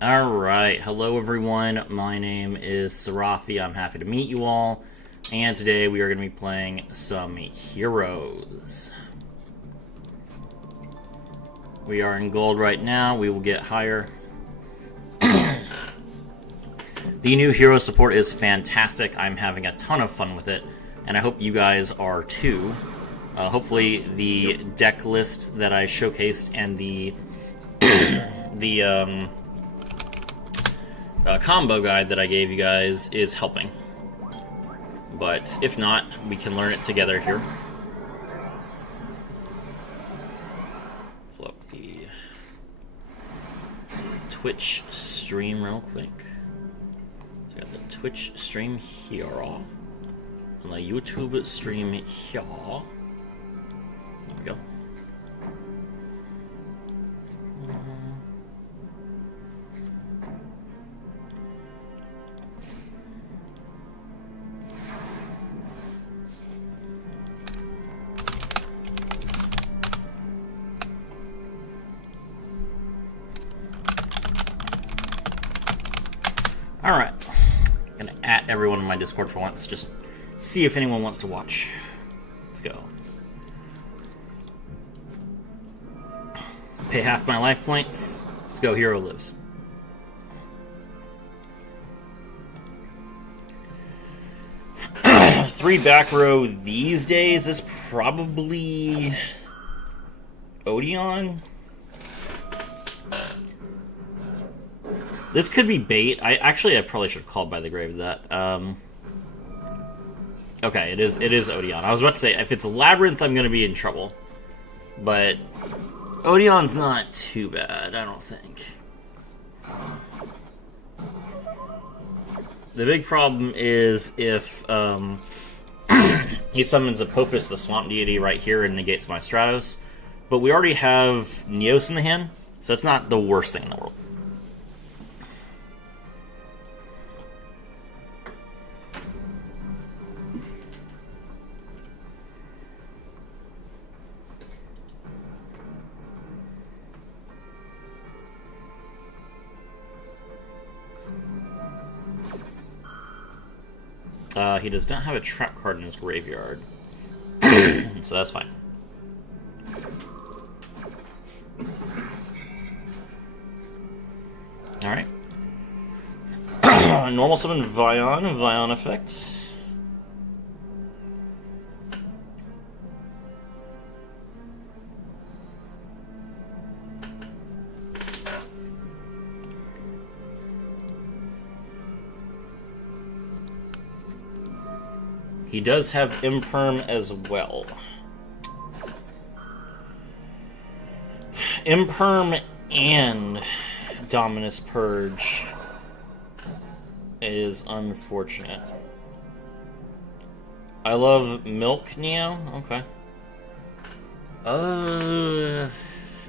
Alright, hello everyone, my name is Serafi, I'm happy to meet you all, and today we are going to be playing some Heroes. We are in gold right now, we will get higher. The new hero support is fantastic, I'm having a ton of fun with it, and I hope you guys are too. Hopefully the deck list that I showcased and the combo guide that I gave you guys is helping. But if not, we can learn it together here. Pull up the Twitch stream real quick. So I got the Twitch stream here, and the YouTube stream here. There we go. Alright, I'm gonna at everyone in my Discord for once, just see if anyone wants to watch. Let's go. Pay half my life points. Let's go, Hero lives. Three back row these days is probably Odeon. This could be bait. I probably should have called by the grave that. Okay, it is Odeon. I was about to say if it's Labyrinth, I'm gonna be in trouble, but Odeon's not too bad, I don't think. The big problem is if he summons Apophis, the Swamp Deity, right here and negates my Stratos, but we already have Neos in the hand, so it's not the worst thing in the world. He does not have a trap card in his graveyard, so that's fine. Alright. Normal summon Vion effect. He does have Imperm as well. Imperm and Dominus Purge is unfortunate. I love Milk Neo? Okay.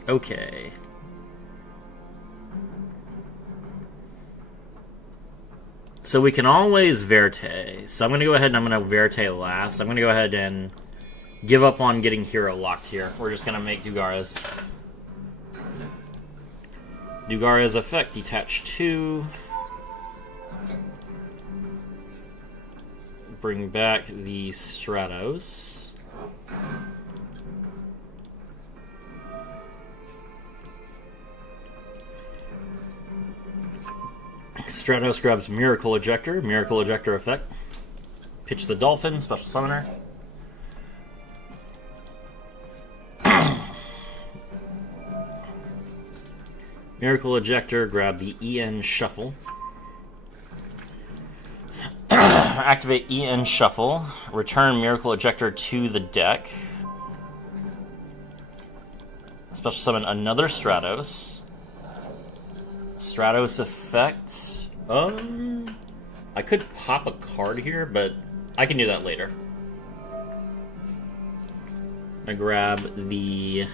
Okay. So we can always Verte. So I'm going to go ahead and I'm going to Verte last. I'm going to go ahead and give up on getting hero locked here. We're just going to make Dugara's. Dugara's effect, detach 2. Bring back the Stratos. Stratos grabs Miracle Ejector effect. Pitch the Dolphin, special summoner. Miracle Ejector, grab the EN Shuffle. Activate EN Shuffle. Return Miracle Ejector to the deck. Special summon another Stratos. Stratos effect. I could pop a card here, but I can do that later. I grab the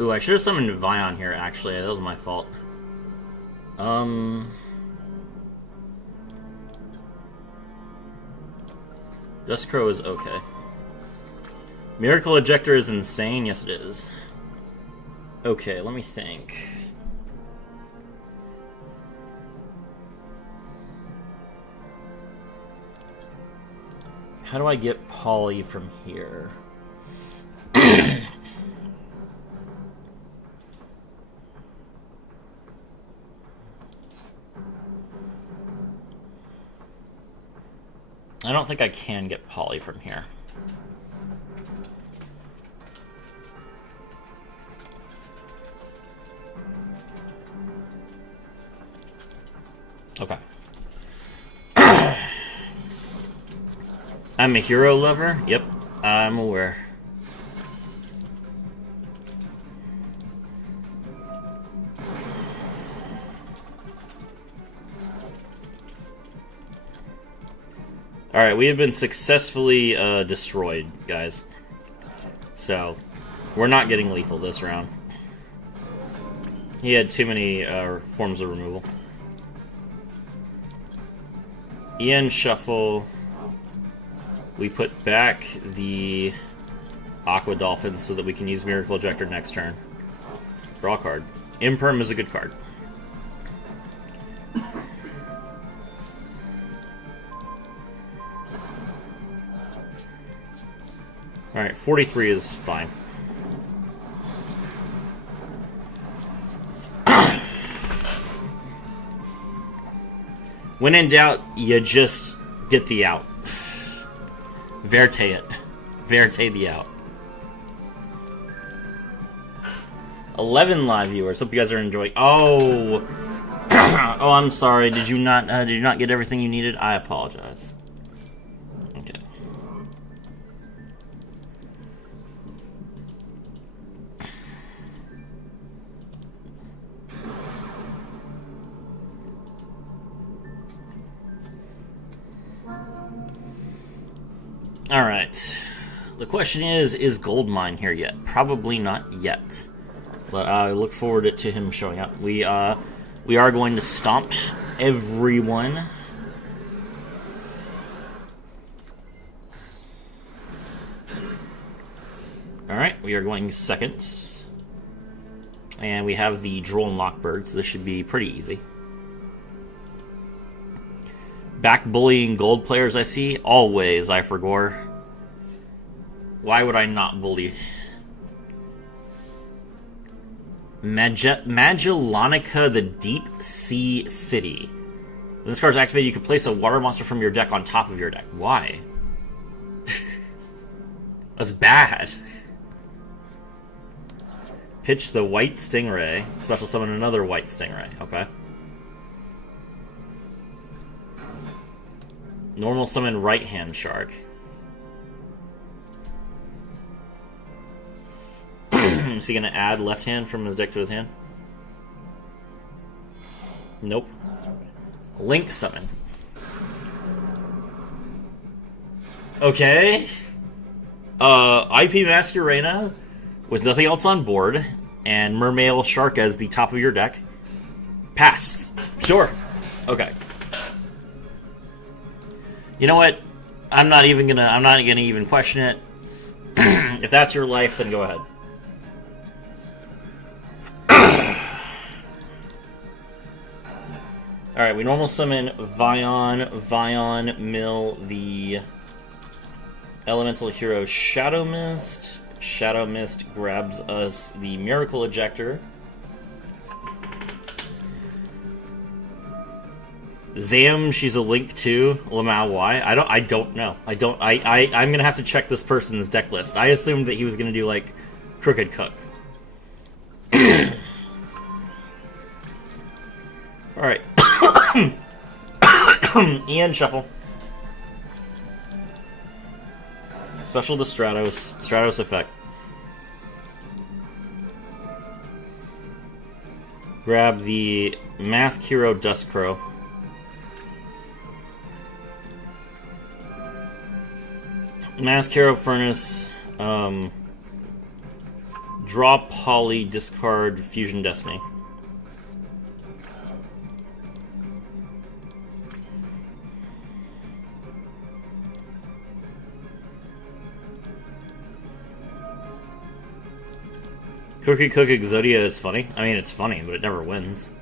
Ooh, I should have summoned Vion here, actually. That was my fault. Dustcrow is okay. Miracle Ejector is insane. Yes, it is. Okay, let me think. How do I get Polly from here? I don't think I can get Polly from here. Okay. I'm a hero lover? Yep, I'm aware. Alright, we have been successfully destroyed, guys. So, we're not getting lethal this round. He had too many forms of removal. Ian Shuffle. We put back the Aqua Dolphin so that we can use Miracle Ejector next turn. Draw a card. Imperm is a good card. Alright, 43 is fine. When in doubt, you just get the out. Verte it. Verte the out. 11 live viewers. Hope you guys are enjoying. Oh, oh, I'm sorry. Did you not get everything you needed? I apologize. Okay. All right. The question is Goldmine here yet? Probably not yet. But I look forward to him showing up. We are going to stomp everyone. Alright, we are going second. And we have the Droll and Lockbird, so this should be pretty easy. Back bullying gold players I see? Always, Ifragor. Why would I not bully? Magellanica, the Deep Sea City. When this card's activated, you can place a water monster from your deck on top of your deck. Why? That's bad. Pitch the White Stingray. Special summon another White Stingray. Okay. Normal summon Right Hand Shark. Is he going to add left hand from his deck to his hand? Nope. Link summon. Okay. IP Masquerena with nothing else on board and Mermail Shark as the top of your deck. Pass. Sure. Okay. You know what? I'm not gonna even question it. If that's your life, then go ahead. Alright, we normal summon Vion, mill the elemental hero Shadow Mist. Shadow Mist grabs us the Miracle Ejector. Zam, she's a link too. Lamau, why? I don't know. I'm gonna have to check this person's deck list. I assumed that he was gonna do like Crooked Cook. Alright. Ian Shuffle. Special to Stratos effect. Grab the Mask Hero Dustcrow. Mask Hero Furnace. Draw Polly, discard Fusion Destiny. Cookie Cook Exodia is funny. I mean, it's funny, but it never wins.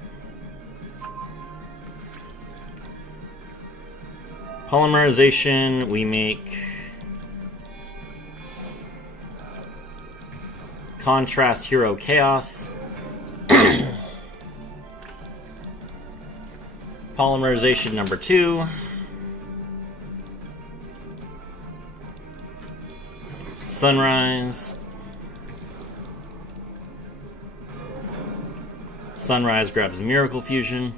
Polymerization, we make Contrast Hero Chaos. Polymerization number 2. Sunrise. Sunrise grabs Miracle Fusion.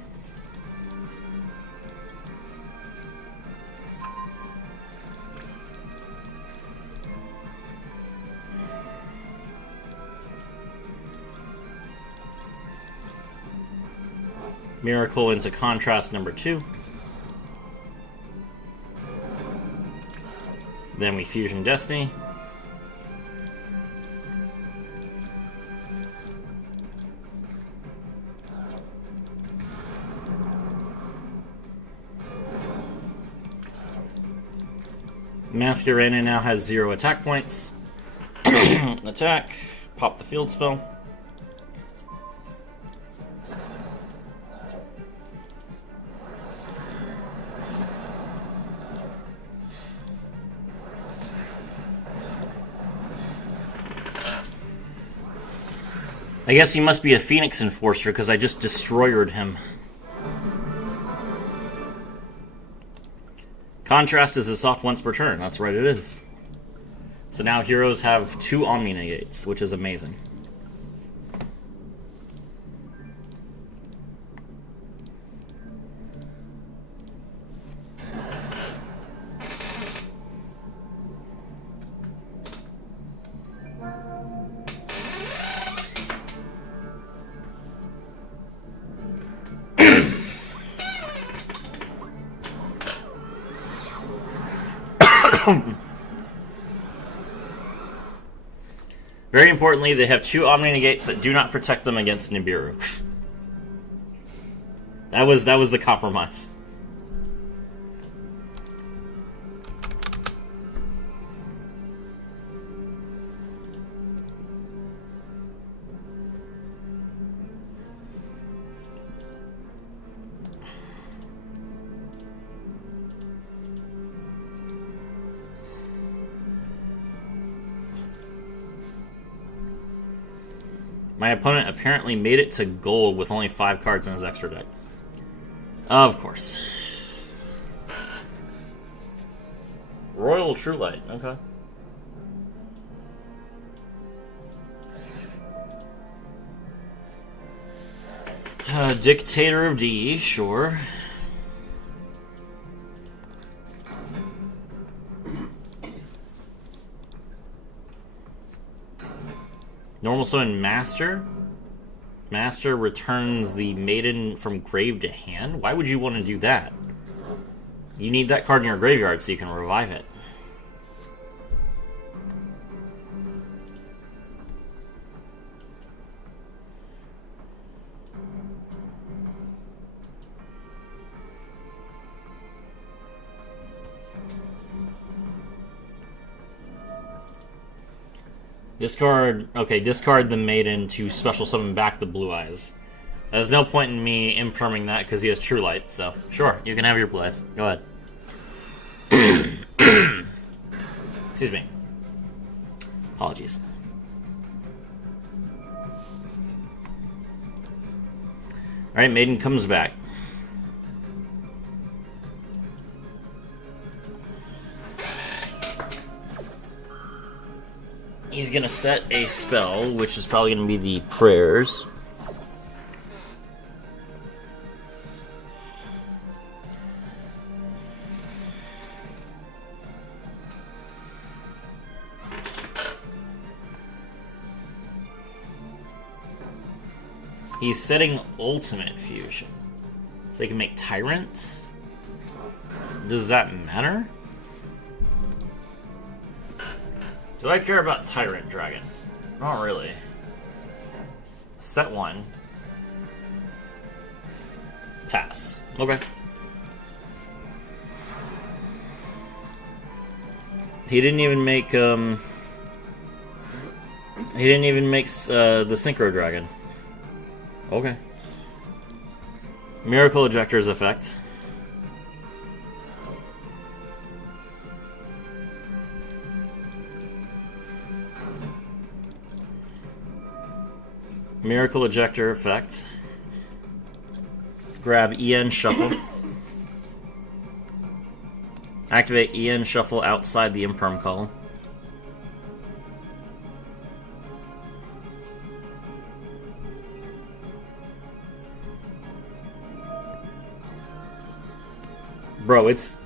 Miracle into Contrast number 2. Then we Fusion Destiny. Masquerena now has 0 attack points. Attack. Pop the field spell. I guess he must be a Phoenix Enforcer because I just destroyered him. Contrast is a soft once per turn. That's right, it is. So now heroes have 2 Omni Negates, which is amazing. Very importantly, they have 2 Omni Negates that do not protect them against Nibiru. That was the compromise. My opponent apparently made it to gold with only 5 cards in his extra deck. Of course. Royal True Light, okay. Dictator of D, sure. Normal Summon Master? Master returns the Maiden from grave to hand? Why would you want to do that? You need that card in your graveyard so you can revive it. Discard the Maiden to special summon back the Blue Eyes. There's no point in me imperming that because he has True Light, so sure, you can have your Blue Eyes. Go ahead. Excuse me. Apologies. Alright, Maiden comes back. He's gonna set a spell, which is probably gonna be the Prayers. He's setting Ultimate Fusion. So he can make Tyrant? Does that matter? Do I care about Tyrant Dragon? Not really. Set 1. Pass. Okay. He didn't even make, He didn't even make the Synchro Dragon. Okay. Miracle Ejector's effect. Miracle Ejector effect. Grab EN Shuffle. Activate EN Shuffle outside the Imperm column. Bro, it's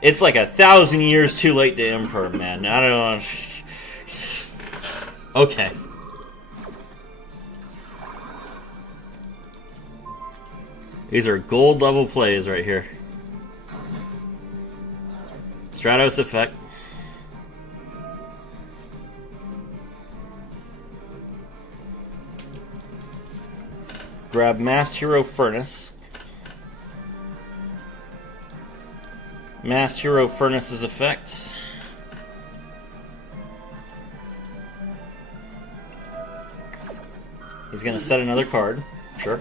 it's like 1,000 years too late to Imperm, man. I don't know. Okay. These are gold level plays right here. Stratos effect. Grab Masked Hero Furnace. Masked Hero Furnace's effect. He's gonna set another card. Sure.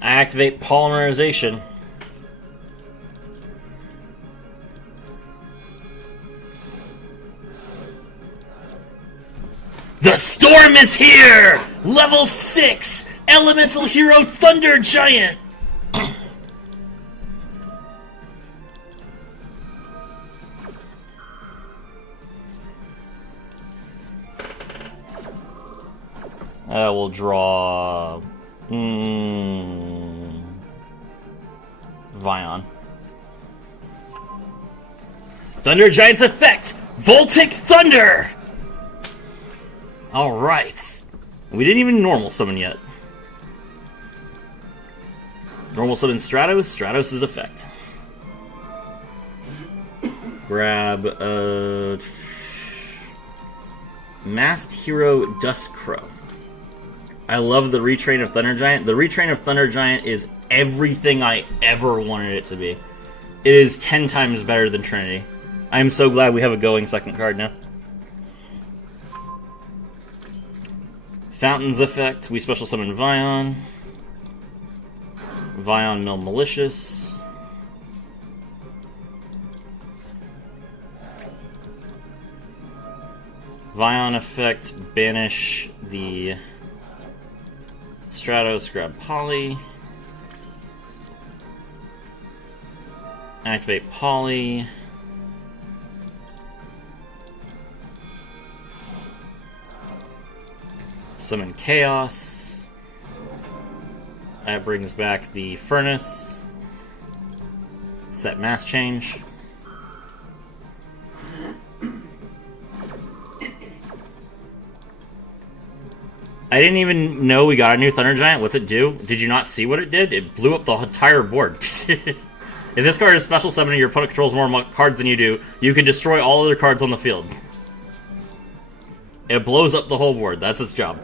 Activate Polymerization. The storm is here! Level 6! Elemental Hero Thunder Giant! We'll draw... Vion. Thunder Giant's effect! Voltic Thunder! Alright. We didn't even normal summon yet. Normal summon Stratos, Stratos' effect. Grab Masked Hero Duskcrow. I love the retrain of Thunder Giant. The retrain of Thunder Giant is everything I ever wanted it to be. It is 10 times better than Trinity. I am so glad we have a going second card now. Fountain's effect. We special summon Vion. Vion Mill Malicious. Vion effect. Banish the Stratos, grab Poly. Activate Poly. Summon Chaos. That brings back the Furnace. Set Mass Change. I didn't even know we got a new Thunder Giant. What's it do? Did you not see what it did? It blew up the entire board. If this card is special summoning, your opponent controls more cards than you do, you can destroy all other cards on the field. It blows up the whole board. That's its job.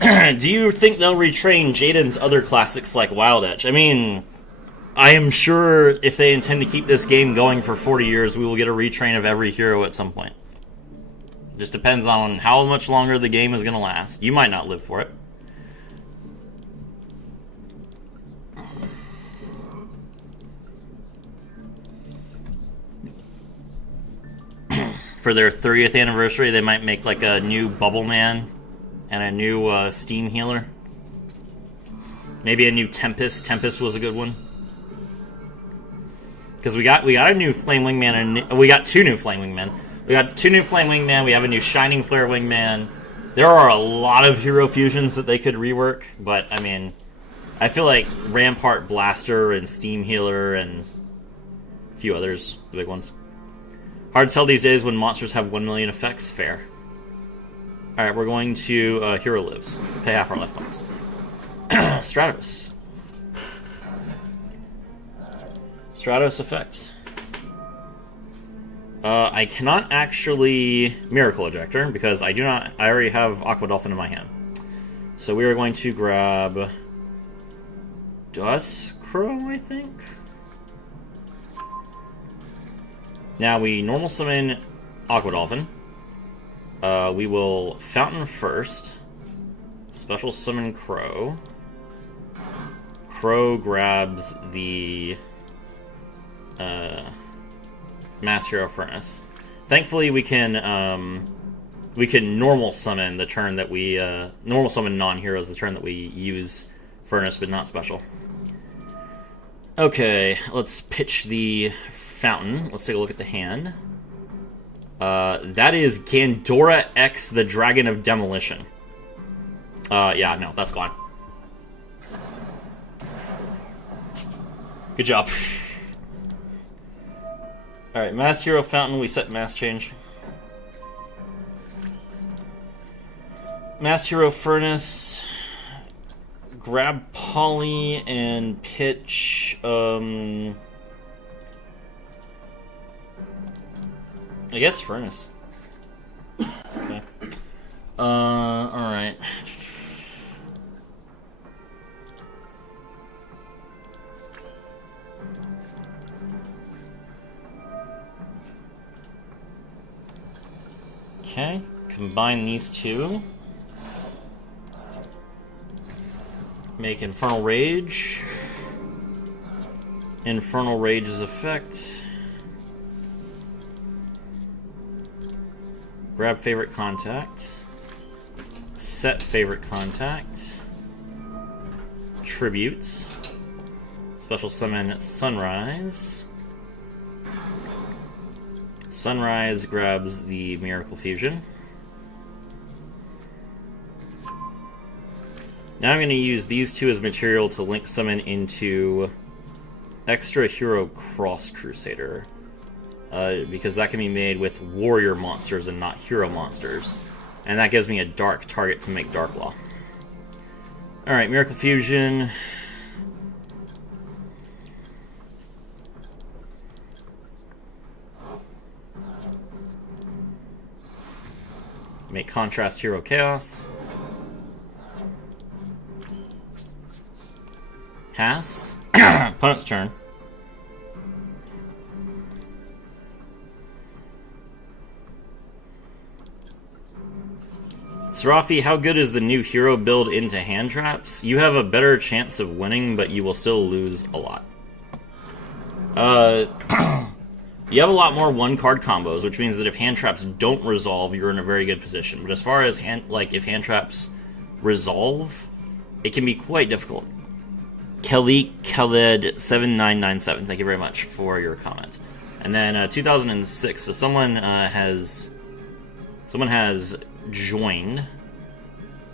Do you think they'll retrain Jaden's other classics like Wild Edge? I mean, I am sure if they intend to keep this game going for 40 years, we will get a retrain of every hero at some point. Just depends on how much longer the game is going to last. You might not live for it. For their 30th anniversary, they might make like a new Bubble Man and a new Steam Healer. Maybe a new Tempest. Tempest was a good one. Because we got a new Flame Wingman, and we got two new Flame Wingmen. We got two new Flame Wingman, we have a new Shining Flare Wingman. There are a lot of hero fusions that they could rework, but, I mean, I feel like Rampart Blaster and Steam Healer and a few others, the big ones. Hard to tell these days when monsters have 1 million effects. Fair. Alright, we're going to Hero Lives. Pay half our life points. Stratos. Stratos effects. I cannot actually Miracle Ejector because I already have Aqua Dolphin in my hand. So we are going to grab Duscrow, I think. Now we normal summon Aqua Dolphin. We will Fountain first. Special summon Crow. Crow grabs the Mass Hero Furnace. Thankfully, we can normal summon the turn that we normal summon non-heroes the turn that we use Furnace, but not special. Okay, let's pitch the Fountain. Let's take a look at the hand. That is Gandora X, the Dragon of Demolition. Yeah, no, that's gone. Good job. Alright, Mass Hero Fountain, we set Mass Change. Mass Hero Furnace. Grab Polly and pitch, I guess Furnace. Okay. Alright. Okay, combine these two. Make Infernal Rage. Infernal Rage's effect. Grab Favorite Contact. Set Favorite Contact. Tribute. Special summon Sunrise. Sunrise grabs the Miracle Fusion. Now I'm going to use these two as material to link summon into Extra Hero Cross Crusader. Because that can be made with warrior monsters and not hero monsters. And that gives me a dark target to make Dark Law. Alright, Miracle Fusion. Make Contrast Hero Chaos. Pass. Opponent's turn. Serafi, how good is the new hero build into hand traps? You have a better chance of winning, but you will still lose a lot. You have a lot more one-card combos, which means that if hand traps don't resolve, you're in a very good position. But as far as if hand traps resolve, it can be quite difficult. Kelly Khaled 7997, thank you very much for your comment. And then 2006, so someone has joined,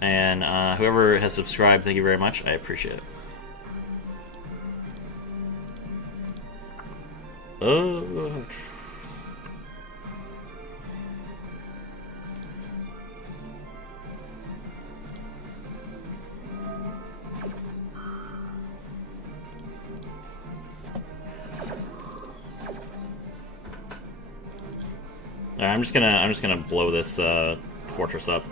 and whoever has subscribed, thank you very much. I appreciate it. I'm just gonna blow this Fortress up.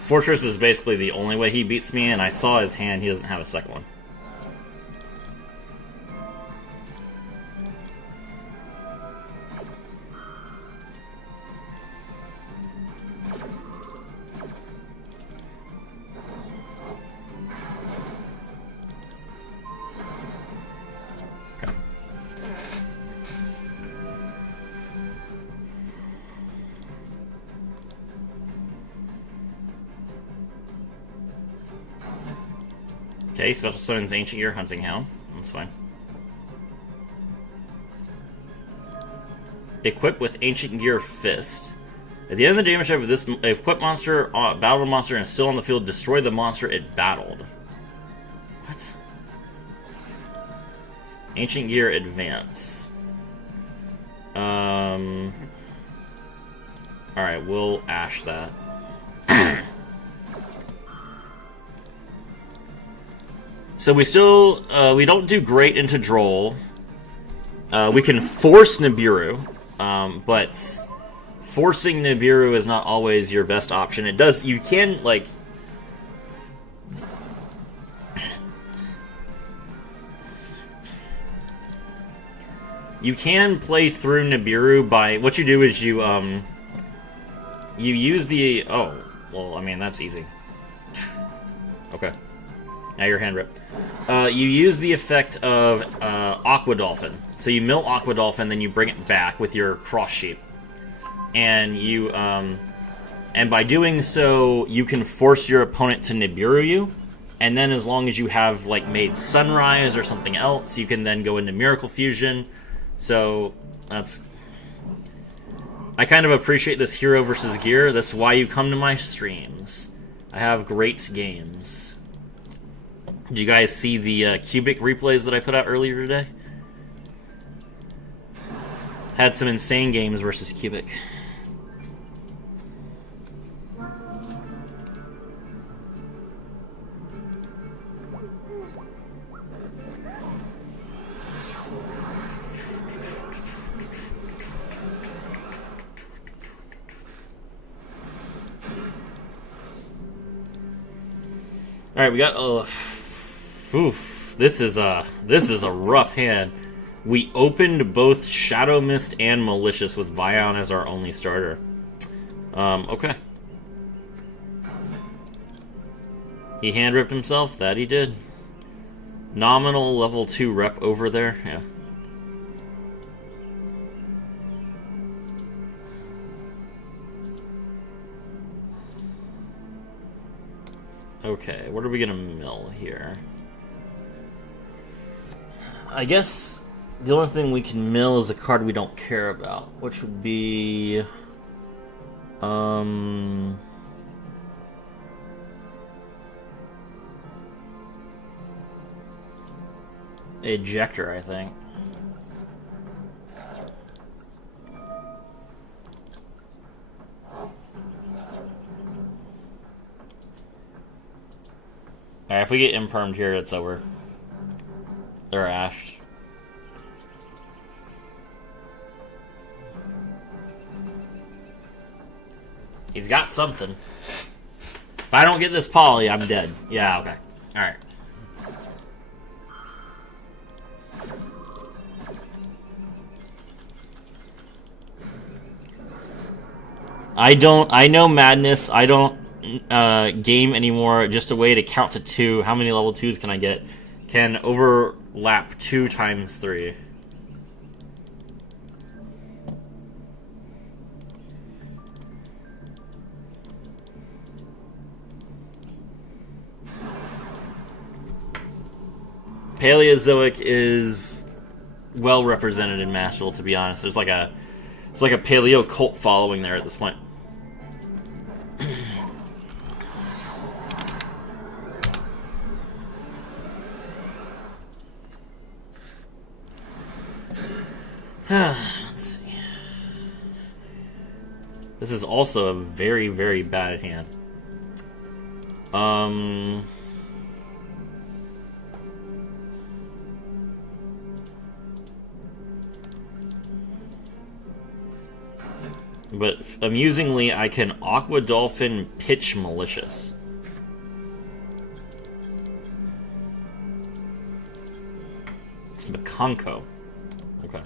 Fortress is basically the only way he beats me, and I saw his hand. He doesn't have a second one. Okay, special summons Ancient Gear Hunting Hound. That's fine. Equip with Ancient Gear Fist. At the end of the damage of this equipped monster, battled monster, and is still on the field, destroy the monster it battled. What? Ancient Gear Advance. Alright, we'll Ash that. So we still, we don't do great into Droll. We can force Nibiru, but forcing Nibiru is not always your best option. It does, you can, like... You can play through Nibiru by... What you do is you use the... Oh, well, I mean, that's easy. Okay. Now your hand ripped. You use the effect of Aqua Dolphin. So you mill Aqua Dolphin, then you bring it back with your Cross Sheep. And you, and by doing so, you can force your opponent to Nibiru you. And then as long as you have, like, made Sunrise or something else, you can then go into Miracle Fusion. So, that's... I kind of appreciate this hero versus gear. That's why you come to my streams. I have great games. Did you guys see the Cubic replays that I put out earlier today? Had some insane games versus Cubic. All right, we got. Oof, this is a rough hand. We opened both Shadow Mist and Malicious with Vion as our only starter. Okay. He hand ripped himself. That he did. Nominal level 2 rep over there. Yeah. Okay, what are we gonna mill here? I guess the only thing we can mill is a card we don't care about, which would be... Ejector, I think. Alright, if we get impermed here, it's over. Or ashed. He's got something. If I don't get this poly, I'm dead. Yeah, okay. Alright. I know Madness. I don't game anymore. Just a way to count to 2. How many level 2s can I get? Can overlap 2 times 3. Paleozoic is well represented in Mashal, to be honest. There's like a paleo cult following there at this point. Let's see. This is also a very, very bad hand. But amusingly, I can Aqua Dolphin pitch Malicious. It's Makonko. Okay.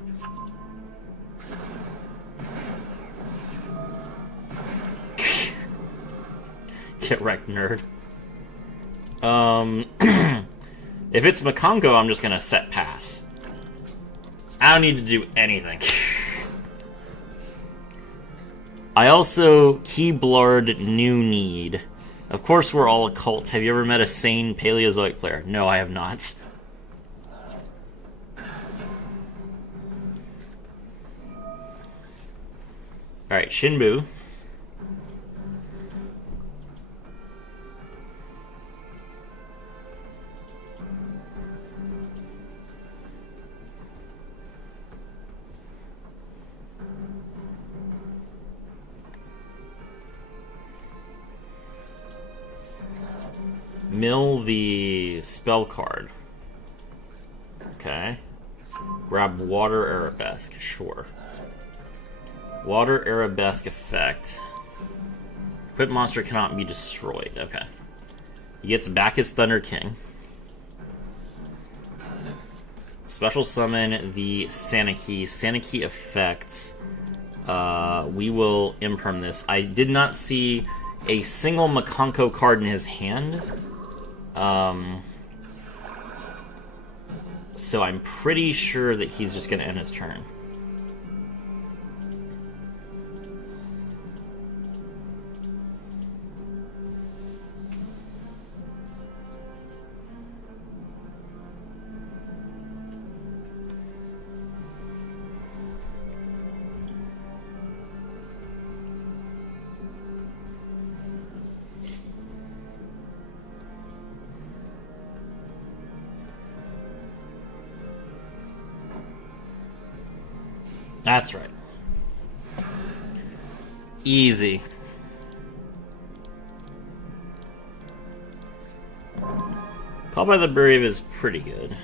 Get wrecked, nerd. If it's Makonko, I'm just gonna set pass. I don't need to do anything. I also Keyblard New Need. Of course we're all a cult. Have you ever met a sane Paleozoic player? No, I have not. Alright, Shinbu. Mill the spell card. Okay. Grab Water Arabesque. Sure. Water Arabesque effect. Equipped monster cannot be destroyed. Okay. He gets back his Thunder King. Special summon the Saniki. Saniki effect. We will imperm this. I did not see a single Makanko card in his hand. So I'm pretty sure that he's just going to end his turn. That's right. Easy. Call by the Brave is pretty good.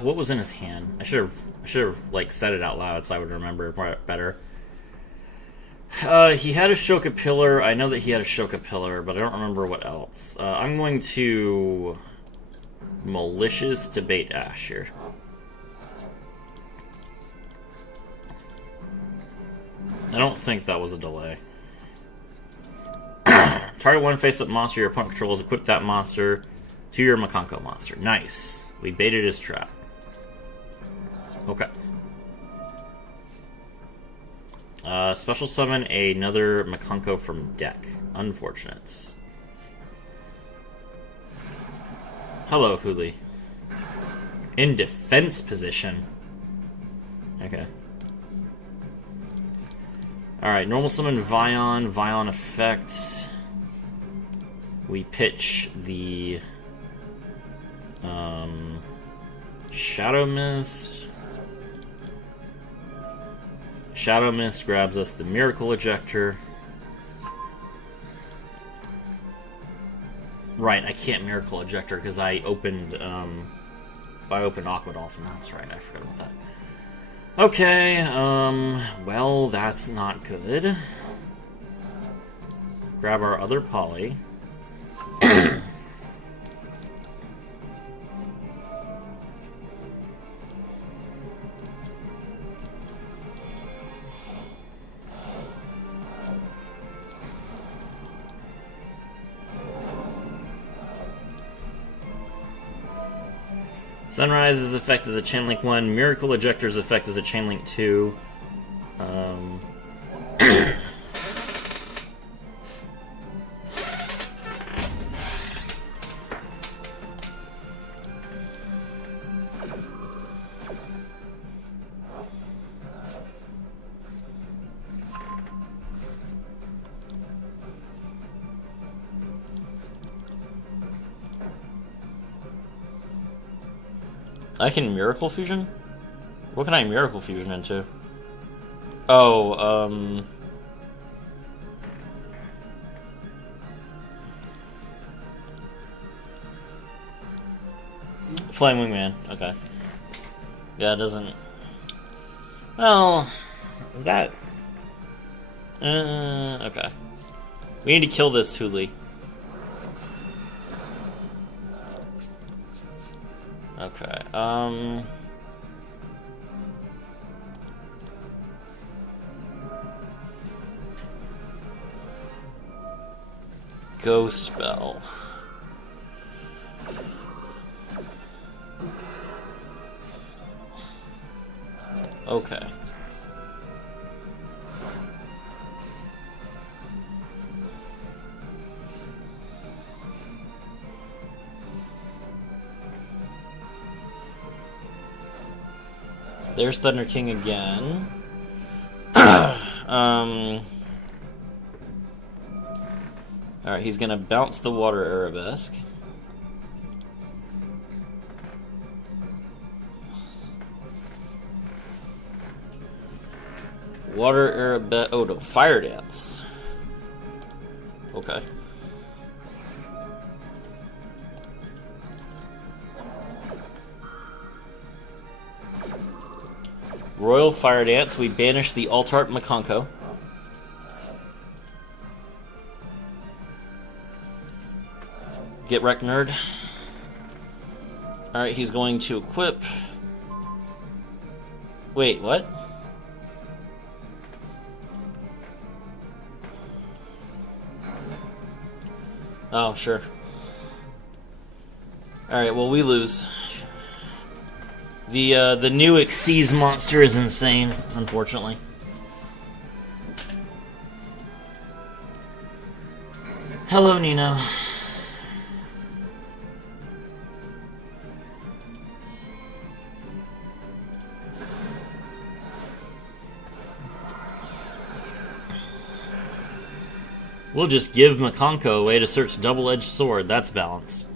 What was in his hand? I should have like said it out loud so I would remember better. He had a Shoka Pillar. I know that he had a Shoka Pillar, but I don't remember what else. I'm going to Malicious to bait Ash here. I don't think that was a delay. Target one face-up monster your opponent controls. Equip that monster to your Makanko monster. Nice. We baited his trap. Okay. Special summon another Makanko from deck. Unfortunate. Hello, Huli. In defense position. Okay. Alright, normal summon Vion. Vion effect. We pitch the Shadow Mist. Shadow Mist grabs us the Miracle Ejector. Right, I can't Miracle Ejector because I opened Aquadolphin. That's right, I forgot about that. Okay, well, that's not good. Grab our other Poly. Sunrise's effect is a Chain Link 1. Miracle Ejector's effect is a Chain Link 2. I can Miracle Fusion? What can I Miracle Fusion into? Oh, Flame Wingman, okay. Yeah, it doesn't... Well... Is that... okay. We need to kill this Huli. Okay, Ghost Bell. Okay. There's Thunder King again. Alright, he's gonna bounce the Water Arabesque. Water Arabesque. Oh, no, Fire Dance. Okay. Royal Fire Dance. We banish the Altart Makonko. Get wrecked, nerd. Alright, he's going to equip. Wait, what? Oh, sure. Alright, well, we lose. The new Xyz monster is insane, unfortunately. Hello, Nino. We'll just give Makonko a way to search double-edged sword. That's balanced.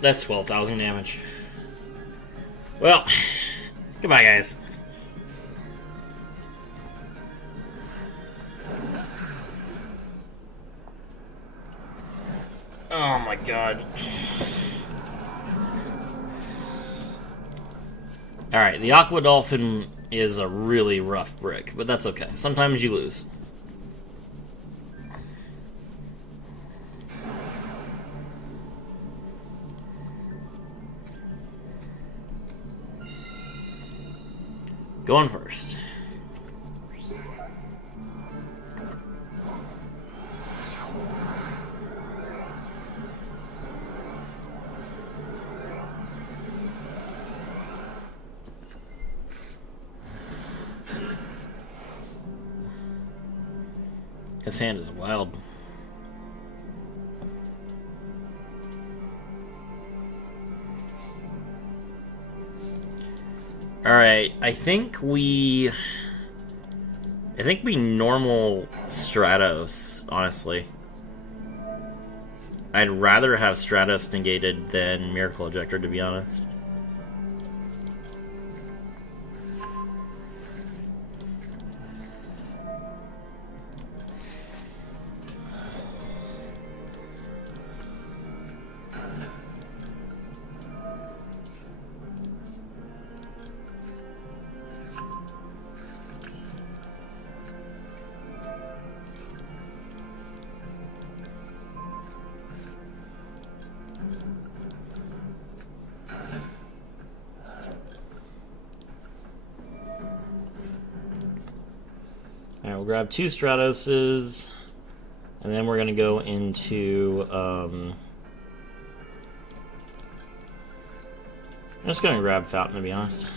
That's 12,000 damage. Well, goodbye, guys. Oh my god. Alright, the Aqua Dolphin is a really rough brick, but that's okay. Sometimes you lose. Going first. His hand is wild. Alright, I think we normal Stratos, honestly. I'd rather have Stratos negated than Miracle Ejector, to be honest. Alright, we'll grab 2 Stratoses, and then we're going to go into, I'm just going to grab Fountain, to be honest.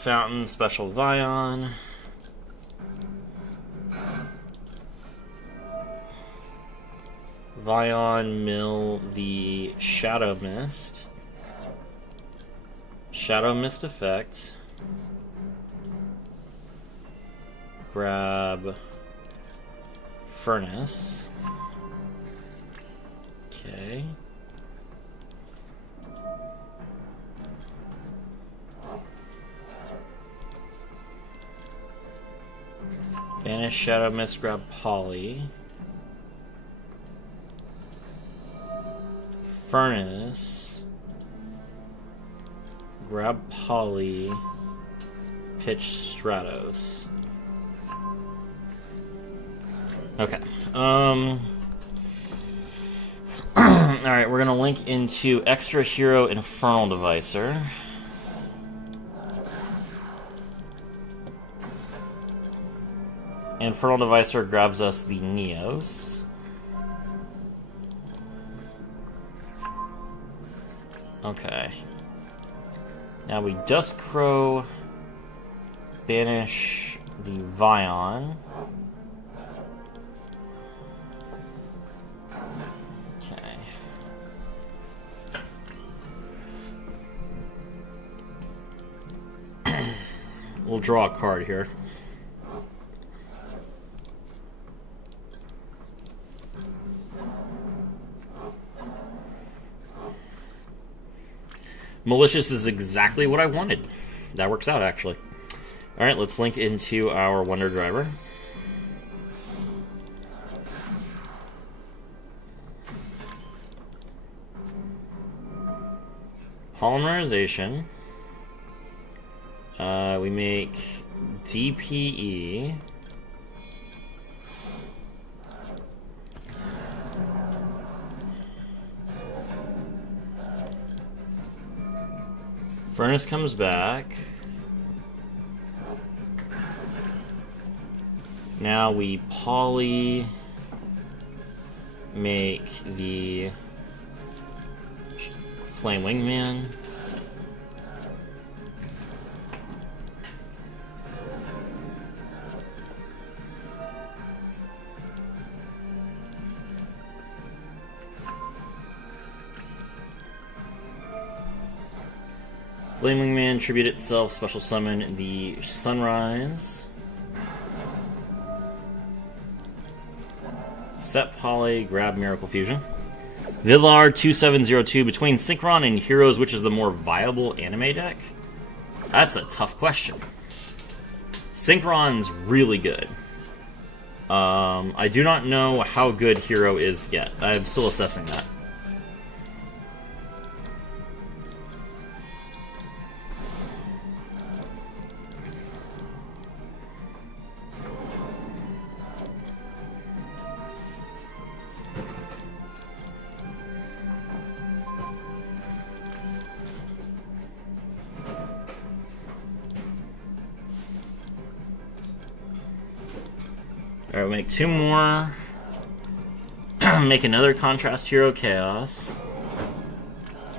Fountain, Special Vion. Vion, mill the Shadow Mist. Shadow Mist effect. Grab Furnace. Okay. Banish Shadow Mist, grab Poly. Furnace. Grab Poly. Pitch Stratos. Okay. Alright, we're gonna link into Extra Hero Infernal Devicer. Infernal Devicer grabs us the Neos. Okay. Now we Duskcrow, banish the Vion. We'll draw a card here. Malicious is exactly what I wanted. That works out, actually. Alright, let's link into our Wonder Driver. Polymerization. We make DPE. Furnace comes back. Now we poly make the Flame Wingman. Flame Wingman, tribute itself, special summon the Sunrise. Set Poly, grab Miracle Fusion. Villar 2702, between Synchron and Heroes, which is the more viable anime deck? That's a tough question. Synchron's really good. I do not know how good Hero is yet. I'm still assessing that. Alright, we'll make 2 more. Make another Contrast Hero Chaos.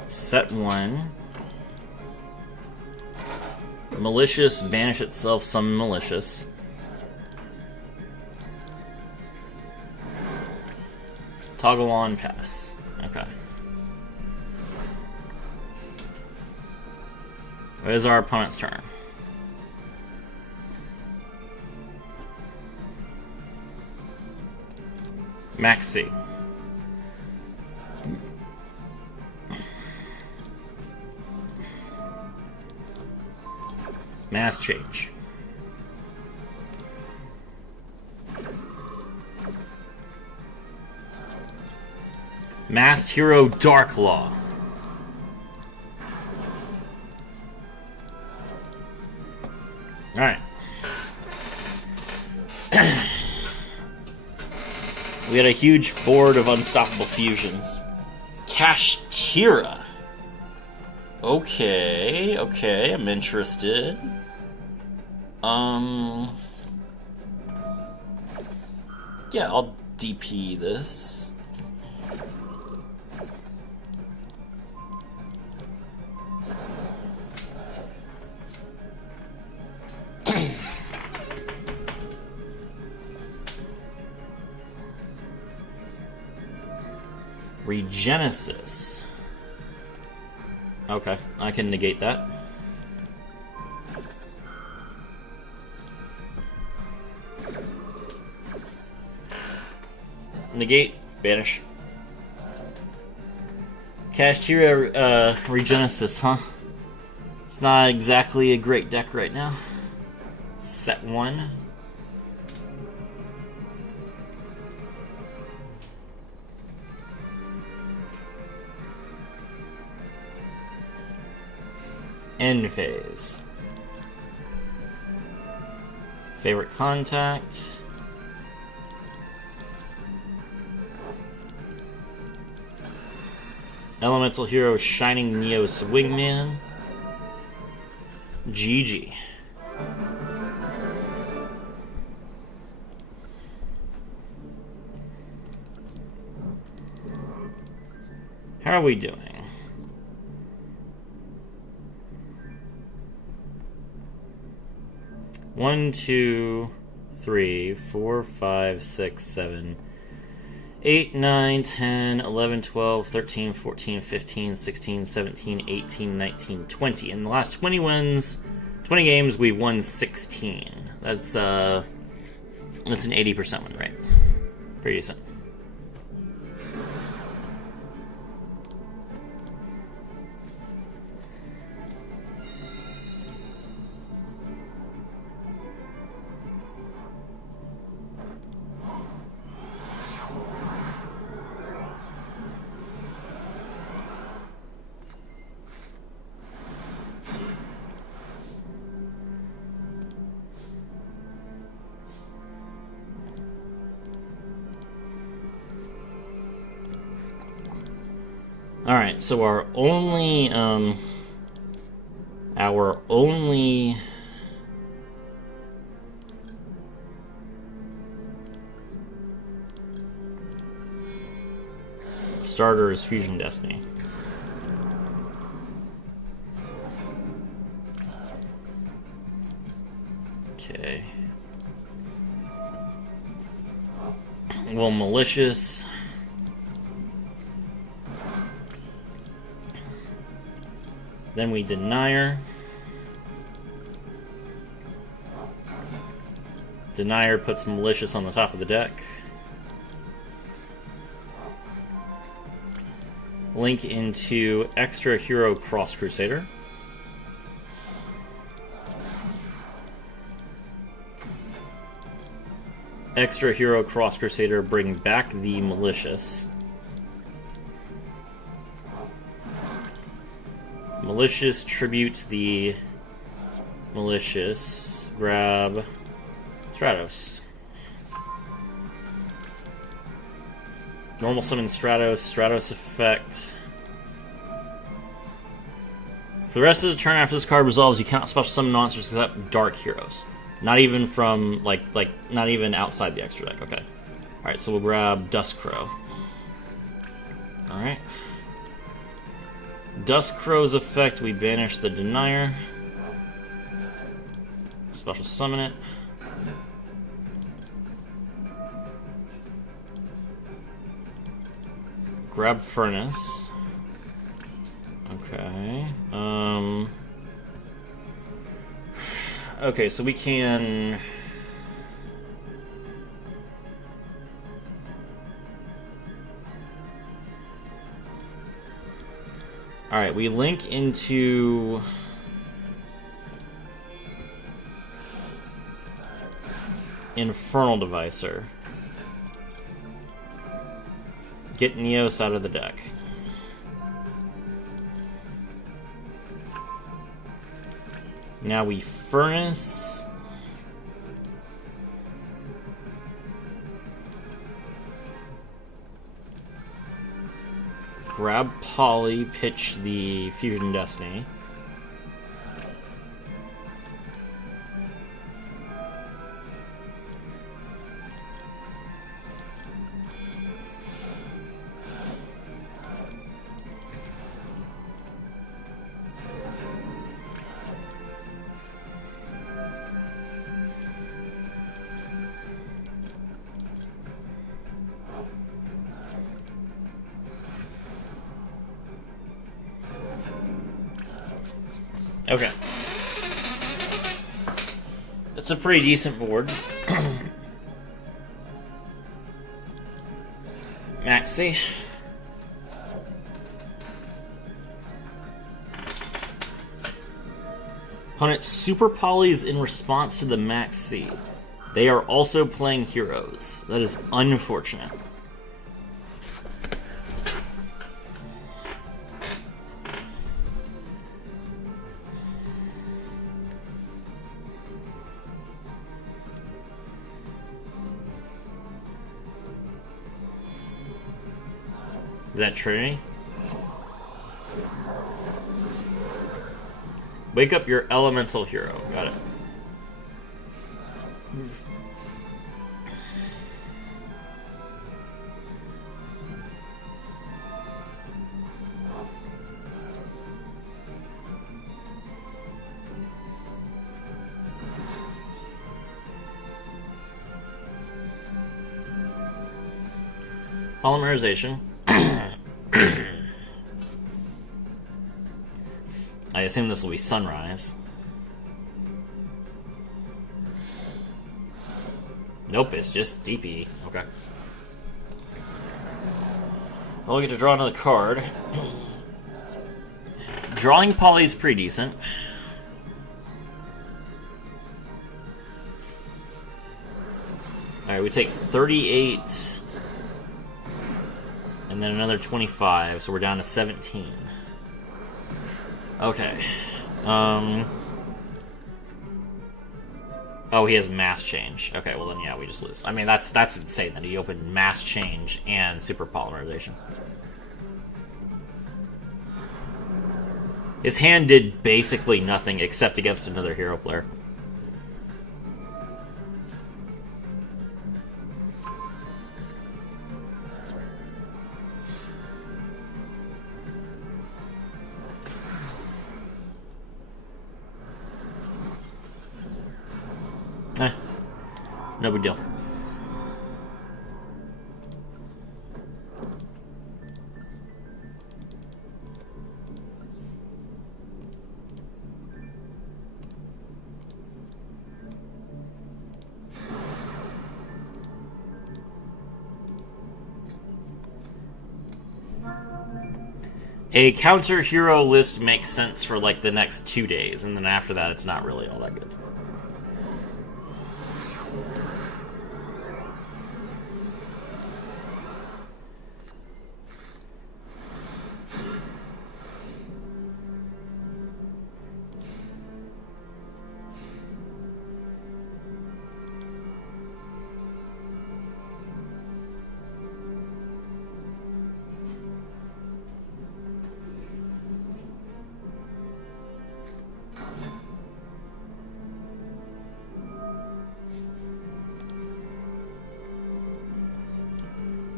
Set 1. Malicious, banish itself, summon Malicious. Toggle on, pass. Okay. What is our opponent's turn? Maxi. Mass change. Masked Hero Dark Law. Alright. We had a huge board of unstoppable fusions. Kashtira. Okay, I'm interested. Yeah, I'll DP this. Regenesis. Okay, I can negate that. Negate, banish. Kashtira Regenesis, huh? It's not exactly a great deck right now. Set 1. End phase. Favorite contact. Elemental Hero Shining Neos Wingman. GG. How are we doing? One, 2, 3, 4, 5, 6, 7, 8, 9, 10, 11, 12, 13, 14, 15, 16, 17, 18, 19, 20. In the last 20 wins, 20 games, we've won 16. That's an 80% win rate. Pretty decent. Alright, so our only starter is Fusion Destiny. Okay. Well, Malicious. Then we Denier. Denier puts Malicious on the top of the deck. Link into Extra Hero Cross Crusader. Extra Hero Cross Crusader, bring back the Malicious. Malicious, tribute the Malicious. Grab Stratos. Normal summon Stratos. Stratos effect. For the rest of the turn after this card resolves, you cannot special summon monsters except Dark Heroes. Not even from, like, not even outside the extra deck. Okay. Alright, so we'll grab Duskcrow. Alright. Duskcrow's effect, we banish the Denier. Special summon it. Grab Furnace. Okay. Okay, so we can... Alright, we link into... Infernal Devicer. Get Neos out of the deck. Now we Furnace. Grab Poly, pitch the Fusion Destiny. Okay. It's a pretty decent board. Maxi. Opponent super polys in response to the Maxi. They are also playing heroes. That is unfortunate. Is that Trinity? Wake up your elemental hero. Got it. Polymerization. I assume this will be Sunrise. Nope, it's just DP. Okay. I'll get to draw another card. Drawing Poly is pretty decent. Alright, we take 38... and then another 25, so we're down to 17. Okay. Oh, he has mass change. Okay, well then yeah, we just lose. I mean, that's insane that he opened mass change and super polymerization. His hand did basically nothing except against another hero player. No big deal. A counter hero list makes sense for like the next 2 days, and then after that it's not really all that good.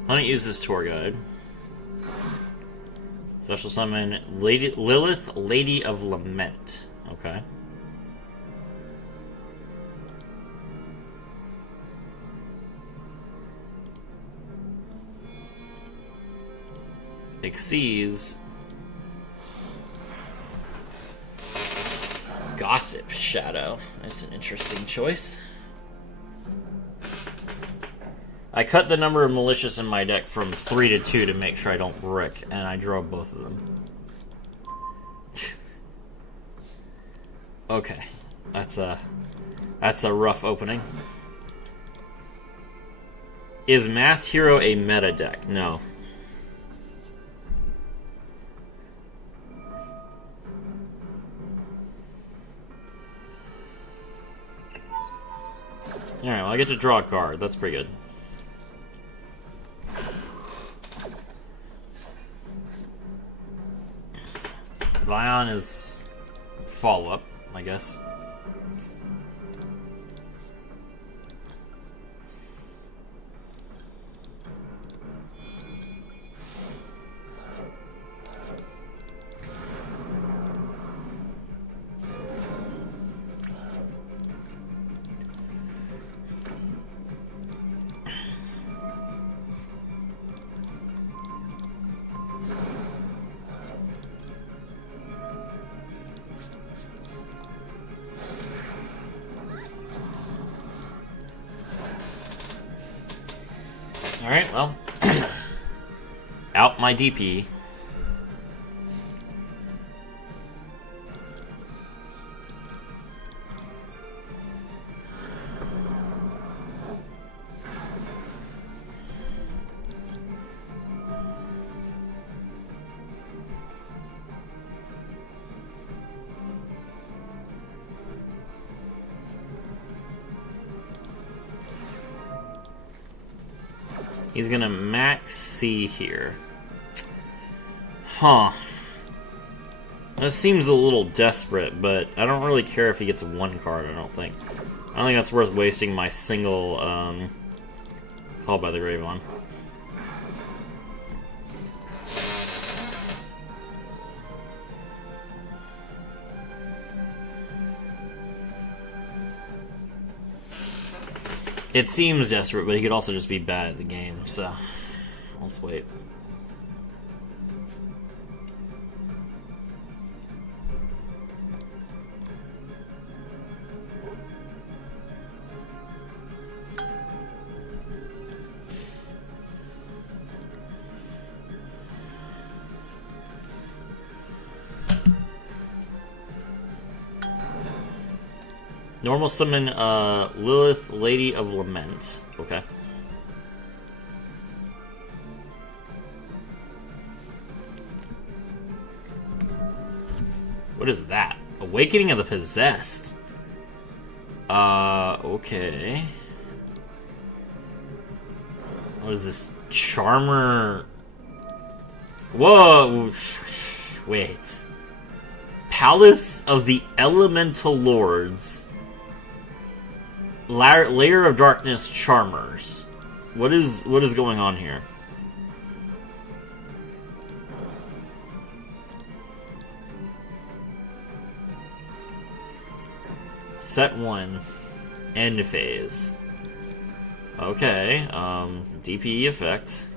Opponent uses tour guide. Special summon Lilith, Lady of Lament. Okay. Xyz. Gossip Shadow. That's an interesting choice. I cut the number of malicious in my deck from 3 to 2 to make sure I don't brick, and I draw both of them. Okay, that's a rough opening. Is Masked Hero a meta deck? No. Alright, well I get to draw a card. That's pretty good. Vion is follow-up, I guess. Alright, well. Out my DP. He's gonna max C here. Huh. That seems a little desperate, but I don't really care if he gets one card, I don't think. I don't think that's worth wasting my single, Call by the Grave on. It seems desperate, but he could also just be bad at the game, so let's wait. Normal summon Lilith, Lady of Lament. Okay. What is that? Awakening of the Possessed. Okay. What is this? Charmer. Whoa! Wait. Palace of the Elemental Lords. Layer of Darkness Charmers. What is going on here? Set 1. End phase. Okay, DPE effect.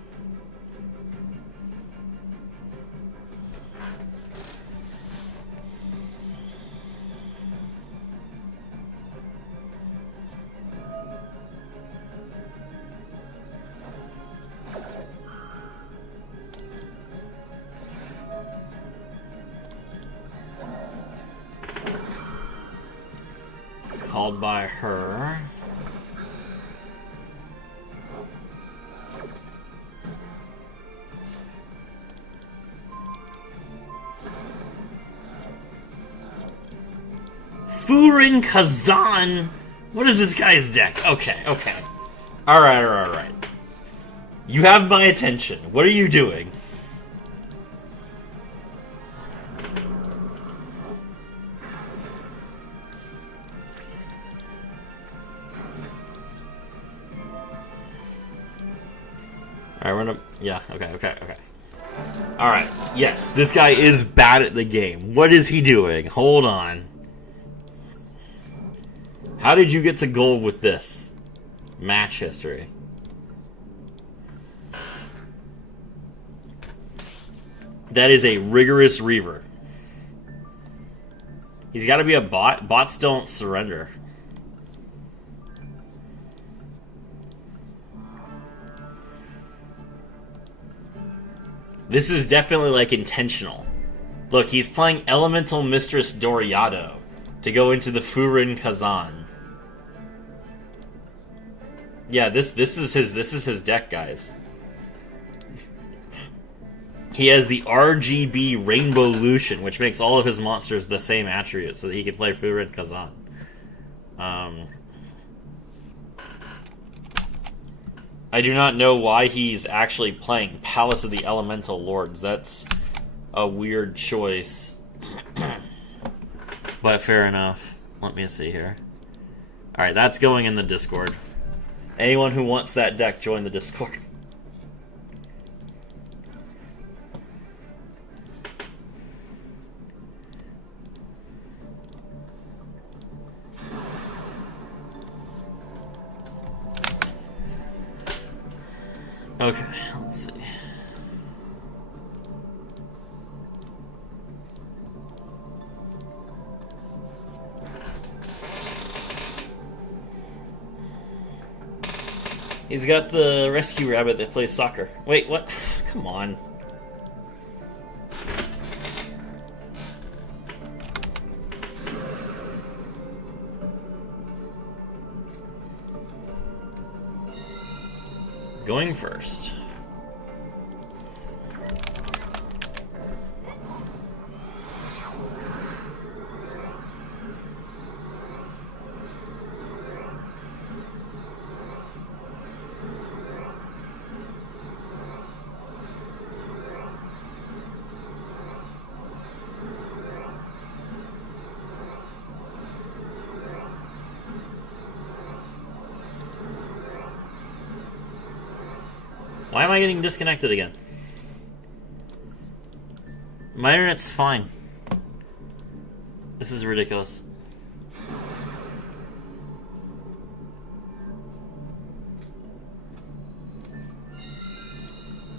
Called by her. Furin Kazan? What is this guy's deck? Okay. Alright. You have my attention. What are you doing? Alright, we're gonna... Yeah, okay. Alright, yes, this guy is bad at the game. What is he doing? Hold on. How did you get to gold with this? Match history. That is a rigorous Reaver. He's got to be a bot. Bots don't surrender. This is definitely, like, intentional. Look, he's playing Elemental Mistress Doriado to go into the Furin Kazan. Yeah, this is his deck, guys. He has the RGB Rainbow Lucian, which makes all of his monsters the same attribute, so that he can play Furin Kazan. I do not know why he's actually playing Palace of the Elemental Lords. That's a weird choice. But fair enough. Let me see here. Alright, that's going in the Discord. Anyone who wants that deck, join the Discord. Okay, let's see. He's got the rescue rabbit that plays soccer. Wait, what? Come on. Going first. Why am I getting disconnected again? My internet's fine. This is ridiculous.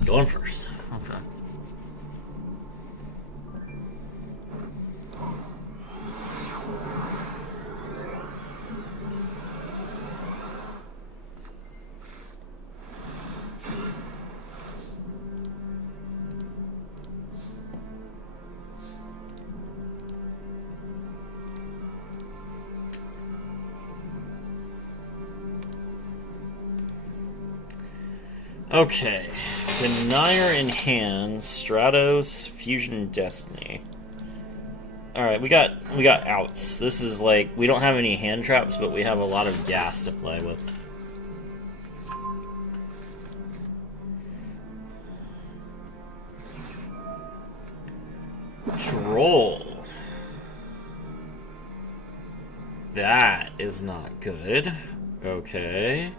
Going first. Okay. Okay, Denier in hand, Stratos, Fusion Destiny. Alright, we got outs. This is like, we don't have any hand traps, but we have a lot of gas to play with. Troll. That is not good. Okay.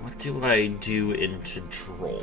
What do I do into Droll?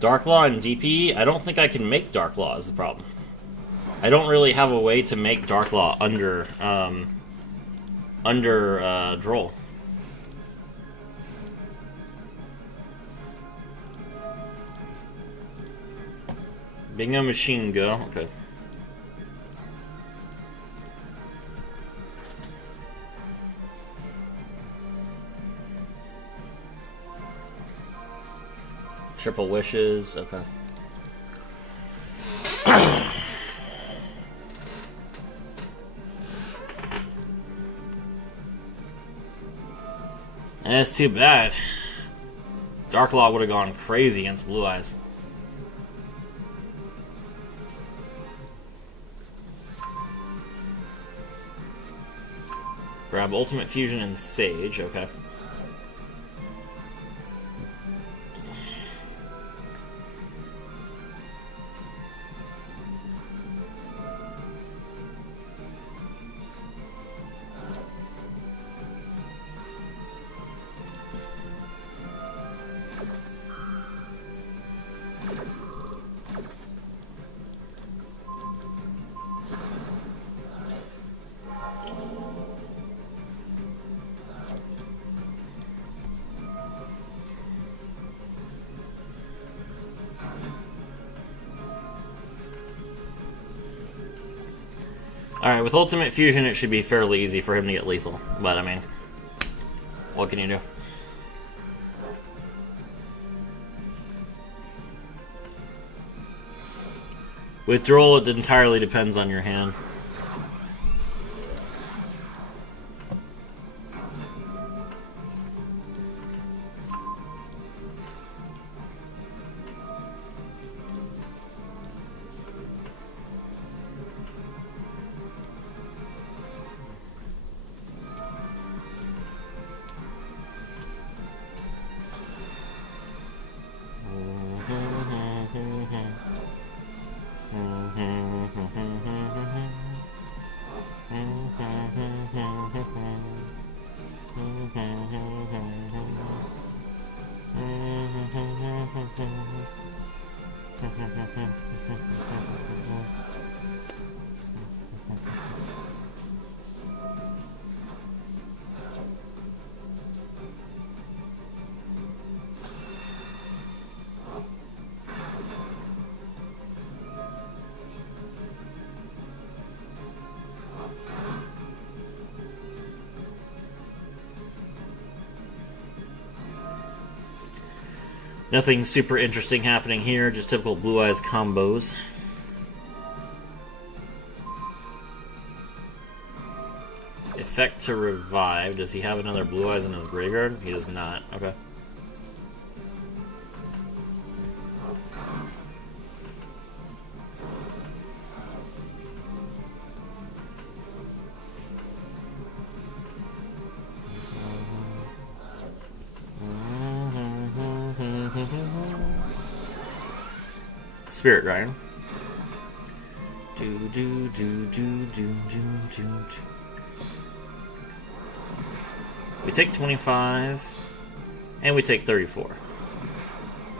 Darklaw and DP? I don't think I can make Darklaw is the problem. I don't really have a way to make Darklaw under Droll. Bingo Machine go. Okay. Triple Wishes, okay. That's too bad. Darklaw would have gone crazy against Blue Eyes. Grab Ultimate Fusion and Sage, okay. Alright, with Ultimate Fusion it should be fairly easy for him to get lethal. But, I mean, what can you do? With Droll, it entirely depends on your hand. Nothing super interesting happening here, just typical Blue Eyes combos. Effect to revive. Does he have another Blue Eyes in his graveyard? He does not. Okay. Spirit Dragon. We take 25, and we take 34.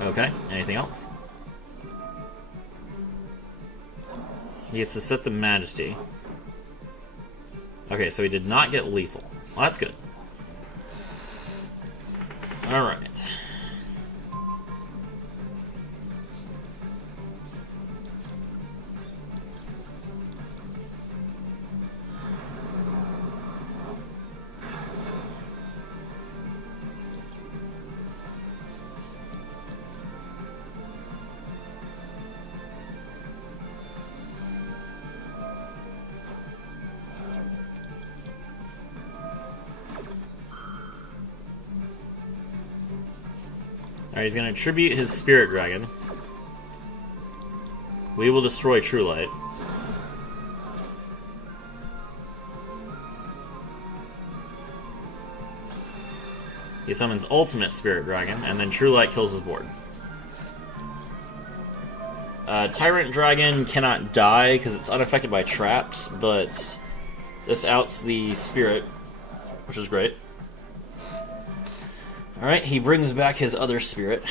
Okay, anything else? He gets to set the Majesty. Okay, so he did not get lethal. Well, that's good. Alright. Alright, he's going to tribute his Spirit Dragon. We will destroy True Light. He summons Ultimate Spirit Dragon, and then True Light kills his board. Tyrant Dragon cannot die because it's unaffected by traps, but this outs the Spirit, which is great. Alright, he brings back his other Spirit.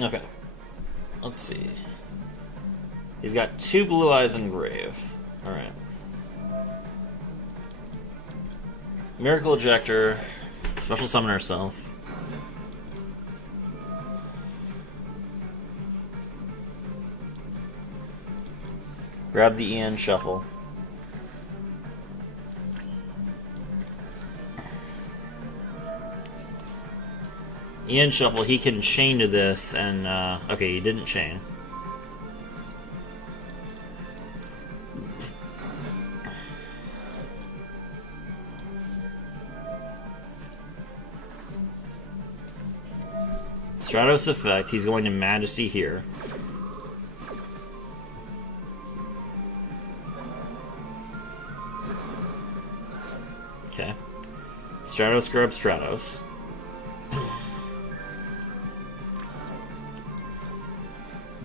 Okay. Let's see. He's got 2 Blue Eyes in Grave. Alright. Miracle Ejector. Special Summon herself. Grab the Ian Shuffle. Ian Shuffle, he can chain to this, and, okay, he didn't chain. Stratos effect, he's going to Majesty here. Okay. Stratos grab Stratos.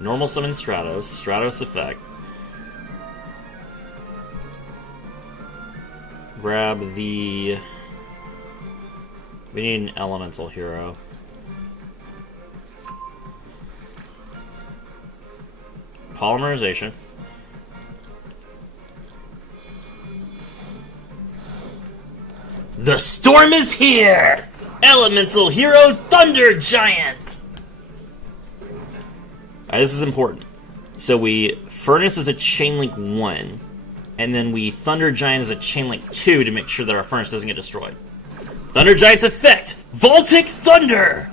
Normal summon Stratos. Stratos effect. Grab the... We need an elemental hero. Polymerization. The storm is here! Elemental hero Thunder Giant! Alright, this is important. So we Furnace as a Chainlink 1, and then we Thunder Giant as a Chainlink 2 to make sure that our Furnace doesn't get destroyed. Thunder Giant's effect! Voltic Thunder!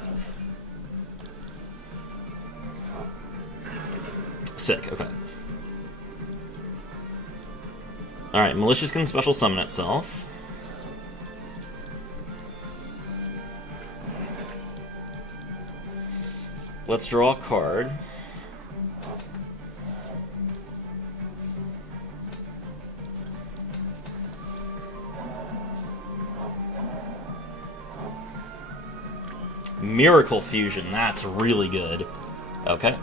Sick, okay. Alright, Malicious can special summon itself. Let's draw a card. Miracle Fusion, that's really good. Okay.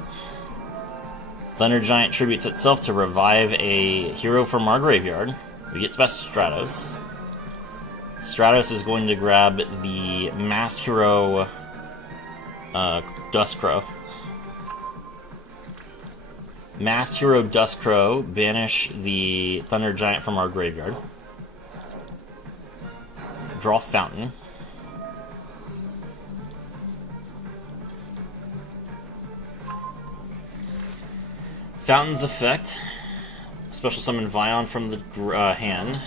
Thunder Giant tributes itself to revive a hero from our graveyard. We get Special Stratos. Stratos is going to grab the Masked Hero Dustcrow. Masked Hero Dustcrow, banish the Thunder Giant from our graveyard. Draw Fountain. Fountain's effect. Special summon Vion from the hand.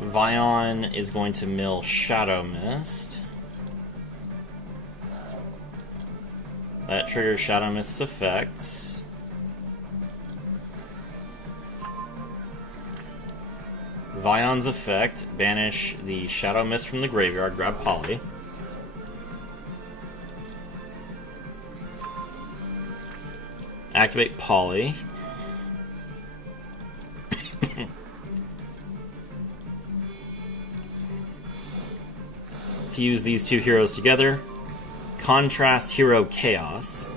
Vion is going to mill Shadow Mist. That triggers Shadow Mist's effect. Vion's effect. Banish the Shadow Mist from the graveyard. Grab Poly. Activate Poly. Fuse these two heroes together. Contrast Hero Chaos.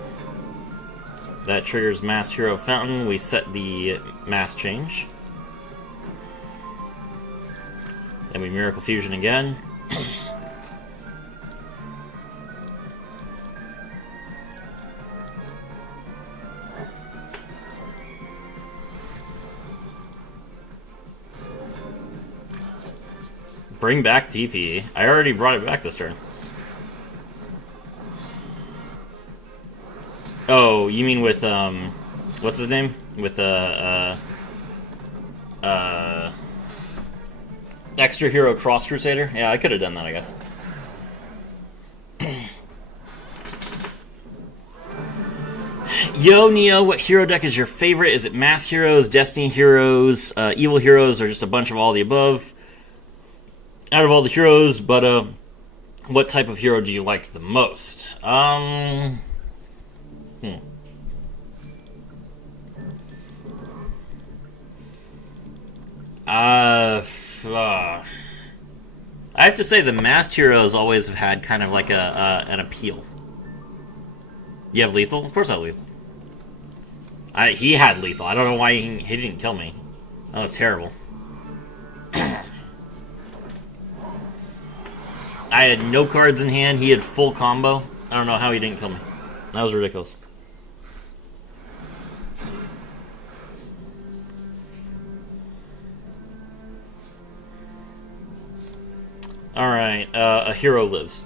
That triggers Masked Hero Fountain. We set the mass change. Then we Miracle Fusion again. Bring back DP. I already brought it back this turn. Oh, you mean with, what's his name? With, Extra Hero Cross Crusader? Yeah, I could have done that, I guess. Yo, Neo, what hero deck is your favorite? Is it Mass Heroes, Destiny Heroes, Evil Heroes, or just a bunch of all the above? out of all the heroes, but what type of hero do you like the most? I have to say the masked heroes always have had kind of like an appeal. You have lethal? Of course I have lethal. He had lethal. I don't know why he didn't kill me. That was terrible. I had no cards in hand. He had full combo. I don't know how he didn't kill me. That was ridiculous. Alright, a hero lives.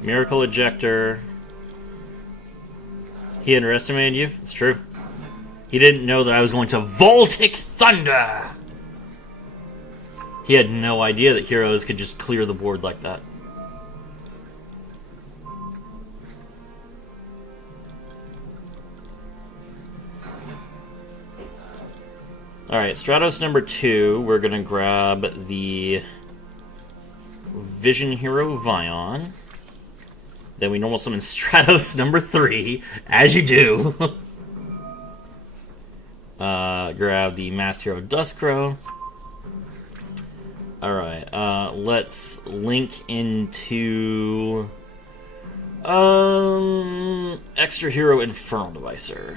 Miracle Ejector. He underestimated you? It's true. He didn't know that I was going to Voltic Thunder! He had no idea that heroes could just clear the board like that. Alright, Stratos number 2, we're going to grab the Vision Hero Vion. Then we normal summon Stratos number 3, as you do. Grab the Masked Hero Duskcrow. Alright, let's link into Extra Hero Infernal Devicer.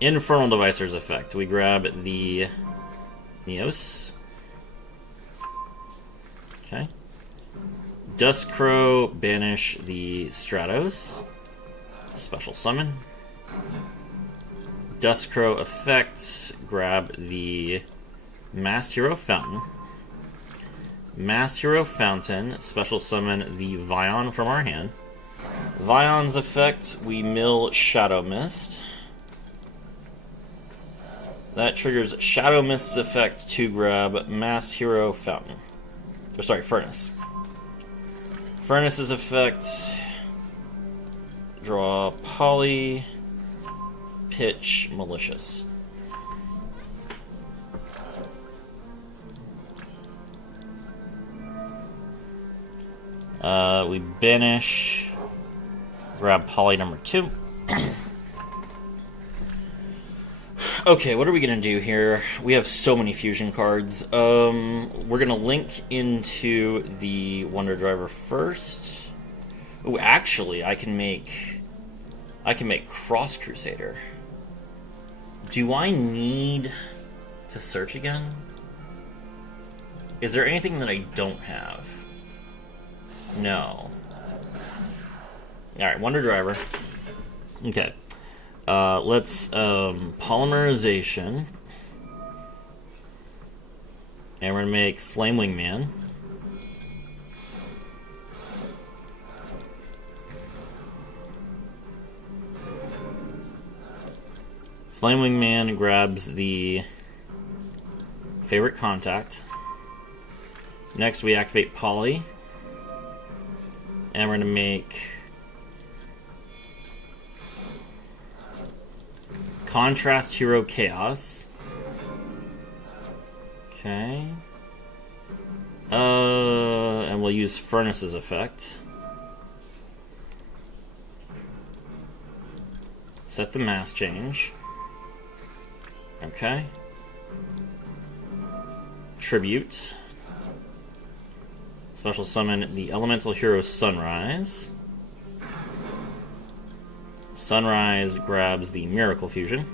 Infernal Devicer's effect. We grab the Neos. Okay. Duskcrow, banish the Stratos. Special summon. Duskcrow effect, grab the Masked Hero Fountain. Masked Hero Fountain, special summon the Vion from our hand. Vion's effect, we mill Shadow Mist. That triggers Shadow Mist's effect to grab Masked Hero Fountain. Or sorry, Furnace. Furnace's effect, draw Poly, pitch Malicious. We banish, grab Poly number 2. Okay, what are we gonna do here? We have so many fusion cards. We're gonna link into the Wonder Driver first. Oh, actually, I can make Cross Crusader. Do I need to search again? Is there anything that I don't have? No. Alright, Wonder Driver. Okay. Let's polymerization. And we're gonna make Flamewing Man. Flamewing Man grabs the favorite contact. Next we activate Poly. And we're gonna make Contrast Hero Chaos. Okay. And we'll use Furnace's effect. Set the mass change. Okay. Tribute. Special summon the Elemental Hero Sunrise. Sunrise grabs the Miracle Fusion.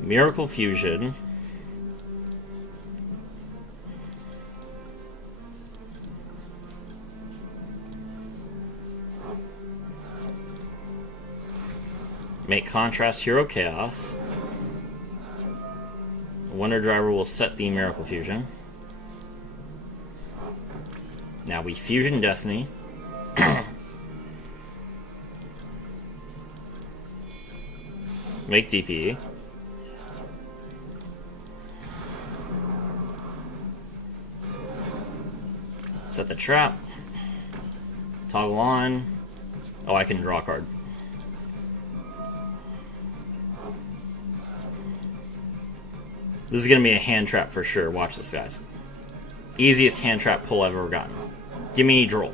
Miracle Fusion make Contrast Hero Chaos. Wonder Driver will set the Miracle Fusion. Now we Fusion Destiny. Make DPE. Set the trap. Toggle on. Oh, I can draw a card. This is going to be a hand trap for sure. Watch this, guys. Easiest hand trap pull I've ever gotten. Give me droll.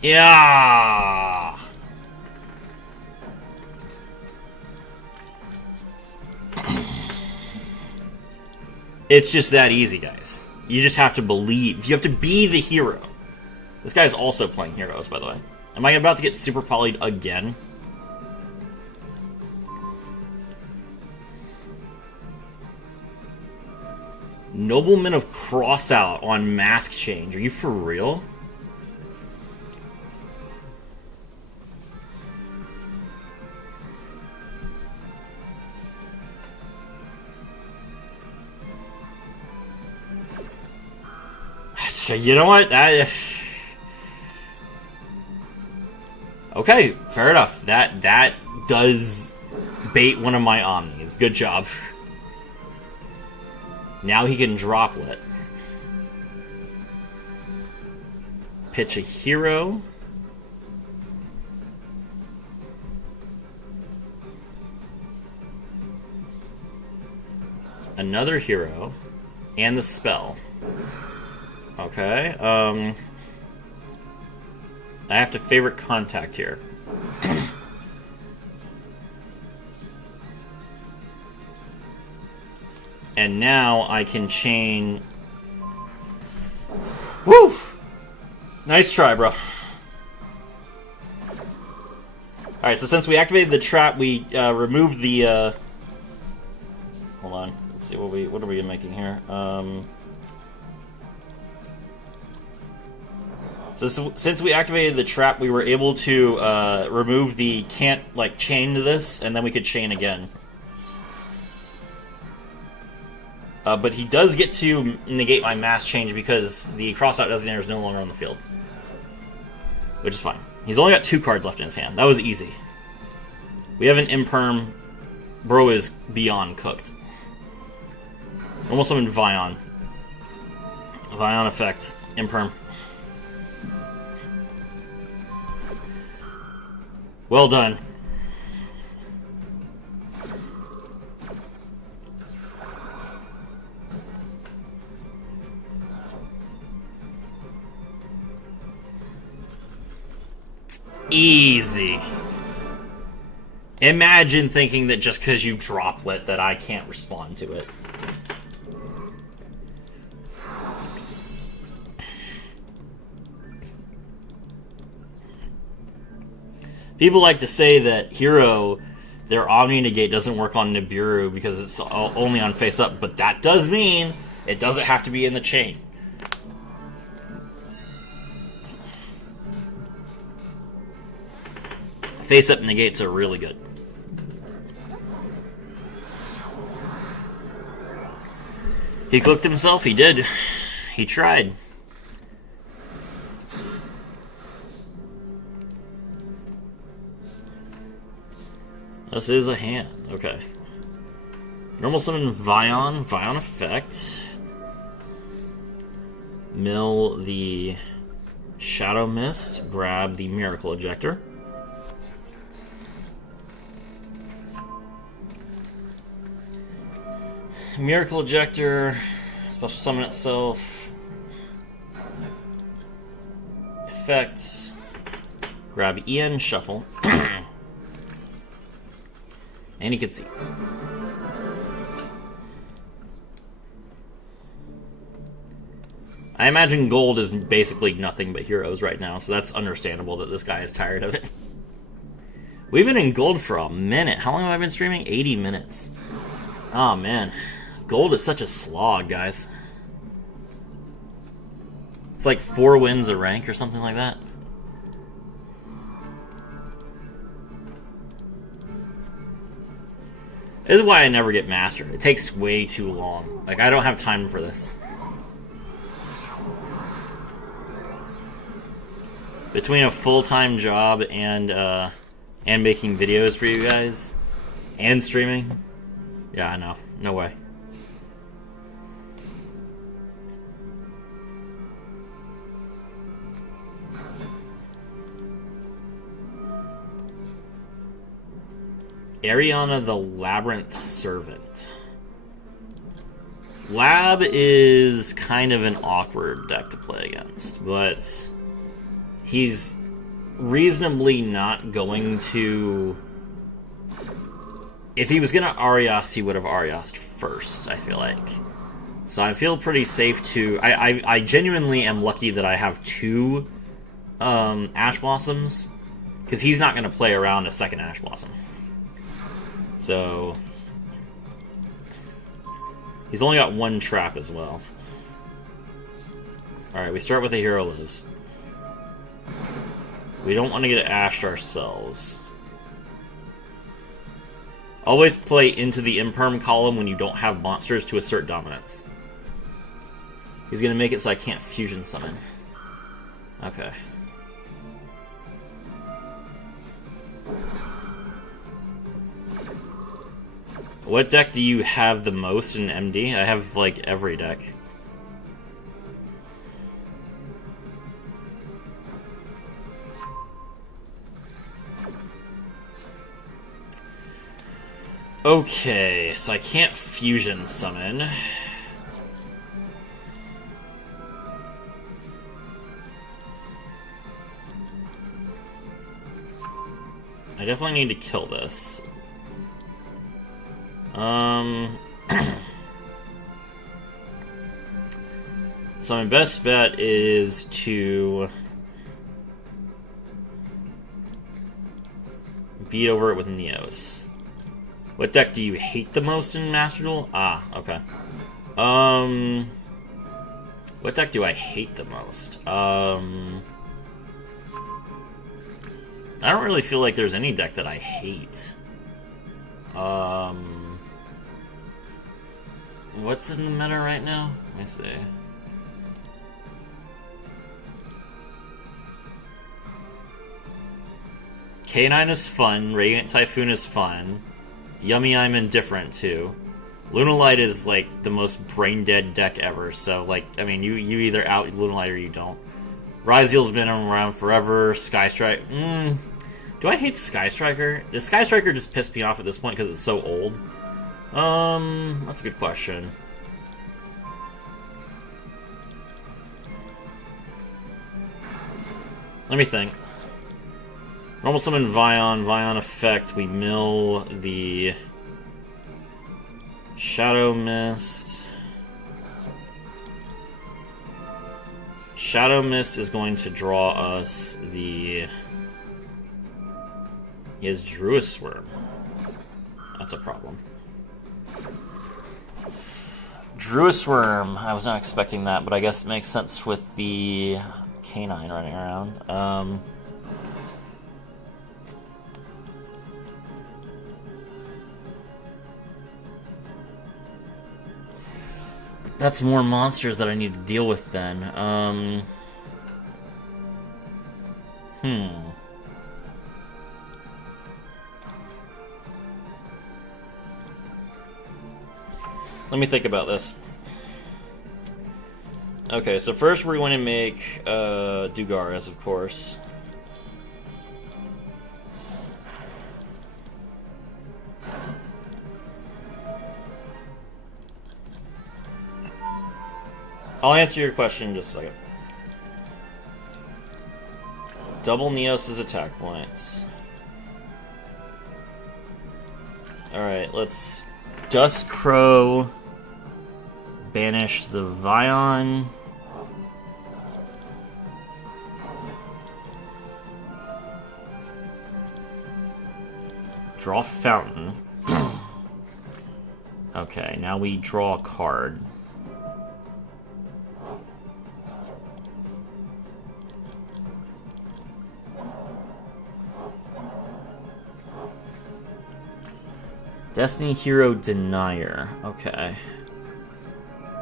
Yeah! It's just that easy, guys. You just have to believe. You have to be the hero. This guy's also playing heroes, by the way. Am I about to get super polyed again? Nobleman of Crossout on Mask Change. Are you for real? You know what? Okay, fair enough. That does bait one of my Omnis. Good job. Now he can droplet. Pitch a hero. Another hero. And the spell. Okay, I have to favorite contact here. And now I can chain... Woo! Nice try, bro. Alright, so since we activated the trap, we removed the... Hold on. Let's see, what are we making here? So since we activated the trap, we were able to remove the can't, like, chain to this, and then we could chain again. But he does get to negate my mass change because the Crossout Designator is no longer on the field. Which is fine. He's only got 2 cards left in his hand. That was easy. We have an Imperm. Bro is beyond cooked. Almost summoned Vion. Vion effect. Imperm. Well done. Easy. Imagine thinking that just because you droplet that I can't respond to it. People like to say that Hero, their Omni Negate doesn't work on Nibiru because it's only on face up, but that does mean it doesn't have to be in the chain. Face up negates are really good. He cooked himself, he did. He tried. This is a hand, okay. Normal summon Vion, Vion effect. Mill the Shadow Mist, grab the Miracle Ejector. Miracle Ejector, special summon itself. Effects. Grab Ian, shuffle. And he concedes. I imagine gold is basically nothing but heroes right now, so that's understandable that this guy is tired of it. We've been in gold for a minute. How long have I been streaming? 80 minutes. Oh, man. Gold is such a slog, guys. It's like 4 wins a rank or something like that. This is why I never get mastered. It takes way too long. Like, I don't have time for this. Between a full-time job and making videos for you guys, And streaming? Yeah, I know. No way. Ariana the Labyrinth Servant. Lab is kind of an awkward deck to play against, but he's reasonably not going to... If he was going to Arias, he would have Arias first, I feel like. So I feel pretty safe to... I genuinely am lucky that I have two Ash Blossoms, because he's not going to play around a second Ash Blossom. So... He's only got one trap as well. Alright, we start with the Hero Lives. We don't want to get ashed ourselves. Always play into the Imperm column when you don't have monsters to assert dominance. He's going to make it so I can't fusion summon. Okay. What deck do you have the most in MD? I have, like, every deck. Okay, so I can't fusion summon. I definitely need to kill this. So my best bet is to beat over it with Neos. What deck do you hate the most in Master Duel? Ah, okay. What deck do I hate the most? I don't really feel like there's any deck that I hate. What's in the meta right now? Let me see. K9 is fun, Radiant Typhoon is fun, Yummy I'm indifferent too. Lunalight is like the most brain dead deck ever, so like, I mean, you either out Lunalight or you don't. Ryzeal's been around forever, Skystrike, do I hate Skystriker? Does Skystriker just piss me off at this point because it's so old? That's a good question. Let me think. Normal summon Vion effect, we mill the Shadow Mist. Shadow Mist is going to draw us the... He has Druid Swarm. That's a problem. Druid Swarm, I was not expecting that, but I guess it makes sense with the K9 running around. That's more monsters that I need to deal with then. Let me think about this. Okay, so first we're going to make Dugares, of course. I'll answer your question in just a second. Double Neos' attack points. Alright, let's Duskcrow, banish the Vion. Draw Fountain. Okay, now we draw a card. Destiny Hero Denier. Okay.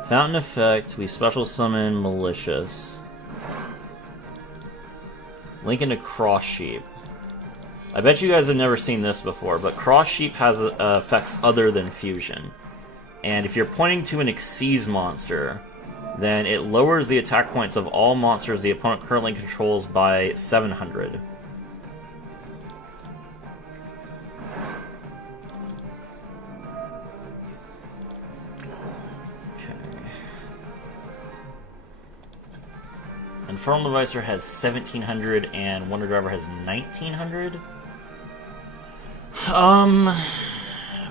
Fountain effect, we special summon Malicious. Link into Cross Sheep. I bet you guys have never seen this before, but Cross Sheep has effects other than Fusion. And if you're pointing to an Xyz monster, then it lowers the attack points of all monsters the opponent currently controls by 700. Infernal Devicer has 1700 and Wonder Driver has 1900.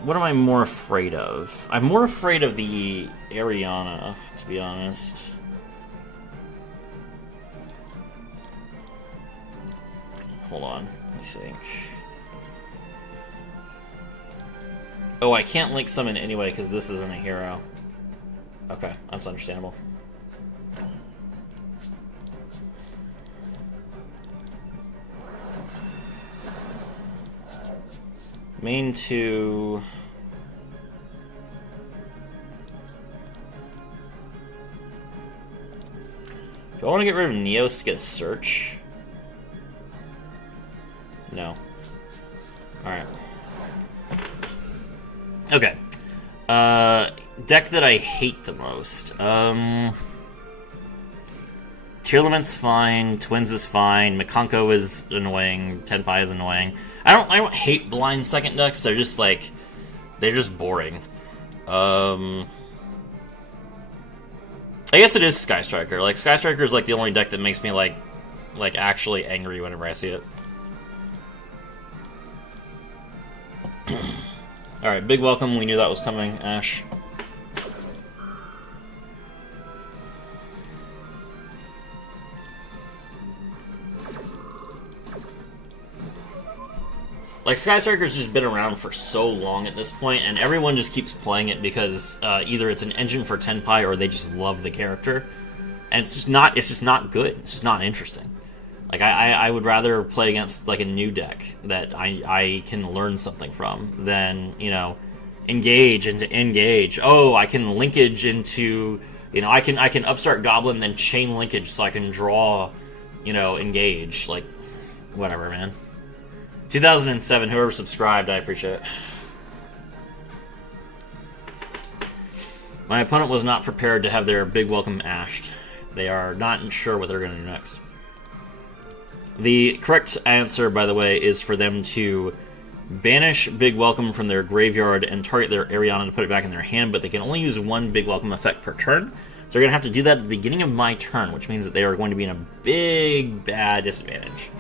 What am I more afraid of? I'm more afraid of the Ariana, to be honest. Hold on, let me think. Oh, I can't link summon anyway because this isn't a hero. Okay, that's understandable. Main 2. Do I want to get rid of Neos to get a search? No. Alright. Okay. Deck that I hate the most. Tearlament's fine, Twins is fine, Mikanko is annoying, Tenpai is annoying. I don't hate blind second decks, they're just like, they're just boring. I guess it is Sky Striker. Like, Sky Striker is like the only deck that makes me like actually angry whenever I see it. Alright, big welcome, we knew that was coming, Ash. Like, Sky Striker's just been around for so long at this point, and everyone just keeps playing it because either it's an engine for Tenpai or they just love the character. And it's just not good. It's just not interesting. Like, I would rather play against, like, a new deck that I can learn something from than, you know, engage into engage. Oh, I can linkage into, you know, I can upstart Goblin, then chain linkage so I can draw, you know, engage. Like, whatever, man. 2007, whoever subscribed, I appreciate it. My opponent was not prepared to have their big welcome ashed. They are not sure what they're going to do next. The correct answer, by the way, is for them to banish Big Welcome from their graveyard and target their Ariana to put it back in their hand, but they can only use one Big Welcome effect per turn. So they're going to have to do that at the beginning of my turn, which means that they are going to be in a big, bad disadvantage.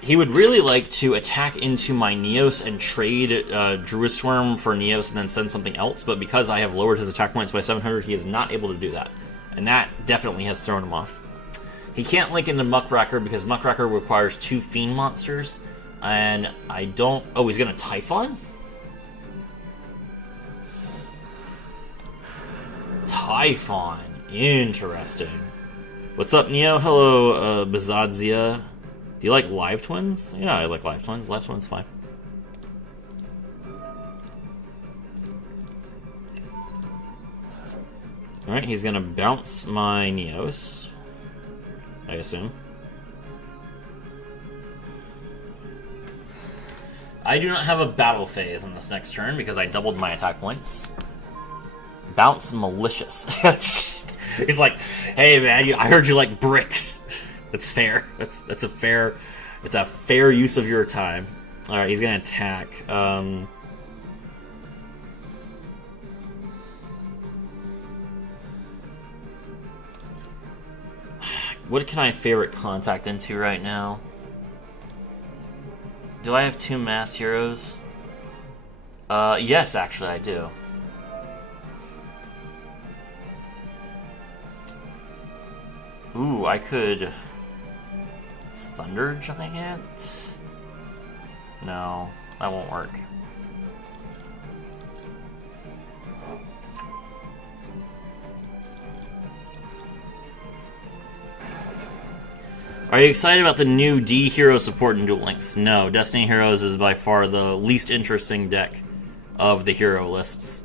He would really like to attack into my Neos and trade Druiswurm for Neos and then send something else, but because I have lowered his attack points by 700, he is not able to do that. And that definitely has thrown him off. He can't link into Muckracker because Muckracker requires 2 Fiend monsters, and I don't... Oh, he's going to Typhon? Typhon. Interesting. What's up, Neo? Hello, Bazadzia. Do you like Live Twins? Yeah, I like Live Twins. Live Twins, fine. Alright, he's gonna bounce my Neos, I assume. I do not have a battle phase in this next turn because I doubled my attack points. Bounce Malicious. He's like, hey man, I heard you like bricks. That's fair. That's a fair. It's a fair use of your time. All right, he's gonna attack. What can I favorite contact into right now? Do I have 2 masked heroes? Yes, actually I do. Ooh, I could Thunder Giant? No, that won't work. Are you excited about the new D hero support in Duel Links? No, Destiny Heroes is by far the least interesting deck of the hero lists.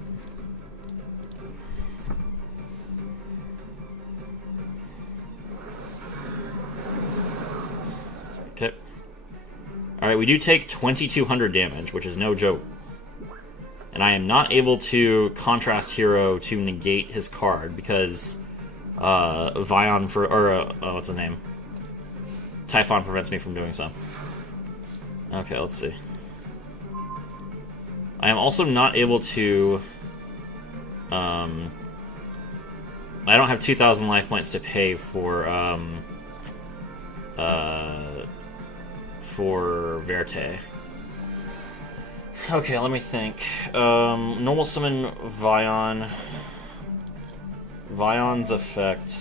Okay. Alright, we do take 2,200 damage, which is no joke. And I am not able to Contrast Hero to negate his card because Vion, what's his name? Typhon prevents me from doing so. Okay, let's see. I am also not able to... I don't have 2,000 life points to pay for Verte. Okay, let me think. Normal summon Vion. Vion's effect.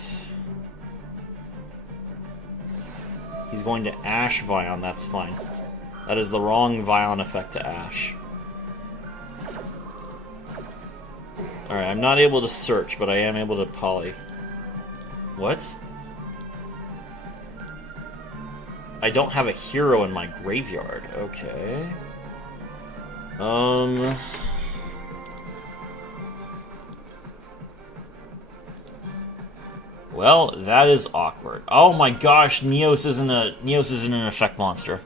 He's going to Ash Vion, that's fine. That is the wrong Vion effect to Ash. Alright, I'm not able to search, but I am able to poly. What? I don't have a hero in my graveyard. Okay. Well, that is awkward. Oh my gosh, Neos isn't an effect monster.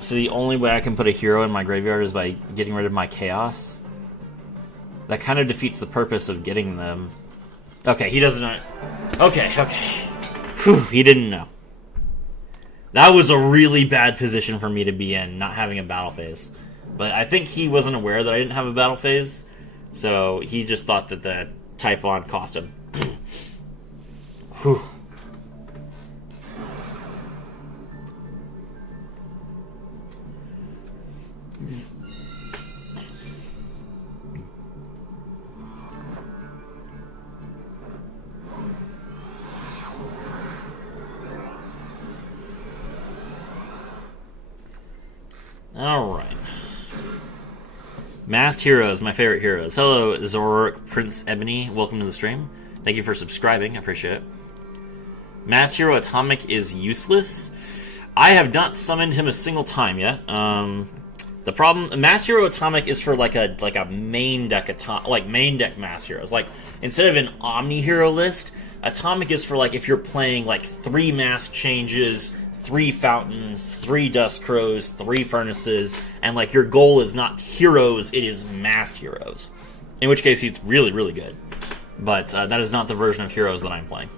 So the only way I can put a hero in my graveyard is by getting rid of my chaos? That kind of defeats the purpose of getting them. Okay, he doesn't know. Okay. Whew, he didn't know. That was a really bad position for me to be in, not having a battle phase. But I think he wasn't aware that I didn't have a battle phase, so he just thought that the Typhon cost him. Whew. Alright. Masked Heroes, my favorite heroes. Hello, Zork, Prince Ebony. Welcome to the stream. Thank you for subscribing. I appreciate it. Masked Hero Atomic is useless. I have not summoned him a single time yet. The problem, Masked Hero Atomic is for like a main deck main deck Masked Heroes. Like instead of an Omni Hero list, Atomic is for like if you're playing like 3 Mask Changes, 3 Fountains, 3 Dust Crows, 3 Furnaces, and like your goal is not heroes, it is Masked Heroes. In which case he's really, really good. But that is not the version of heroes that I'm playing.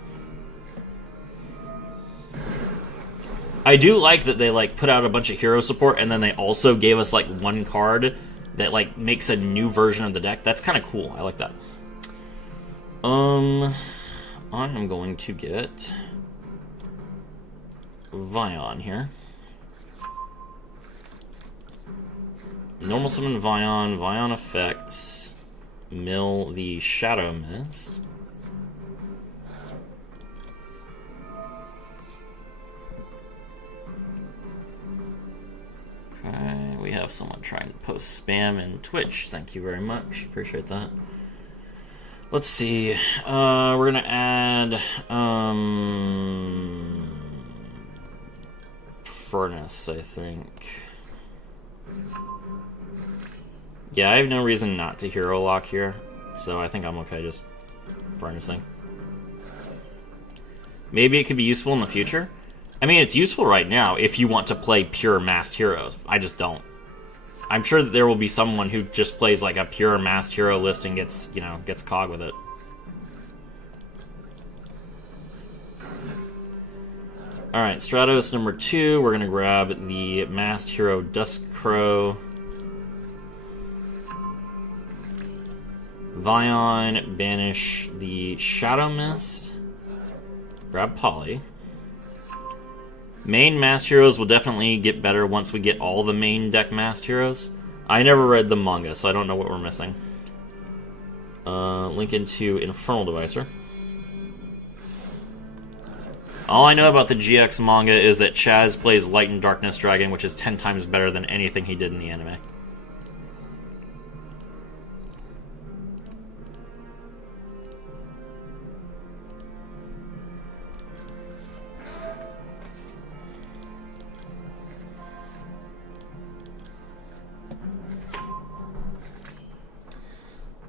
I do like that they like put out a bunch of hero support and then they also gave us like one card that like makes a new version of the deck. That's kind of cool. I like that. I'm going to get Vion here. Normal summon Vion. Vion effects. Mill the Shadow Mist. Okay, we have someone trying to post spam in Twitch. Thank you very much. Appreciate that. Let's see. We're gonna add Furnace, I think. Yeah, I have no reason not to hero lock here, so I think I'm okay just Furnacing. Maybe it could be useful in the future. I mean, it's useful right now if you want to play pure Masked Heroes. I just don't. I'm sure that there will be someone who just plays like a pure Masked Hero list and gets, you know, gets cog with it. Alright, Stratos number 2. We're going to grab the Masked Hero Duskcrow. Vion, banish the Shadow Mist. Grab Poly. Main Masked Heroes will definitely get better once we get all the main deck Masked Heroes. I never read the manga, so I don't know what we're missing. Link into Infernal Devicer. All I know about the GX manga is that Chaz plays Light and Darkness Dragon, which is 10 times better than anything he did in the anime.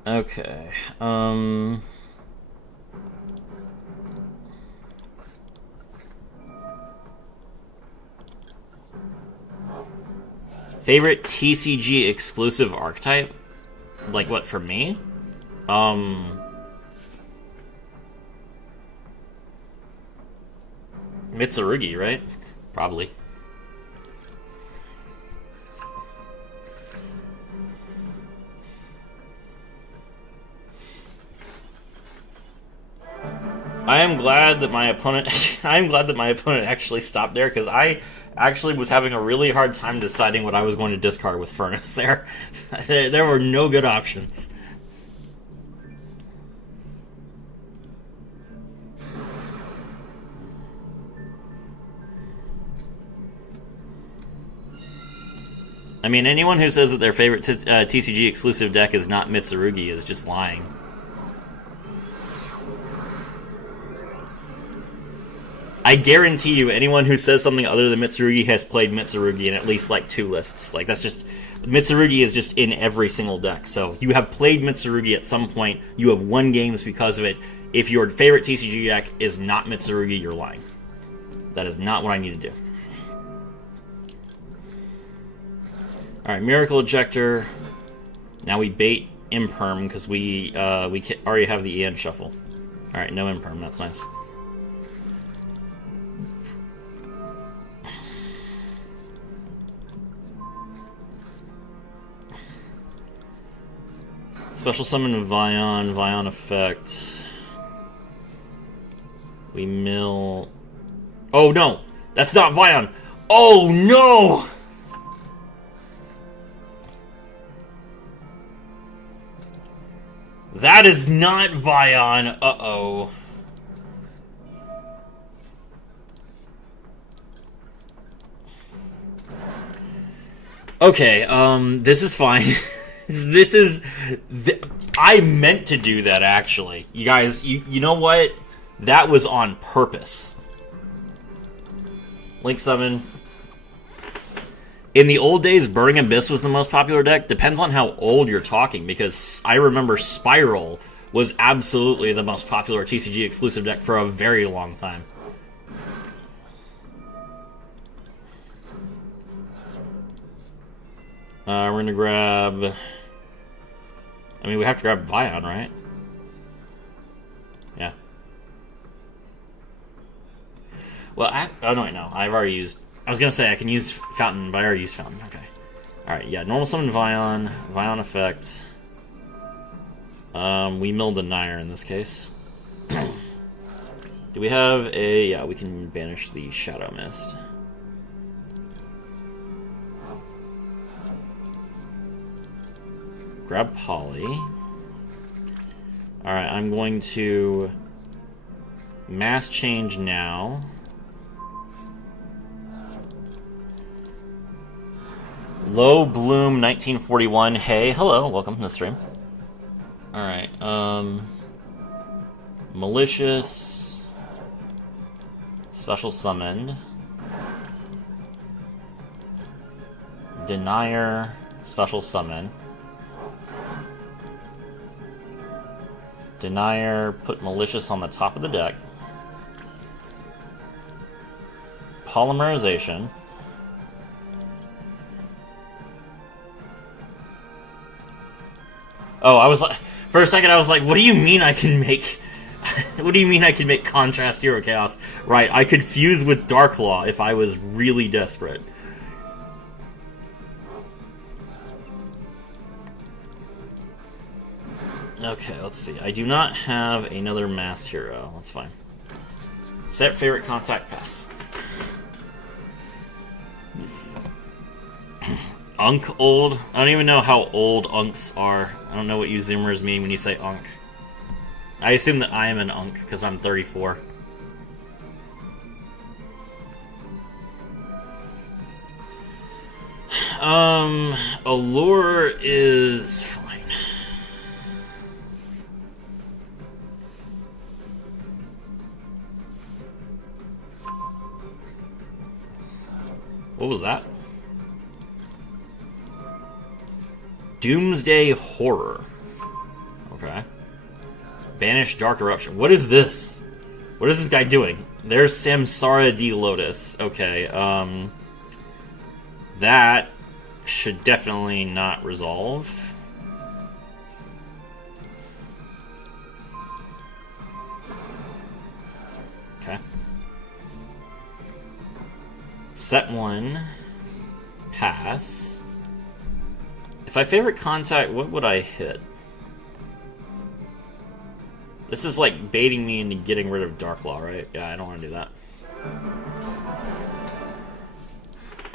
Okay. Favorite TCG exclusive archetype? Like what, for me? Mitsurugi, right? Probably. I am glad that my opponent actually stopped there, because I actually was having a really hard time deciding what I was going to discard with Furnace there. There were no good options. I mean, anyone who says that their favorite TCG exclusive deck is not Mitsurugi is just lying. I guarantee you, anyone who says something other than Mitsurugi has played Mitsurugi in at least like 2 lists. Like, that's just... Mitsurugi is just in every single deck. So you have played Mitsurugi at some point. You have won games because of it. If your favorite TCG deck is not Mitsurugi, you're lying. That is not what I need to do. Alright, Miracle Ejector. Now we bait Imperm because we already have the Aeon Shuffle. Alright, no Imperm. That's nice. Special Summon Vion, Vion Effect. We mill... Oh, no! That's not Vion! Oh, no! That is not Vion! Uh-oh. Okay, this is fine. This is... I meant to do that, actually. You guys, you know what? That was on purpose. Link Summon. In the old days, Burning Abyss was the most popular deck. Depends on how old you're talking, because I remember Spiral was absolutely the most popular TCG exclusive deck for a very long time. We're gonna grab... I mean, we have to grab Vion, right? Yeah. Well, oh, no, wait, no. I've already used... I was gonna say I can use Fountain, but I already used Fountain. Okay. Alright, yeah. Normal Summon Vion. Vion Effect. We mill Denier in this case. Do we have a... Yeah, we can banish the Shadow Mist. Grab Poly. Alright, I'm going to mass change now. Low Bloom 1941. Hey, hello, welcome to the stream. Alright, Malicious. Special Summoned. Denier. Special Summon. Denier, put Malicious on the top of the deck. Polymerization. Oh, I was like, for a second I was like, what do you mean I can make, what do you mean I can make Contrast Hero Chaos? Right, I could fuse with Darklaw if I was really desperate. Okay, let's see. I do not have another mass hero. That's fine. Set favorite contact pass. Unk old? I don't even know how old Unks are. I don't know what you Zoomers mean when you say Unk. I assume that I am an Unk because I'm 34. Allure is fine. What was that? Doomsday Horror. Banish Dark Eruption. What is this? What is this guy doing? There's Samsara D. Lotus. Okay, that should definitely not resolve. Okay. Set 1. Pass. If I favorite contact, what would I hit? This is like baiting me into getting rid of Darklaw, right? Yeah, I don't want to do that.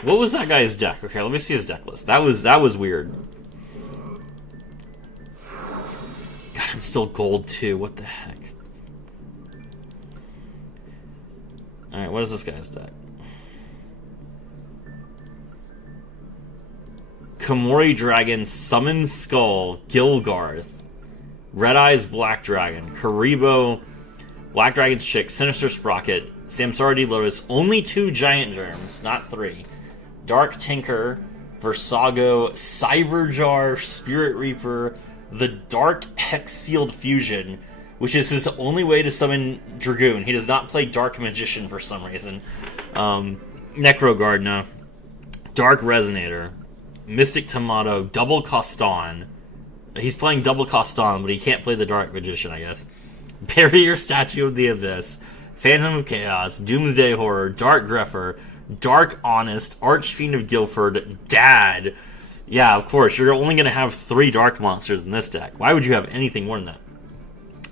What was that guy's deck? Okay, let me see his deck list. That was weird. God, I'm still gold too. What the heck? Alright, what is this guy's deck? Komori Dragon, Summon Skull, Gilgarth, Red Eyes Black Dragon, Karibo, Black Dragon's Chick, Sinister Sprocket, Samsara D. Lotus, only 2 Giant Germs, not 3. Dark Tinker, Versago, Cyberjar, Spirit Reaper, the Dark Hex Sealed Fusion, which is his only way to summon Dragoon. He does not play Dark Magician for some reason. Necroguard, no. Dark Resonator, Mystic Tomato, Double Coston. He's playing Double Coston, but he can't play the Dark Magician, I guess. Barrier Statue of the Abyss, Phantom of Chaos, Doomsday Horror, Dark Grepher, Dark Honest, Archfiend of Guilford, Dad. Yeah, of course, you're only going to have 3 Dark monsters in this deck. Why would you have anything more than that?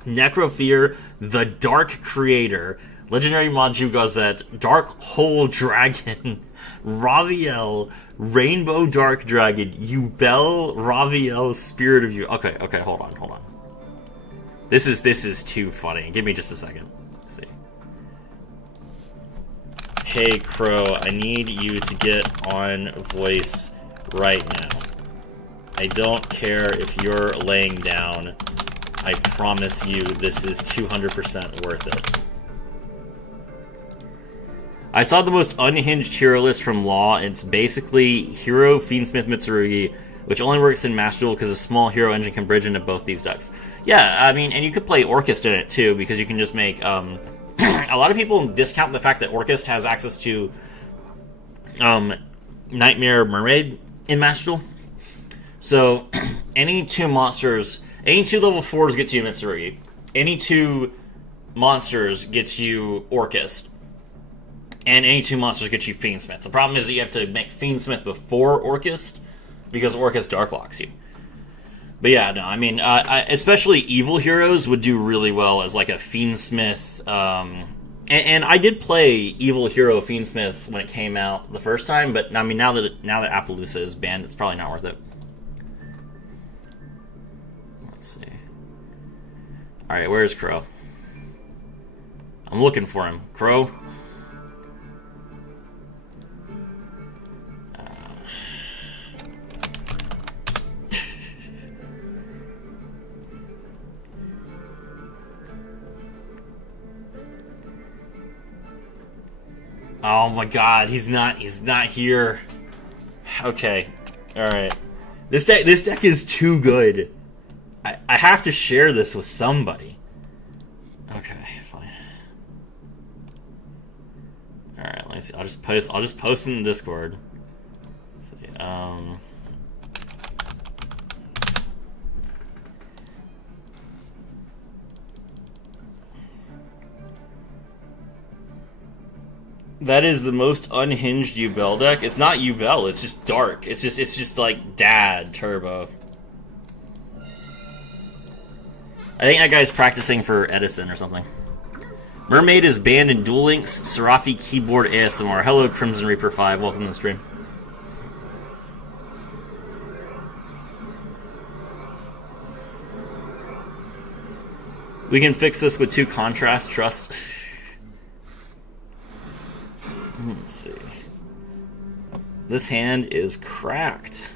Necrofear, the Dark Creator, Legendary Maju Gazette, Dark Hole Dragon, Raviel, Rainbow Dark Dragon, Yubel, Raviel, Spirit of You. Okay, hold on. This is too funny. Give me just a second. Let's see. Hey, Crow, I need you to get on voice right now. I don't care if you're laying down. I promise you this is 200% worth it. I saw the most unhinged hero list from Law. It's basically Hero, Fiendsmith, Mitsurugi, which only works in Master Duel because a small hero engine can bridge into both these decks. Yeah, I mean, and you could play Orchist in it too, because you can just make... a lot of people discount the fact that Orchist has access to Nightmare Mermaid in Master Duel. So, any 2 monsters... Any 2 level 4s gets you Mitsurugi. Any 2 monsters gets you Orchist. And any 2 monsters get you Fiendsmith. The problem is that you have to make Fiendsmith before Orchist, because Orchist Darklocks you. But yeah, no, I mean, especially evil heroes would do really well as like a Fiendsmith. And I did play Evil Hero Fiendsmith when it came out the first time, but I mean, now that Appaloosa is banned, it's probably not worth it. Let's see. Alright, where's Crow? I'm looking for him. Crow? Oh my god, he's not here. Okay. Alright. This deck is too good. I have to share this with somebody. Okay, fine. Alright, let me see. I'll just post in the Discord. Let's see. That is the most unhinged Yubel deck. It's not Yubel, it's just dark. It's just like Dad Turbo. I think that guy's practicing for Edison or something. Mermaid is banned in Duel Links. Serafi Keyboard ASMR. Hello, Crimson Reaper 5. Welcome to the stream. We can fix this with 2 contrast, trust. Let's see. This hand is cracked.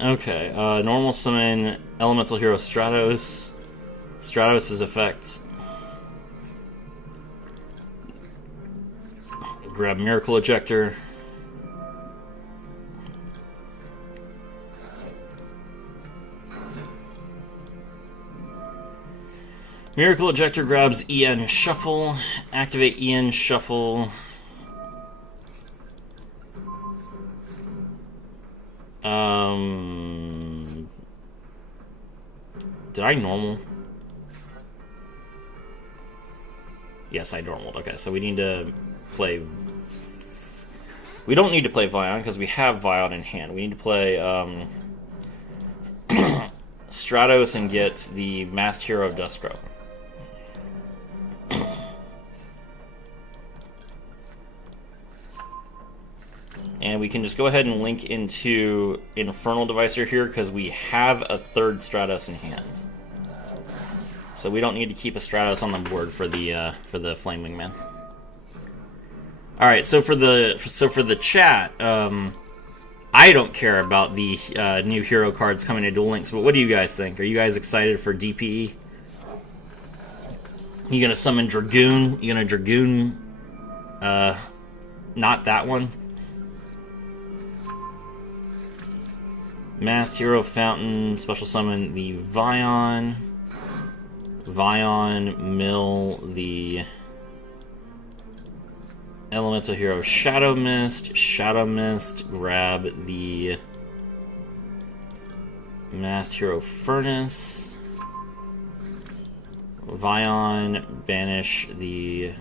Okay, normal summon elemental hero Stratos. Stratos' effect. Grab Miracle Ejector. Miracle Ejector grabs EN Shuffle. Activate EN Shuffle. Did I normal? Yes, I normaled. Okay, so we need to play... We don't need to play Vion, because we have Vion in hand. We need to play Stratos and get the Masked Hero of Dustgrove. And we can just go ahead and link into Infernal Devicer here, because we have a third Stratos in hand. So we don't need to keep a Stratos on the board for the Flame Wingman. All right, so for the chat, I don't care about the new hero cards coming to Duel Links, but what do you guys think? Are you guys excited for DPE? You gonna summon Dragoon? You gonna Dragoon? Not that one. Masked Hero Fountain, special summon the Vion. Vion, mill the Elemental Hero Shadow Mist. Shadow Mist, grab the Masked Hero Furnace. Vion, banish the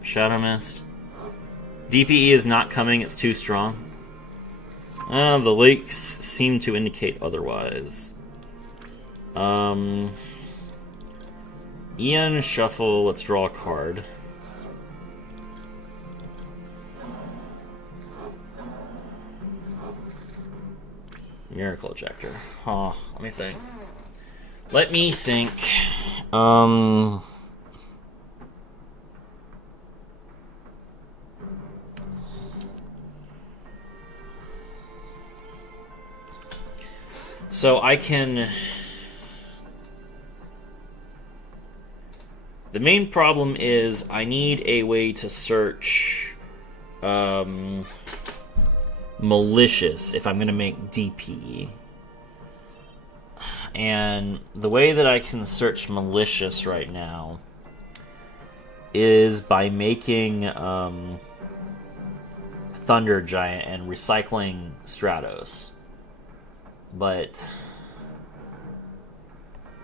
Shadow Mist. DPE is not coming, it's too strong. The lakes seem to indicate otherwise. EN Shuffle, let's draw a card. Miracle Ejector. Huh, let me think. Let me think. So I can... The main problem is I need a way to search Malicious if I'm going to make DP. And the way that I can search Malicious right now is by making Thunder Giant and recycling Stratos. But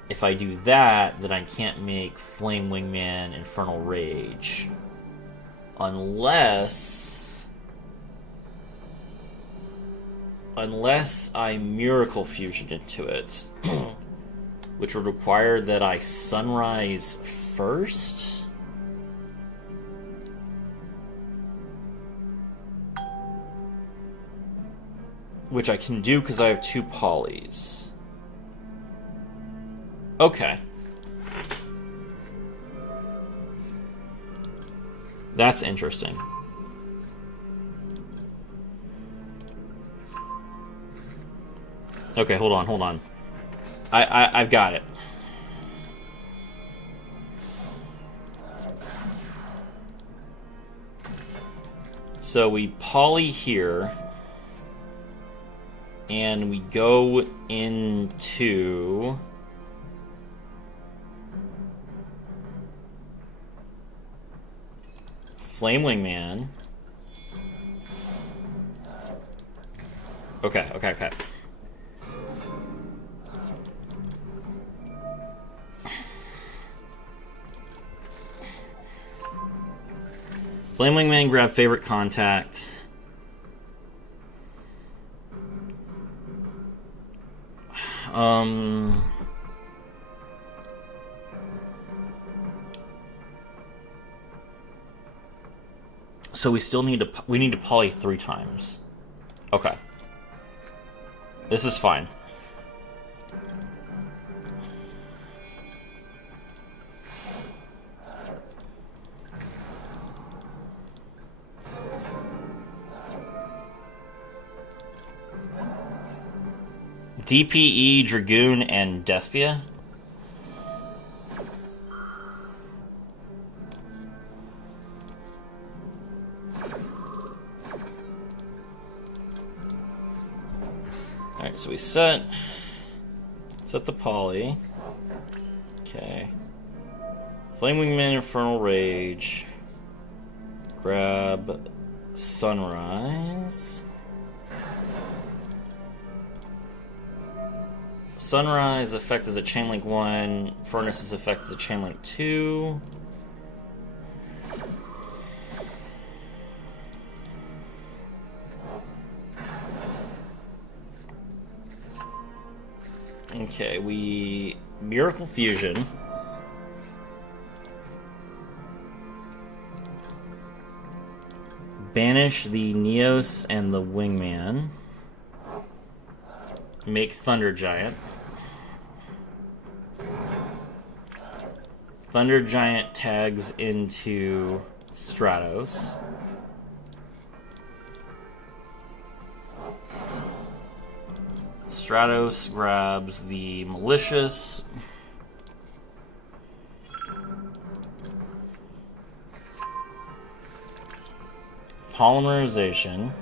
if I do that, then I can't make Flame Wingman Infernal Rage. Unless I Miracle Fusion into it. Which would require that I Sunrise first? Which I can do because I have 2 polys. Okay. That's interesting. Okay, hold on. I've got it. So we poly here. And we go into... Flame Wingman. Okay. Flame Wingman, grab favorite contact. So we still need to poly 3 times. Okay. This is fine. DPE, Dragoon, and Despia. Alright, so we set the poly. Okay. Flame Wingman, Infernal Rage. Grab Sunrise. Sunrise effect is a Chainlink 1. Furnace's effect is a Chainlink 2. Okay, we Miracle Fusion. Banish the Neos and the Wingman. Make Thunder Giant. Thunder Giant tags into Stratos. Stratos grabs the Malicious. Polymerization.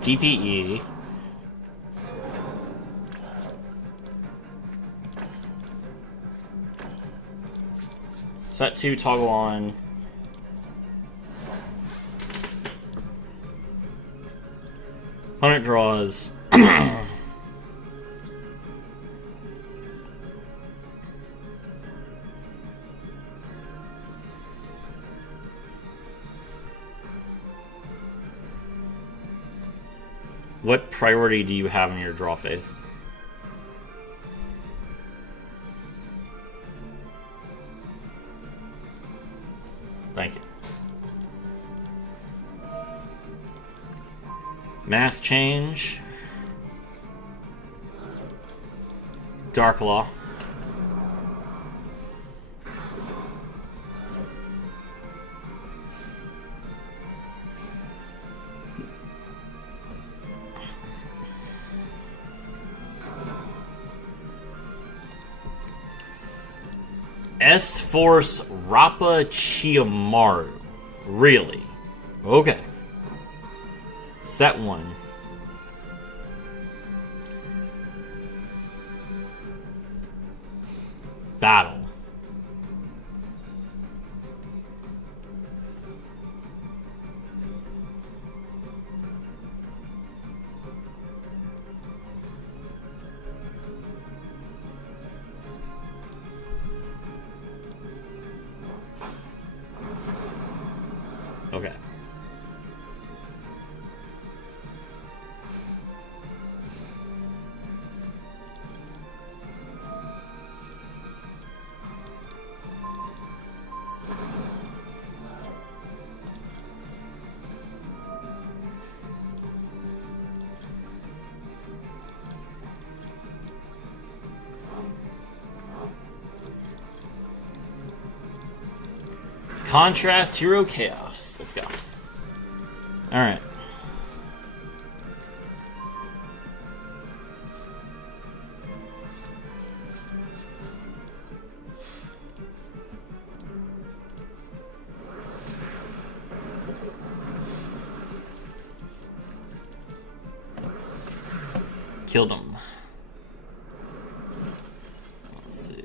DPE. Set 2, toggle on. Opponent draws. What priority do you have in your draw phase? Thank you. Mass Change. Dark Law. S-Force Rappa Chiyomaru. Really? Okay. Set 1. Battle. Okay. Contrast Hero Chaos. Let's go. Alright. Killed him. Let's see.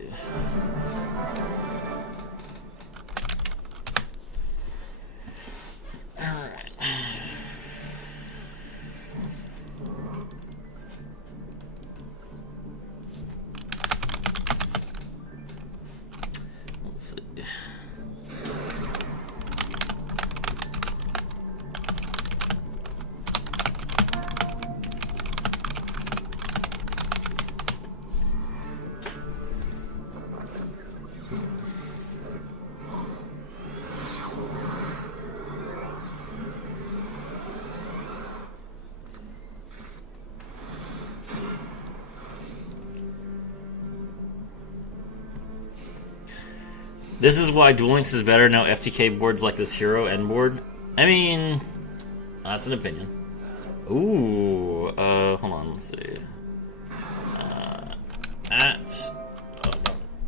This is why Duel Links is better. No FTK boards like this Hero N board. I mean, that's an opinion. Ooh, hold on, let's see.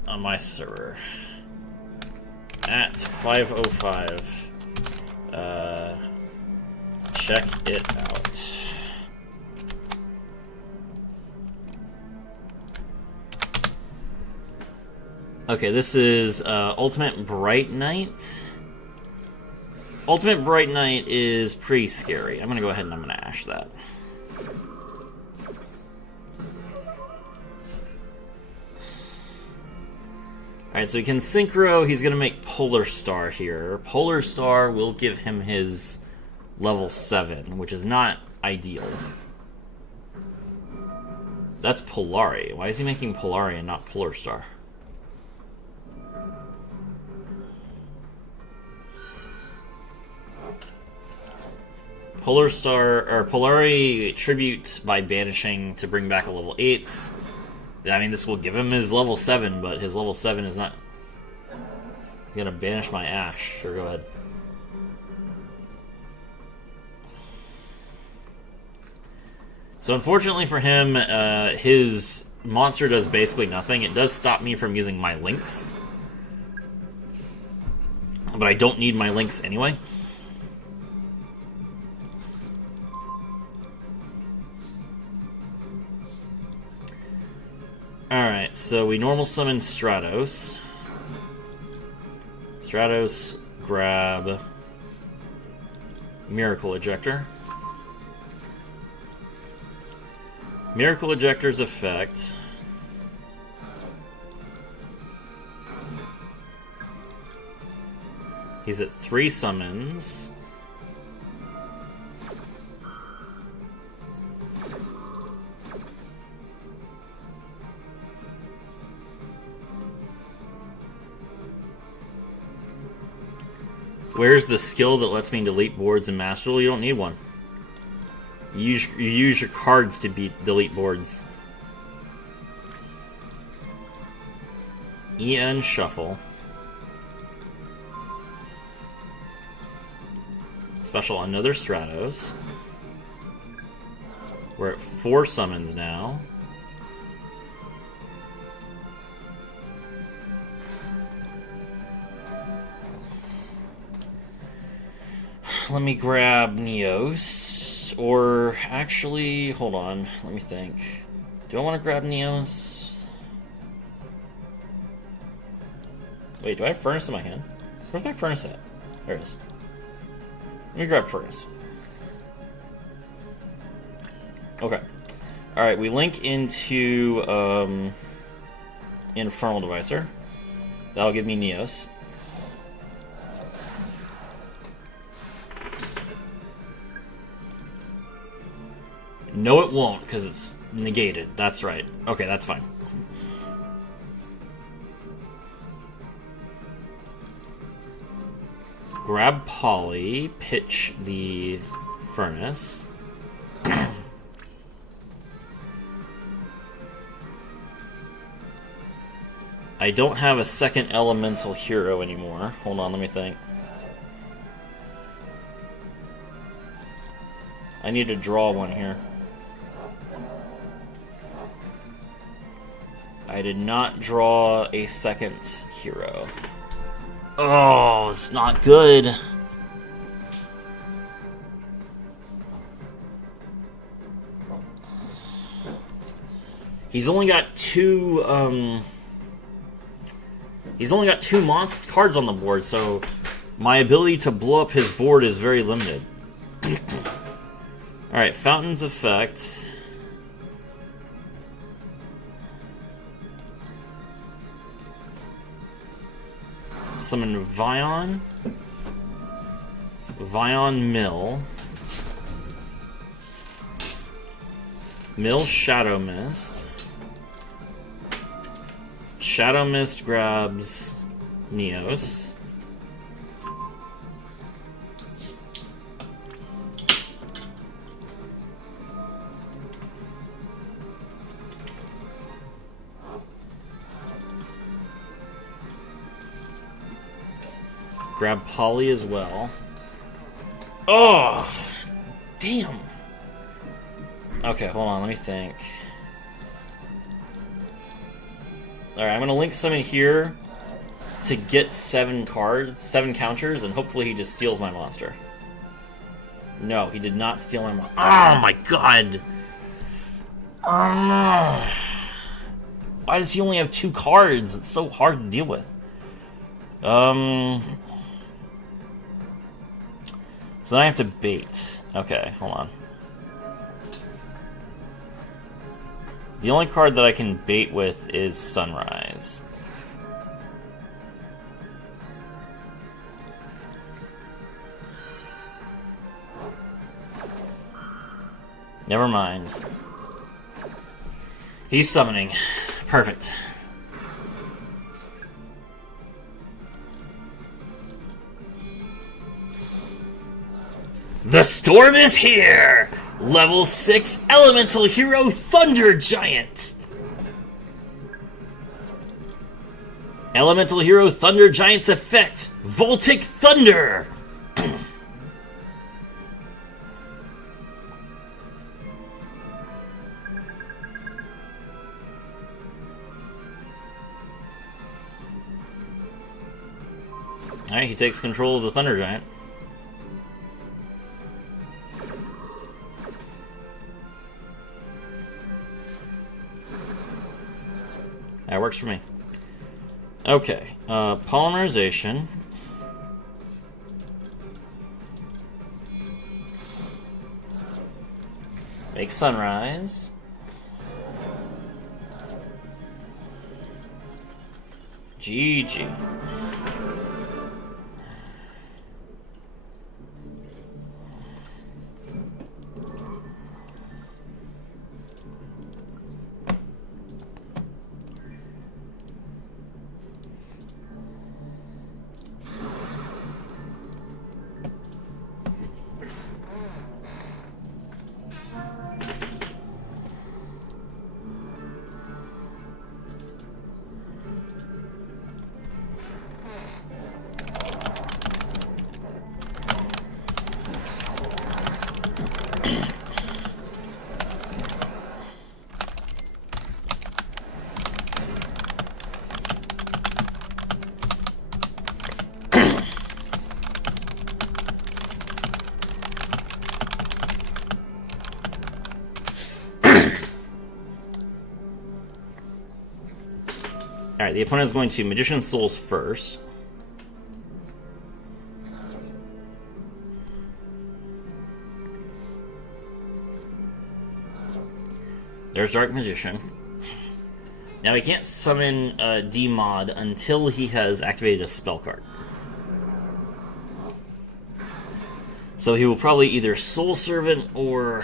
On my server. At 505. Check it out. Okay, this is Ultimate Bright Knight. Ultimate Bright Knight is pretty scary. I'm gonna go ahead and I'm gonna ash that. Alright, so he can Synchro. He's gonna make Polar Star here. Polar Star will give him his level 7, which is not ideal. That's Polari. Why is he making Polari and not Polar Star? Polar Star, or Polari Tribute by banishing to bring back a level 8. I mean, this will give him his level 7, but his level 7 is not... He's gonna banish my Ash. Sure, go ahead. So unfortunately for him, his monster does basically nothing. It does stop me from using my links. But I don't need my links anyway. Alright, so we normal summon Stratos. Stratos, grab Miracle Ejector. Miracle Ejector's effect. He's at 3 summons. Where's the skill that lets me delete boards in Master Duel? You don't need one. You use your cards to delete boards. EN Shuffle. Special another Stratos. We're at 4 summons now. Let me grab Neos, or actually, hold on, let me think. Do I want to grab Neos? Wait, do I have Furnace in my hand? Where's my Furnace at? There it is. Let me grab Furnace. Okay. Alright, we link into Infernal Devicer. That'll give me Neos. No, it won't, because it's negated. That's right. Okay, that's fine. Grab Polly, pitch the Furnace. I don't have a second elemental hero anymore. Hold on, let me think. I need to draw one here. I did not draw a second hero. Oh, it's not good. He's only got two monster cards on the board, so my ability to blow up his board is very limited. Alright, Fountain's Effect. Summon Vion. Vion Mill. Mill Shadow Mist. Shadow Mist grabs Neos. Grab Polly as well. Oh! Damn! Okay, hold on, let me think. Alright, I'm gonna link some in here to get 7 cards, 7 counters, and hopefully he just steals my monster. No, he did not steal my monster. Oh my god! Why does he only have 2 cards? It's so hard to deal with. So then I have to bait. Okay, hold on. The only card that I can bait with is Sunrise. Never mind. He's summoning. Perfect. The storm is here! Level 6 Elemental Hero Thunder Giant! Elemental Hero Thunder Giant's effect, Voltic Thunder! Alright, he takes control of the Thunder Giant. That works for me. Okay, polymerization. Make Sunrise. GG. Alright, the opponent is going to Magician's Souls first. There's Dark Magician. Now he can't summon D-Mod until he has activated a spell card. So he will probably either Soul Servant or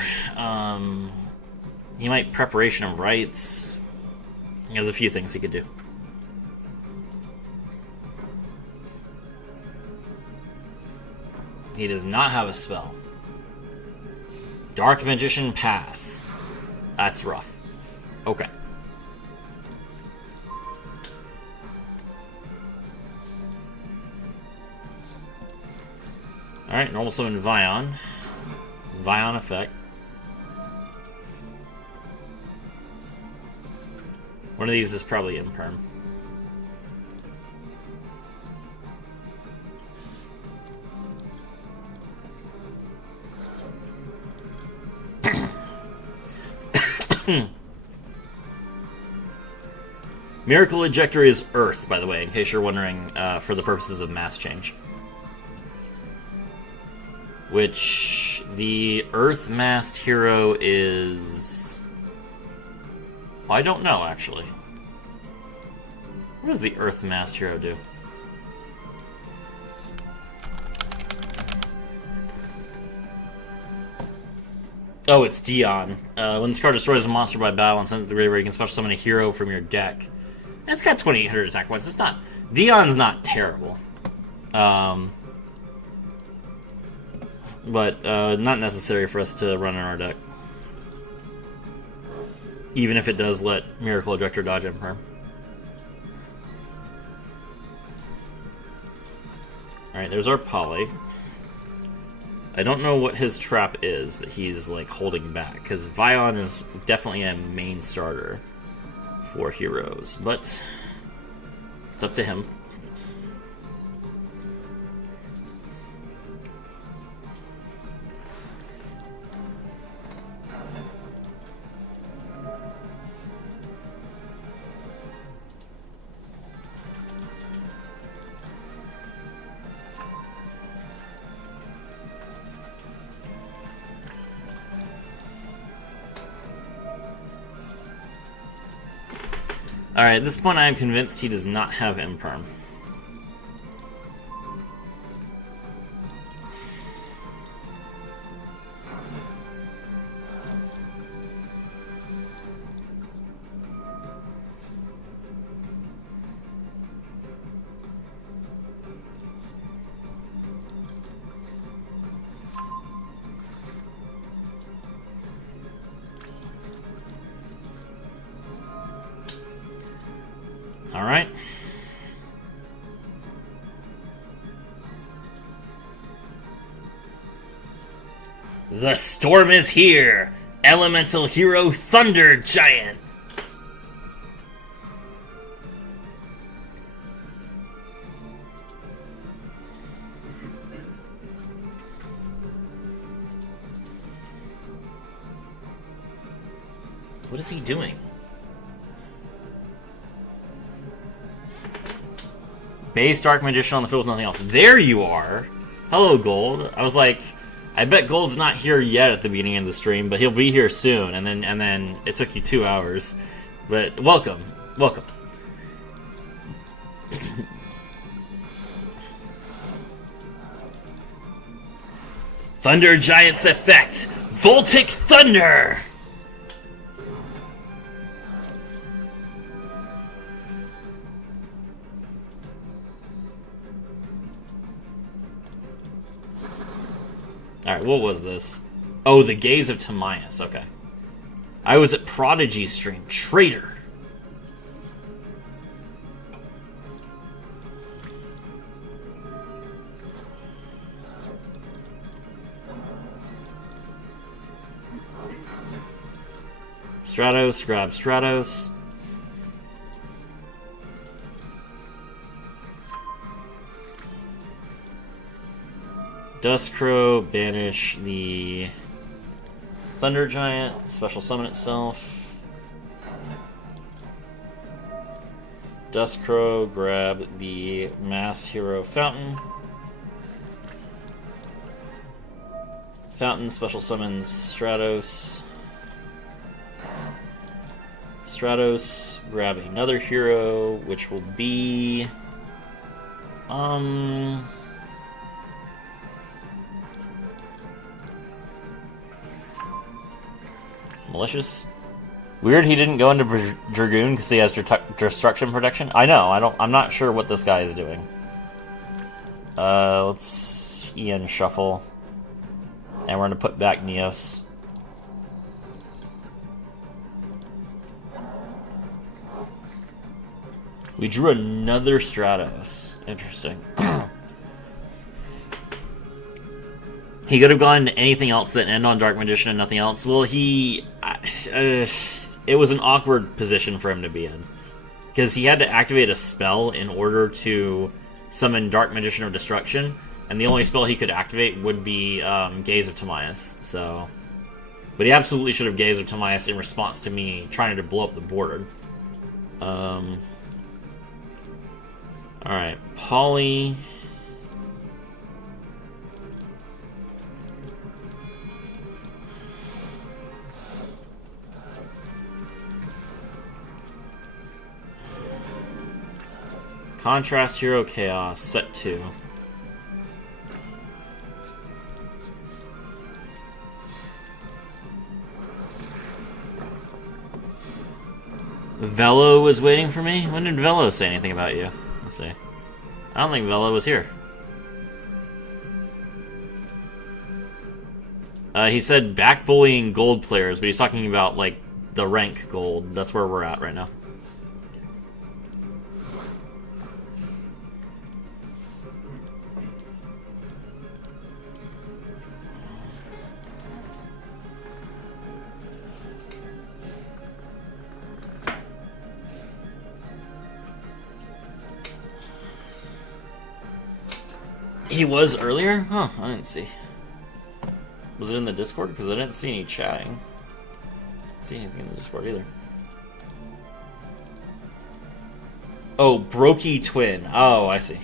he might Preparation of Rites. He has a few things he could do. He does not have a spell. Dark Magician pass. That's rough. Okay. Alright, normal summon Vion. Vion effect. One of these is probably Imperm. Miracle Ejector is Earth, by the way, in case you're wondering, for the purposes of mass change. Which, the Earth-masked hero is... I don't know, actually. What does the Earth-masked hero do? Oh, it's Dion. When this card destroys a monster by battle and sends it to the graveyard, you can special summon a hero from your deck. It's got 2,800 attack points. It's not... Dion's not terrible. But not necessary for us to run in our deck. Even if it does let Miracle Ejector dodge Imperm. Alright, there's our Poly. I don't know what his trap is that he's, like, holding back, because Vion is definitely a main starter for heroes, but it's up to him. Alright, at this point I am convinced he does not have Imperm. Alright. The storm is here! Elemental hero Thunder Giant! What is he doing? Base Dark Magician on the field with nothing else. There you are! Hello, Gold. I was like, I bet Gold's not here yet at the beginning of the stream, but he'll be here soon. And then it took you 2 hours. But welcome. Welcome. Thunder Giant's effect! Voltic Thunder! Alright, what was this? Oh, the Gaze of Timaeus, okay. I was at Prodigy stream. Traitor! Stratos, grab Stratos. Dustcrow, banish the Thunder Giant, special summon itself. Dustcrow, grab the Mass Hero Fountain. Fountain, special summons Stratos. Stratos, grab another hero, which will be... Malicious. Weird he didn't go into Dragoon because he has destruction protection. I know, I'm not sure what this guy is doing. Let's Ian shuffle. And we're gonna put back Neos. We drew another Stratos. Interesting. He could have gone to anything else that ended on Dark Magician and nothing else. Well, it was an awkward position for him to be in. Because he had to activate a spell in order to summon Dark Magician of Destruction, and the only spell he could activate would be Gaze of Timaeus. So, but he absolutely should have Gaze of Timaeus in response to me trying to blow up the board. Alright, Poly... Contrast Hero Chaos, set 2. Velo was waiting for me? When did Velo say anything about you? Let's see. I don't think Velo was here. He said back-bullying gold players, but he's talking about, like, the rank gold. That's where we're at right now. He was earlier? Huh, I didn't see. Was it in the Discord? Because I didn't see any chatting. Didn't see anything in the Discord either. Oh, Brokey Twin. Oh, I see.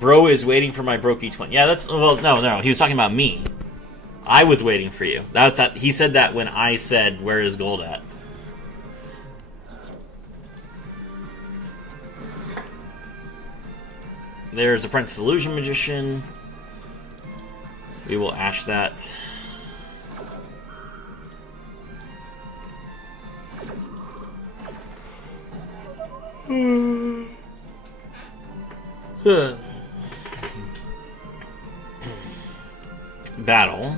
Bro is waiting for my Brokey Twin. Yeah, that's... Well, no. He was talking about me. I was waiting for you. That he said that when I said, where is gold at? There's Apprentice Illusion Magician. We will ash that. Battle.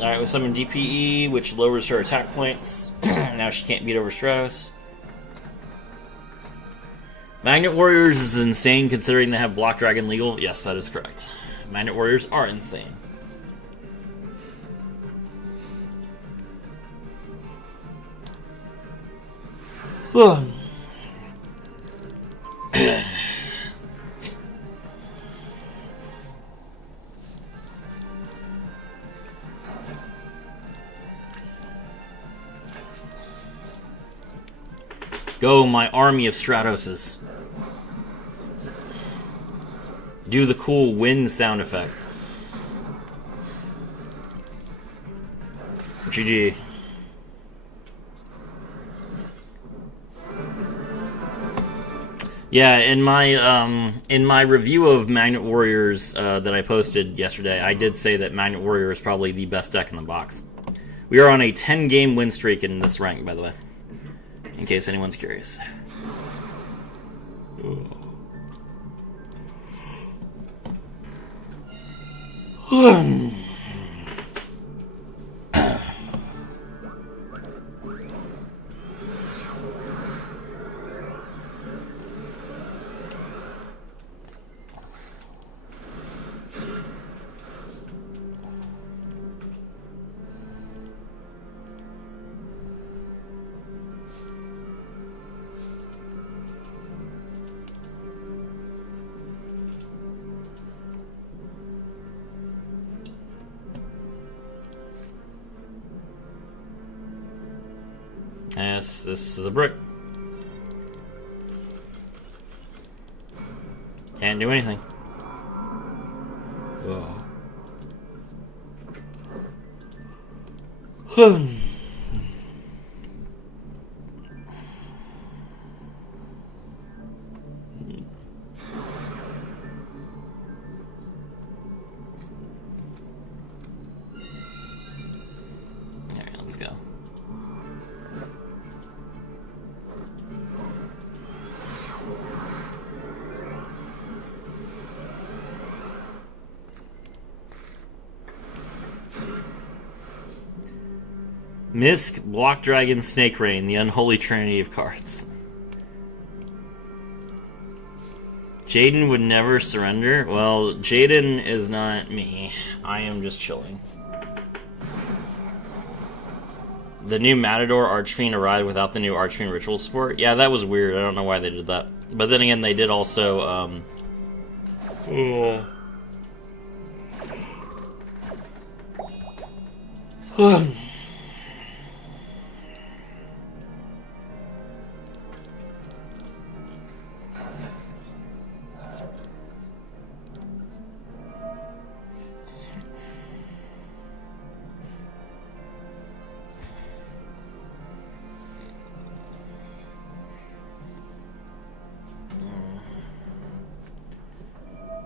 Alright, we summon DPE, which lowers her attack points. Now she can't beat over Stratos. Magnet Warriors is insane considering they have Block Dragon legal. Yes, that is correct. Magnet Warriors are insane. Go, my army of Stratoses. Do the cool wind sound effect. GG. Yeah, in my review of Magnet Warriors that I posted yesterday, I did say that Magnet Warrior is probably the best deck in the box. We are on a 10-game win streak in this rank, by the way. In case anyone's curious. Yes, this is a brick. Can't do anything. Alright, let's go. Misk, Block Dragon, Snake Rain, the unholy trinity of cards. Jaden would never surrender? Well, Jaden is not me. I am just chilling. The new Matador Archfiend arrived without the new Archfiend Ritual support. Yeah, that was weird. I don't know why they did that. But then again, they did also,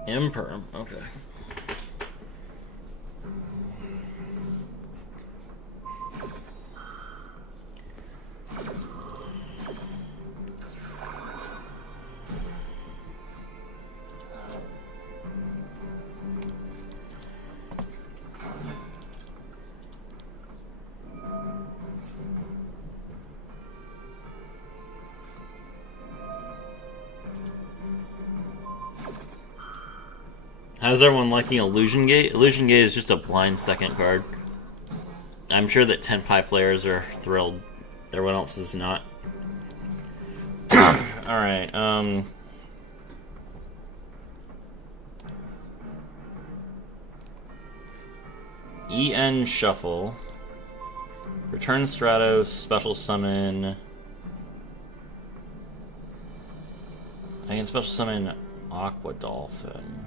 Imperm, okay. How's everyone liking Illusion Gate? Illusion Gate is just a blind second card. I'm sure that Tenpai players are thrilled. Everyone else is not. Alright, EN Shuffle. Return Stratos, special summon. I can special summon Aqua Dolphin.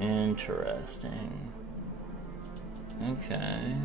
Interesting. Okay.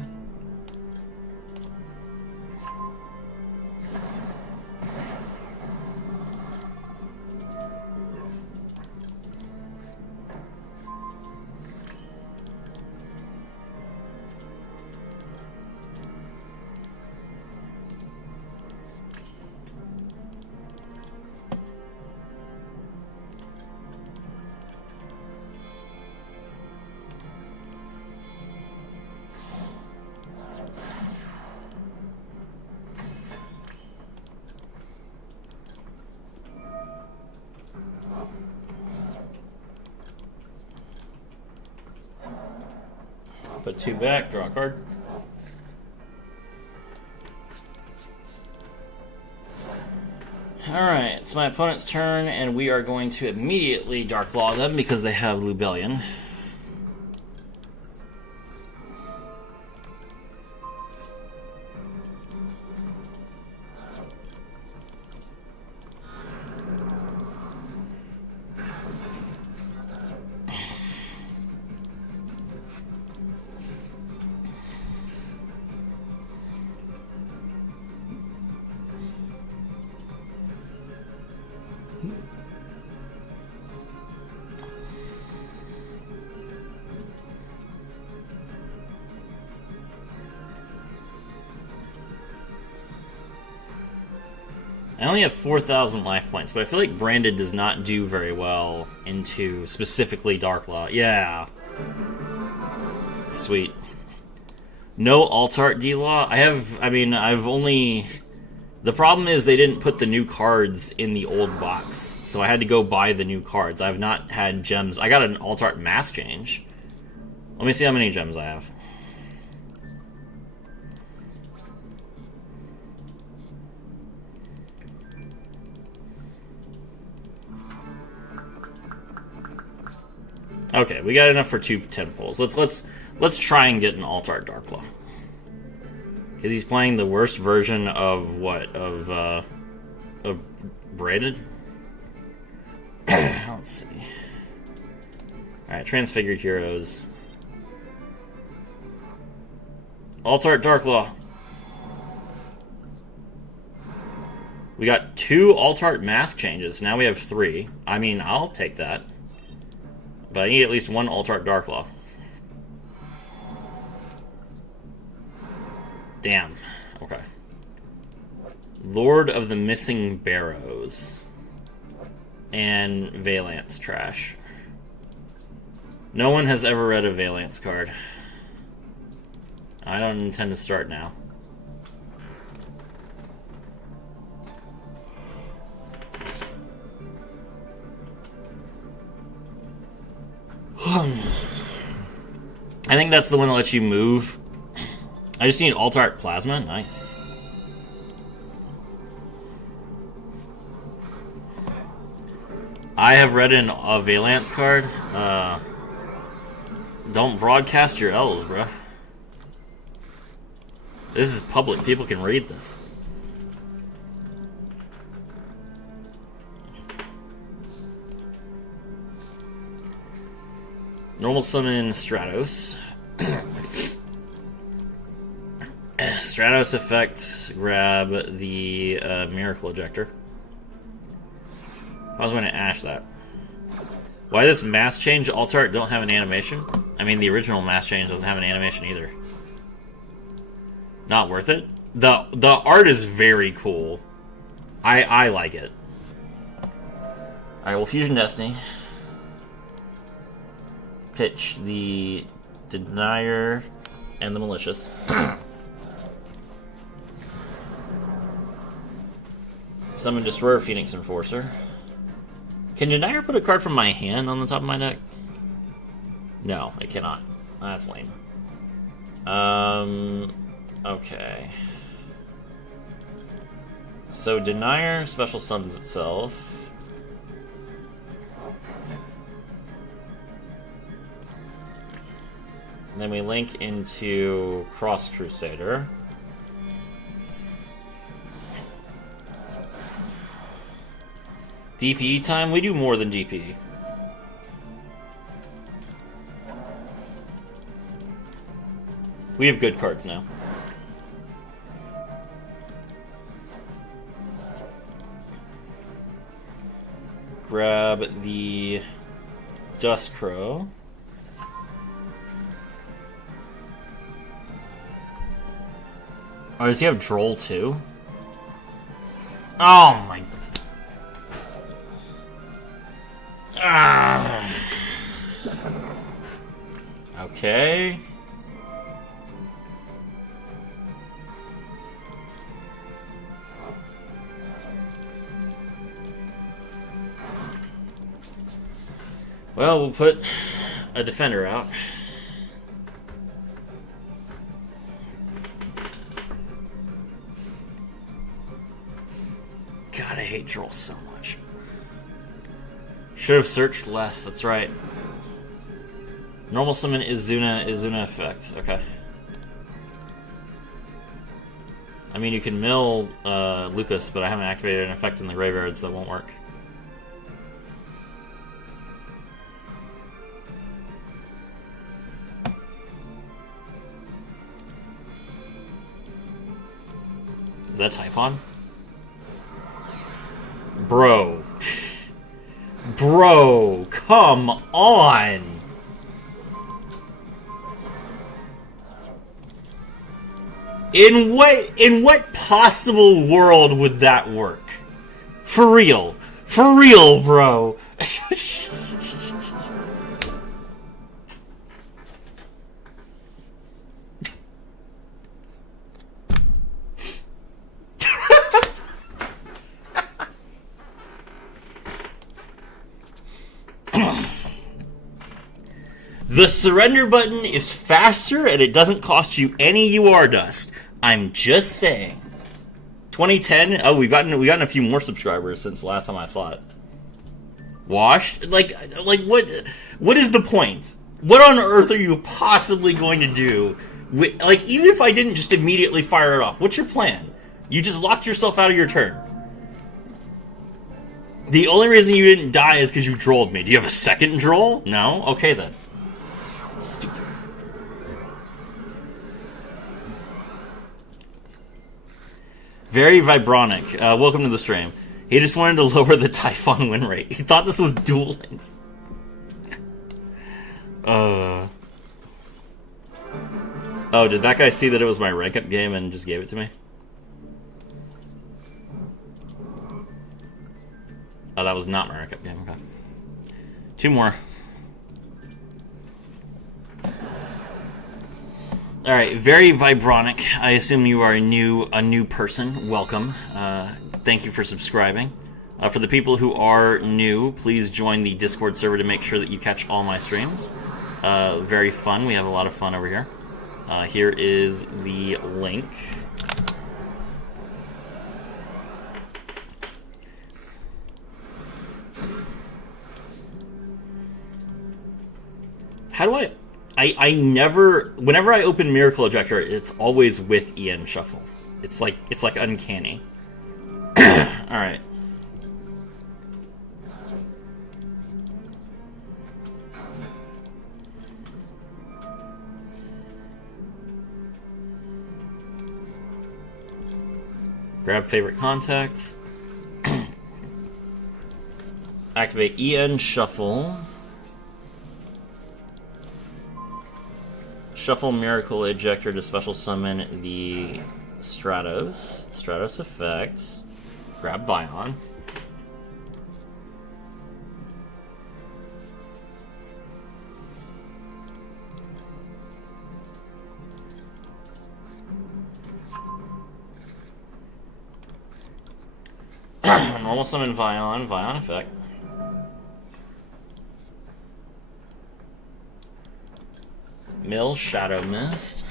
Put 2 back, draw a card. Alright, it's my opponent's turn, and we are going to immediately Dark Claw them because they have Lubellion. I only have 4,000 life points, but I feel like Branded does not do very well into specifically Dark Law. Yeah. Sweet. No Alt-Art D-Law? I've only... The problem is they didn't put the new cards in the old box, so I had to go buy the new cards. I've not had gems. I got an Alt-Art Mask Change. Let me see how many gems I have. Okay, we got enough for 2 10-pulls. Let's try and get an Alt-Art Darklaw. Because he's playing the worst version of what? Of Braided? Let's see. Alright, Transfigured Heroes. Alt-Art Darklaw. We got 2 Alt-Art Mask Changes. Now we have 3. I mean, I'll take that. But I need at least 1 Alt-Art Darklaw. Damn. Okay. Lord of the Missing Barrows. And Valance trash. No one has ever read a Valance card. I don't intend to start now. I think that's the one that lets you move. I just need Alt-Art Plasma. Nice. I have read a Valance card. Don't broadcast your L's, bruh. This is public. People can read this. Normal summon Stratos. Stratos effect, grab the Miracle Ejector. I was going to Ash that. Why this Mask Change Alt-Art don't have an animation? I mean, the original Mask Change doesn't have an animation either. Not worth it? The art is very cool. I like it. Alright, well, Fusion Destiny. Pitch the Denier, and the Malicious. Summon Destroyer, Phoenix Enforcer. Can Denier put a card from my hand on the top of my deck? No, it cannot. That's lame. Okay. So Denier special summons itself. And then we link into Cross Crusader. DPE time? We do more than DPE. We have good cards now. Grab the Dustcrow. Oh, does he have Droll too? Oh my... Ah. Okay. Well, we'll put a defender out. God, I hate Droll so much. Should have searched less, that's right. Normal summon Izuna effect, okay. I mean, you can mill Lucas, but I haven't activated an effect in the graveyard, so it won't work. Is that Typhon? Bro. Bro, come on! In what possible world would that work? For real, bro. The surrender button is faster and it doesn't cost you any UR dust. I'm just saying. 2010. Oh, we've gotten a few more subscribers since the last time I saw it. Washed? Like what is the point? What on earth are you possibly going to do? Like, even if I didn't just immediately fire it off, what's your plan? You just locked yourself out of your turn. The only reason you didn't die is because you drolled me. Do you have a second droll? No? Okay then. Stupid. Very Vibronic. Welcome to the stream. He just wanted to lower the Typhon win rate. He thought this was Duel Links. Oh, did that guy see that it was my rank up game and just gave it to me? Oh, that was not my rank up game. Okay. Two more. Alright, very Vibronic. I assume you are a new person. Welcome. Thank you for subscribing. For the people who are new, please join the Discord server to make sure that you catch all my streams. Very fun. We have a lot of fun over here. Here is the link. How do I never, whenever I open Miracle Ejector, it's always with EN Shuffle. It's like uncanny. Alright. Grab favorite contacts. Activate EN Shuffle. Shuffle Miracle Ejector to special summon the Stratos. Stratos effect. Grab Bion. Normal summon Vion, Vion effect. Mill, Shadow Mist.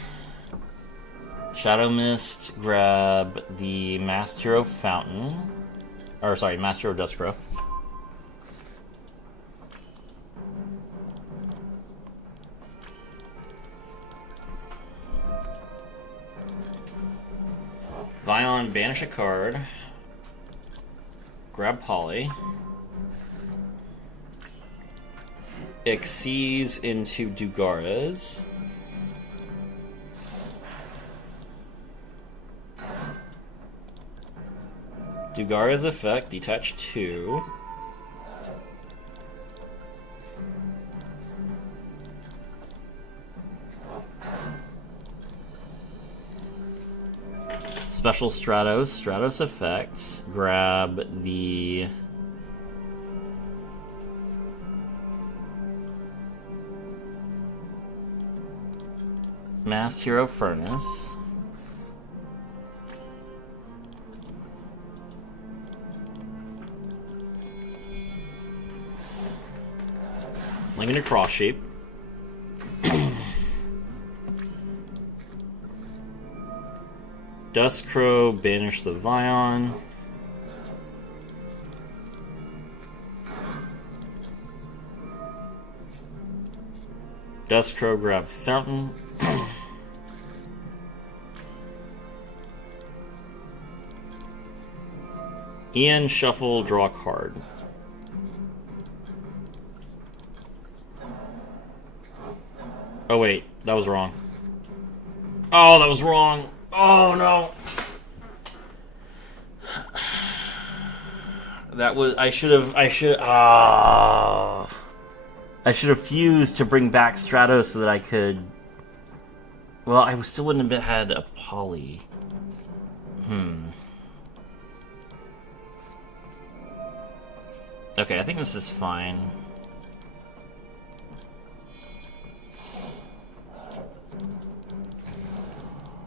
Shadow Mist, grab the Masked Hero Fountain. Or, sorry, Masked Hero Duskrow. Vion, banish a card. Grab Polly. Xyz into Dugares. Dugares effect, detach 2. Special Stratos, Stratos effect, grab the Masked Hero Furnace. Link into Cross Shape. Duskrow, banish the Vion. Duskrow, grab Fountain. Ian, shuffle, draw a card. Oh wait, that was wrong. Oh, that was wrong. Oh no. That was I should have fused to bring back Stratos so that I could. Well, I still wouldn't have had a Poly. Okay, I think this is fine.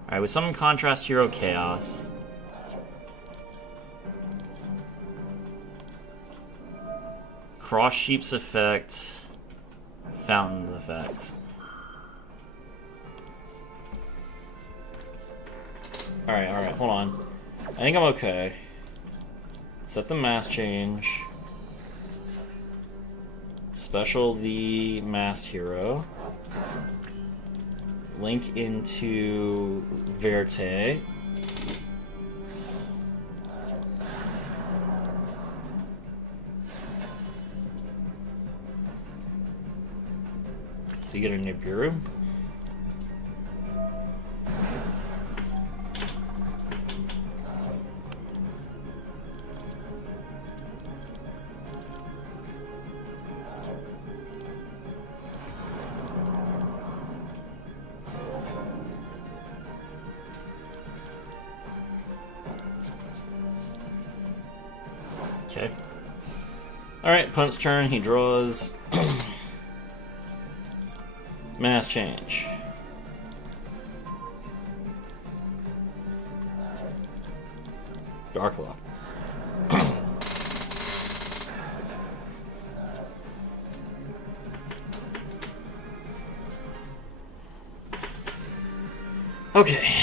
Alright, we summon Contrast Hero Chaos. Cross Sheep's effect. Fountain's effect. Alright, hold on. I think I'm okay. Set the mass change. Special the Masked Hero. Link into Verte. So you get a Nibiru. Okay. Alright, opponent's turn, he draws. Mass change. Darklaw. Okay.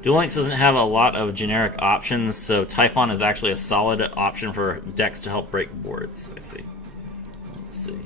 Duel Links doesn't have a lot of generic options, so Typhon is actually a solid option for decks to help break boards. I see. Let's see.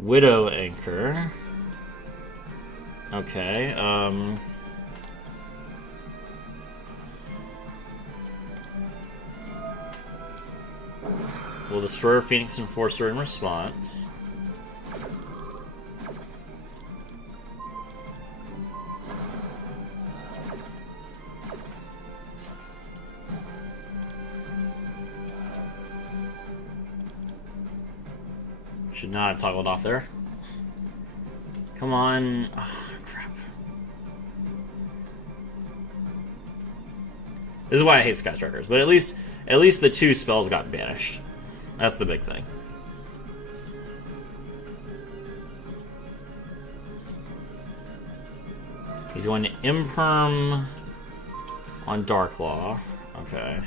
Widow Anchor. Okay, we'll destroy Phoenix Enforcer in response. Should not have toggled off there. Come on. Oh, crap. This is why I hate Sky Strikers, but at least the 2 spells got banished. That's the big thing. He's going to Imperm on Darklaw. Okay.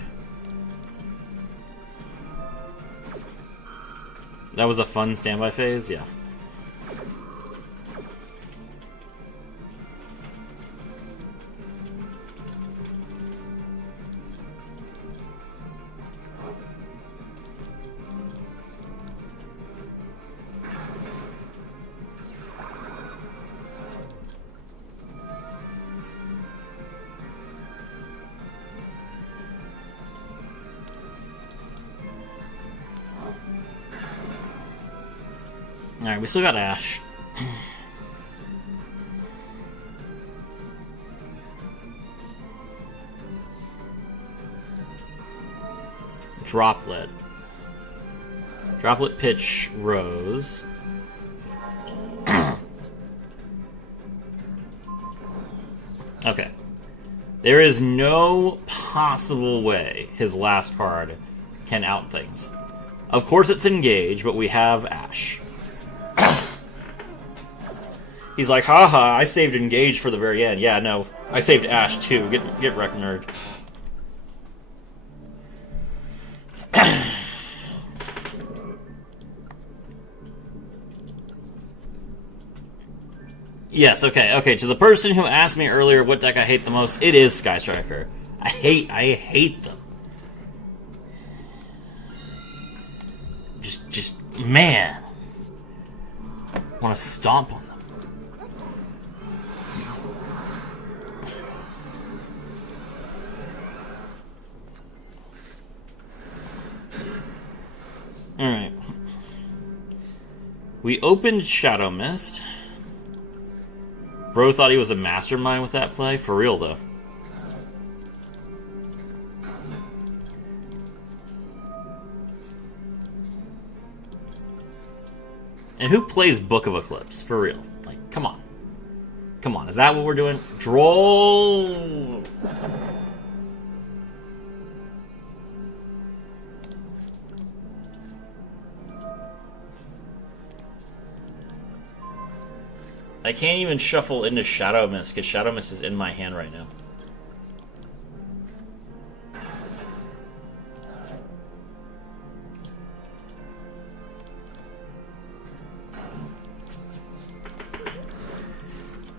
That was a fun standby phase? Yeah. Alright, we still got Ash. Droplet. Droplet pitch Rose. Okay. There is no possible way his last card can out things. Of course it's Engage, but we have Ash. He's like, haha, I saved Engage for the very end. Yeah, no, I saved Ash too. Get wrecked, nerd. Yes, okay. To the person who asked me earlier what deck I hate the most, it is Sky Striker. I hate them. Just, man. I want to stomp on them. Alright. We opened Shadow Mist. Bro thought he was a mastermind with that play. For real, though. And who plays Book of Eclipse? For real. Like, come on. Come on, is that what we're doing? Droll! I can't even shuffle into Shadow Mist, because Shadow Mist is in my hand right now.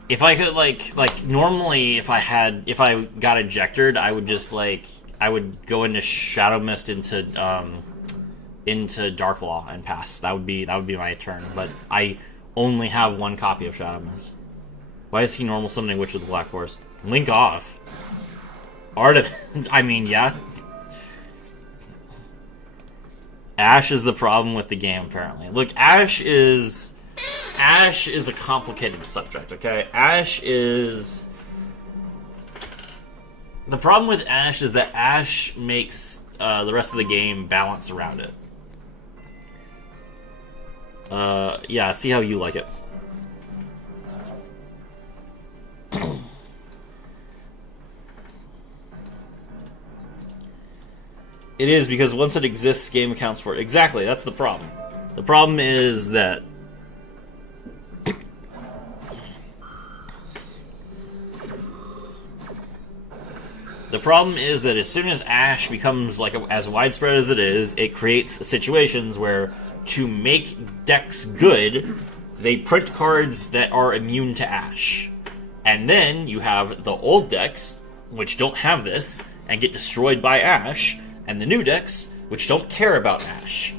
If I could, like normally, if I got ejected, I would just, I would go into Shadow Mist into Darklaw and pass. That would be my turn, but I only have one copy of Shadow Mist. Why is he normal summoning Witch of the Black Forest? Link off. I mean, yeah. Ash is the problem with the game, apparently. Look, Ash is a complicated subject, okay? The problem with Ash is that Ash makes the rest of the game balance around it. Yeah, see how you like it. It is, because once it exists, game accounts for it. Exactly, that's the problem. The problem is that as soon as Ash becomes as widespread as it is, it creates situations where, to make decks good, they print cards that are immune to Ash. And then you have the old decks, which don't have this, and get destroyed by Ash, and the new decks, which don't care about Ash.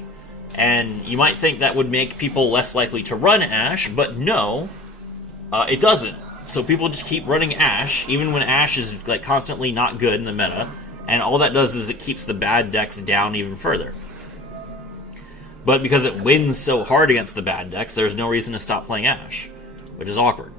And you might think that would make people less likely to run Ashe, but no, it doesn't. So people just keep running Ashe, even when Ashe is like constantly not good in the meta, and all that does is it keeps the bad decks down even further. But because it wins so hard against the bad decks, there's no reason to stop playing Ashe, which is awkward.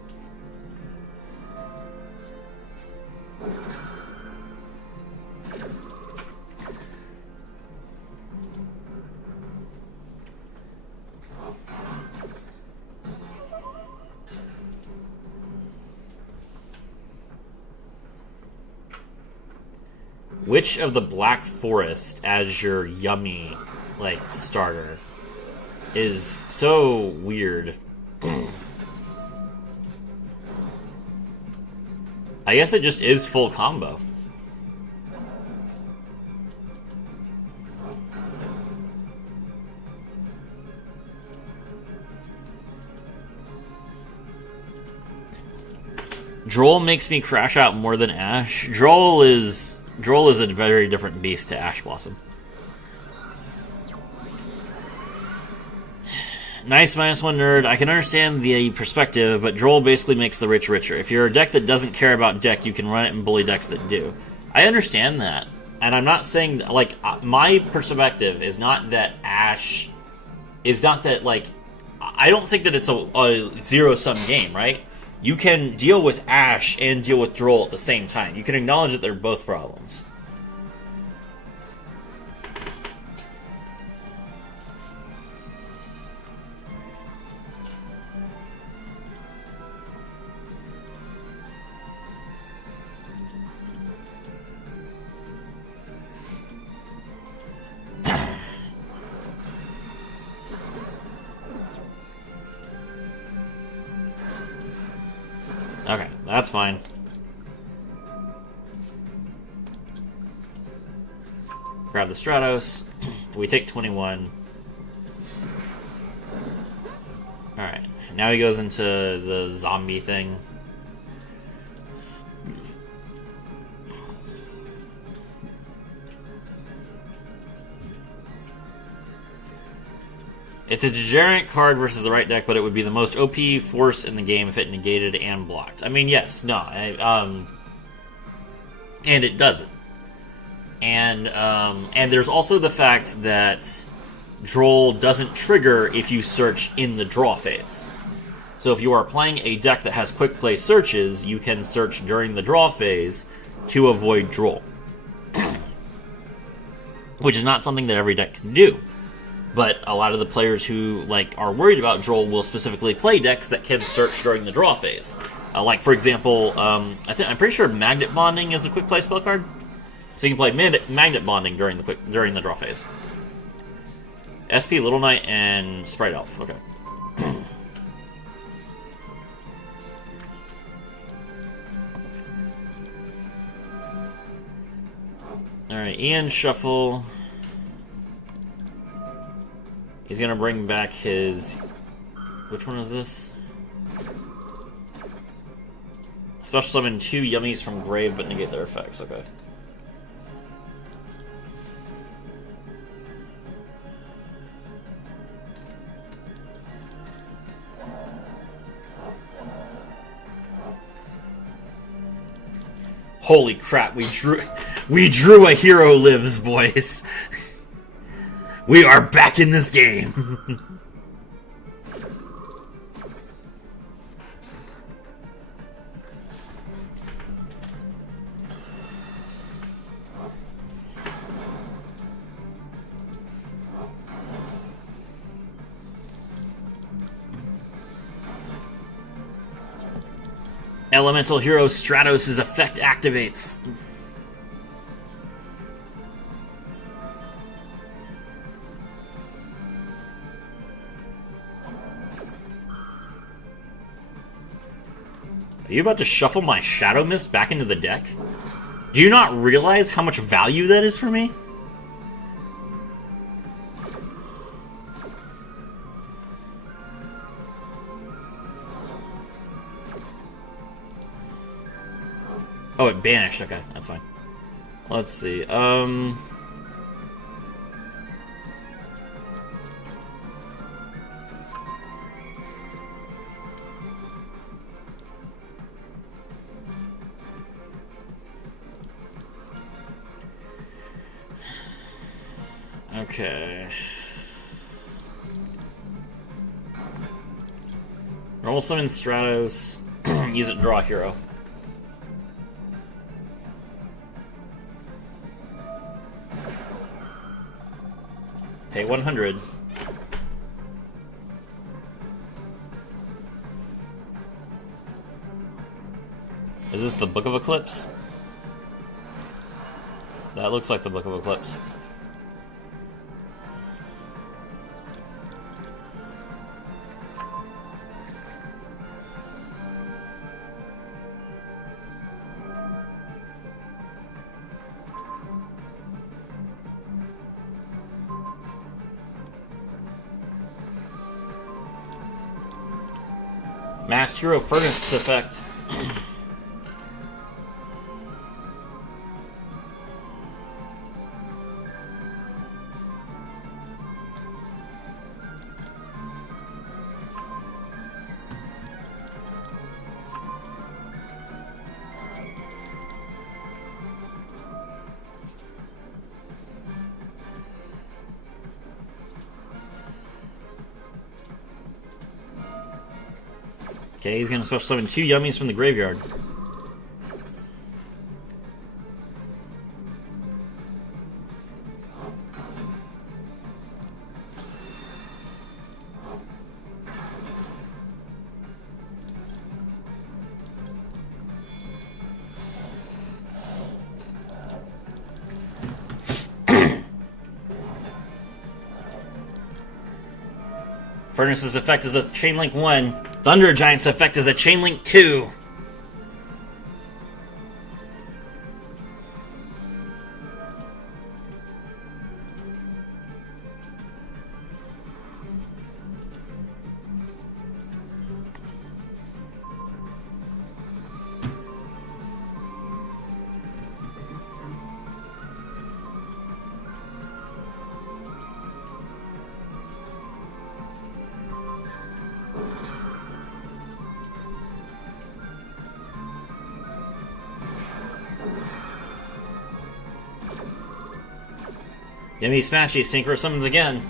Which of the Black Forest as your yummy, like, starter is so weird? I guess it just is full combo. Droll makes me crash out more than Ashe. Droll is a very different beast to Ash Blossom. Nice -1 nerd. I can understand the perspective, but Droll basically makes the rich richer. If you're a deck that doesn't care about deck, you can run it and bully decks that do. I understand that. And I'm not saying, like, my perspective is not that Ashe is not that, like, I don't think that it's a zero-sum game, right? You can deal with Ashe and deal with Droll at the same time. You can acknowledge that they're both problems. Okay, that's fine. Grab the Stratos. We take 21. Alright, now he goes into the zombie thing. It's a degenerate card versus the right deck, but it would be the most OP force in the game if it negated and blocked. I mean, yes, no, and it doesn't. And there's also the fact that Droll doesn't trigger if you search in the draw phase. So if you are playing a deck that has quick play searches, you can search during the draw phase to avoid Droll. Which is not something that every deck can do. But a lot of the players who are worried about Droll will specifically play decks that can search during the draw phase. Like, for example, I'm pretty sure Magnet Bonding is a quick play spell card. So you can play Magnet Bonding during the draw phase. SP, Little Knight, and Sprite Elf. Okay. Alright, Ian shuffle. He's gonna bring back his... Which one is this? Special summon 2 yummies from grave but negate their effects. Okay. Holy crap, we drew a Hero Lives, boys. We are back in this game. Elemental Hero Stratos' effect activates. Are you about to shuffle my Shadow Mist back into the deck? Do you not realize how much value that is for me? Oh, it banished. Okay, that's fine. Let's see. Okay. Normal summon Stratos. Use it to draw a hero. Pay 100. Is this the Book of Eclipse? That looks like the Book of Eclipse. Masked Hero Furnace effect. Okay, he's gonna special summon 2 Yummies from the graveyard. Furnace's effect is a Chainlink 1. Thunder Giant's effect is a Chainlink 2. Yummy Smashy Synchro summons again.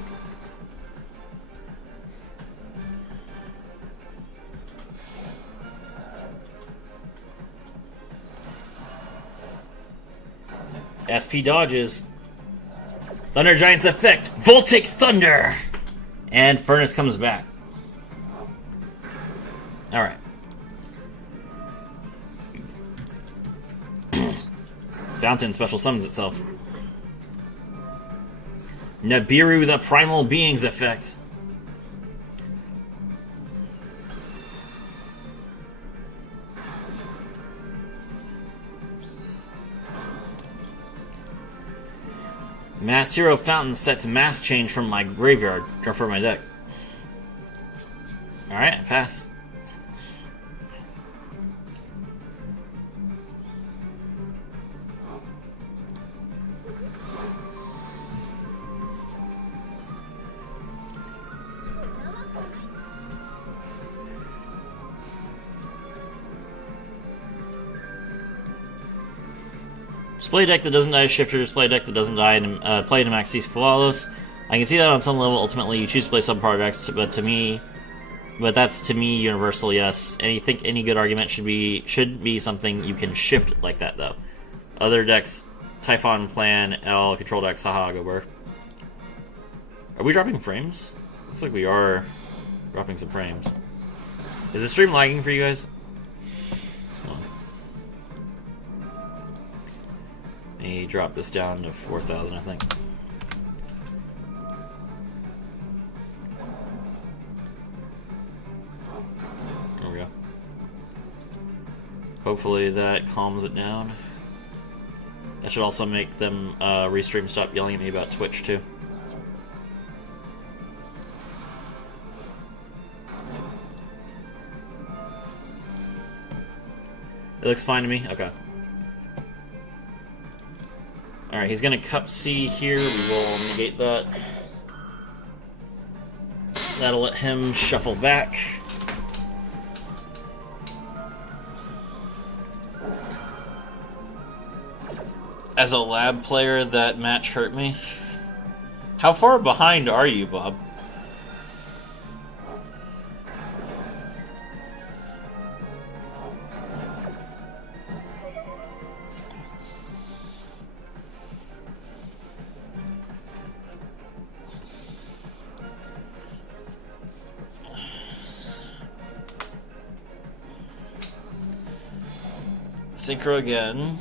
SP dodges. Thunder Giant's effect, Voltic Thunder! And Furnace comes back. Alright. Fountain special summons itself. Nibiru the Primal Being's effect. Mass Hero Fountain sets mass change from my graveyard, or from my deck. Alright, pass. Display deck that doesn't die is Shifter. Display deck that doesn't die and play to max cease flawless. I can see that on some level. Ultimately, you choose to play subpar decks, but that's to me universal. Yes, and you think any good argument should be something you can shift like that though. Other decks, Typhon, Plan, L, control decks. Haha, go bird. Are we dropping frames? Looks like we are dropping some frames. Is the stream lagging for you guys? Let me drop this down to 4,000, I think. There we go. Hopefully that calms it down. That should also make them restream stop yelling at me about Twitch too. It looks fine to me? Okay. Alright, he's gonna Cup C here. We will negate that. That'll let him shuffle back. As a lab player, that match hurt me. How far behind are you, Bob? Synchro again.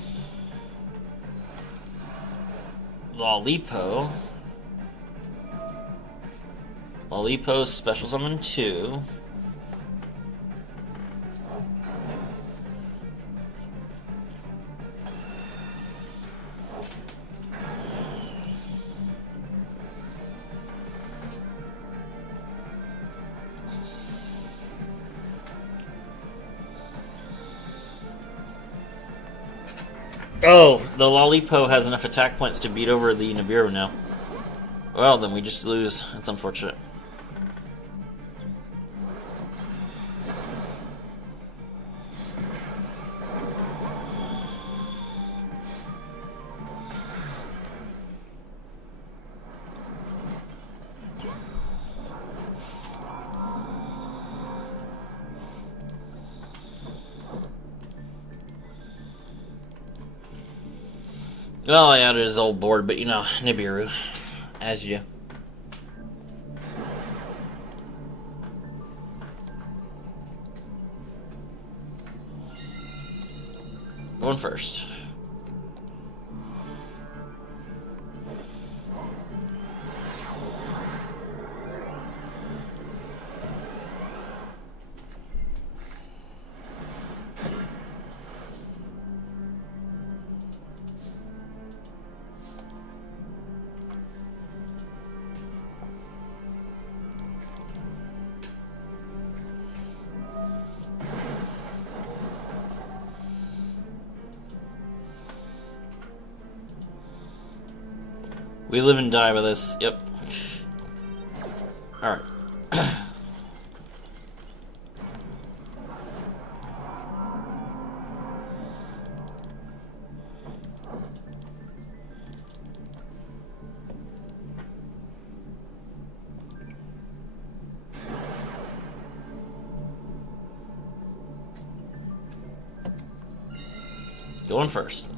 Lolipo. Lolipo special summon 2. Oh, the Lolipo has enough attack points to beat over the Nibiru now. Well, then we just lose. That's unfortunate. Well, I added his old board, but you know, Nibiru, as you. Going first. We live and die with this. Yep. Alright. Going first.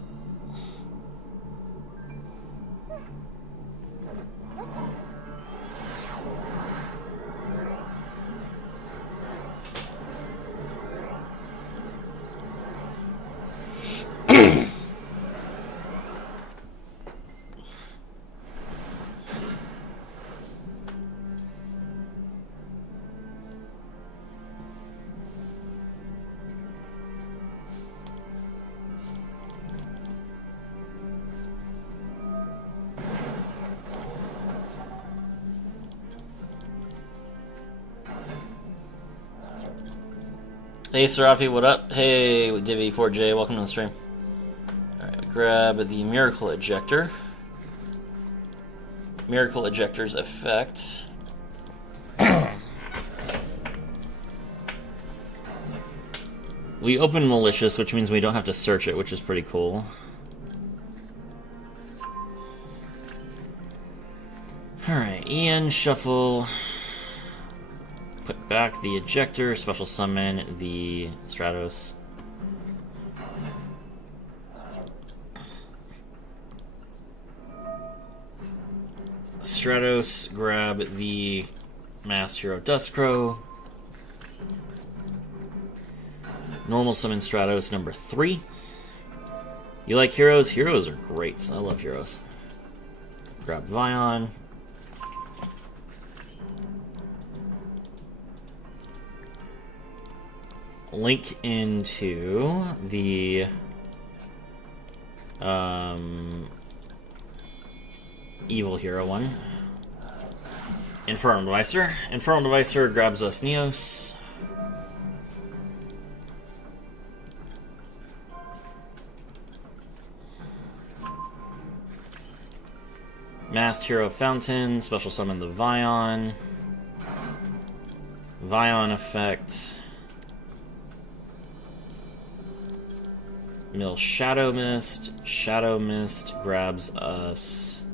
Hey Serafi, what up? Hey Divi4J, welcome to the stream. Alright, grab the Miracle Ejector. Miracle Ejector's effect. We open Malicious, which means we don't have to search it, which is pretty cool. Alright, Ian, shuffle. Put back the Ejector, special summon the Stratos. Stratos, grab the Masked Hero Dustcrow. Normal summon Stratos number 3. You like heroes? Heroes are great. I love heroes. Grab Vion. Link into the evil hero one. Infernal Devicer. Infernal Devicer grabs us Neos. Masked Hero Fountain, special summon the Vion. Vion effect. Mill Shadow Mist. Shadow Mist grabs us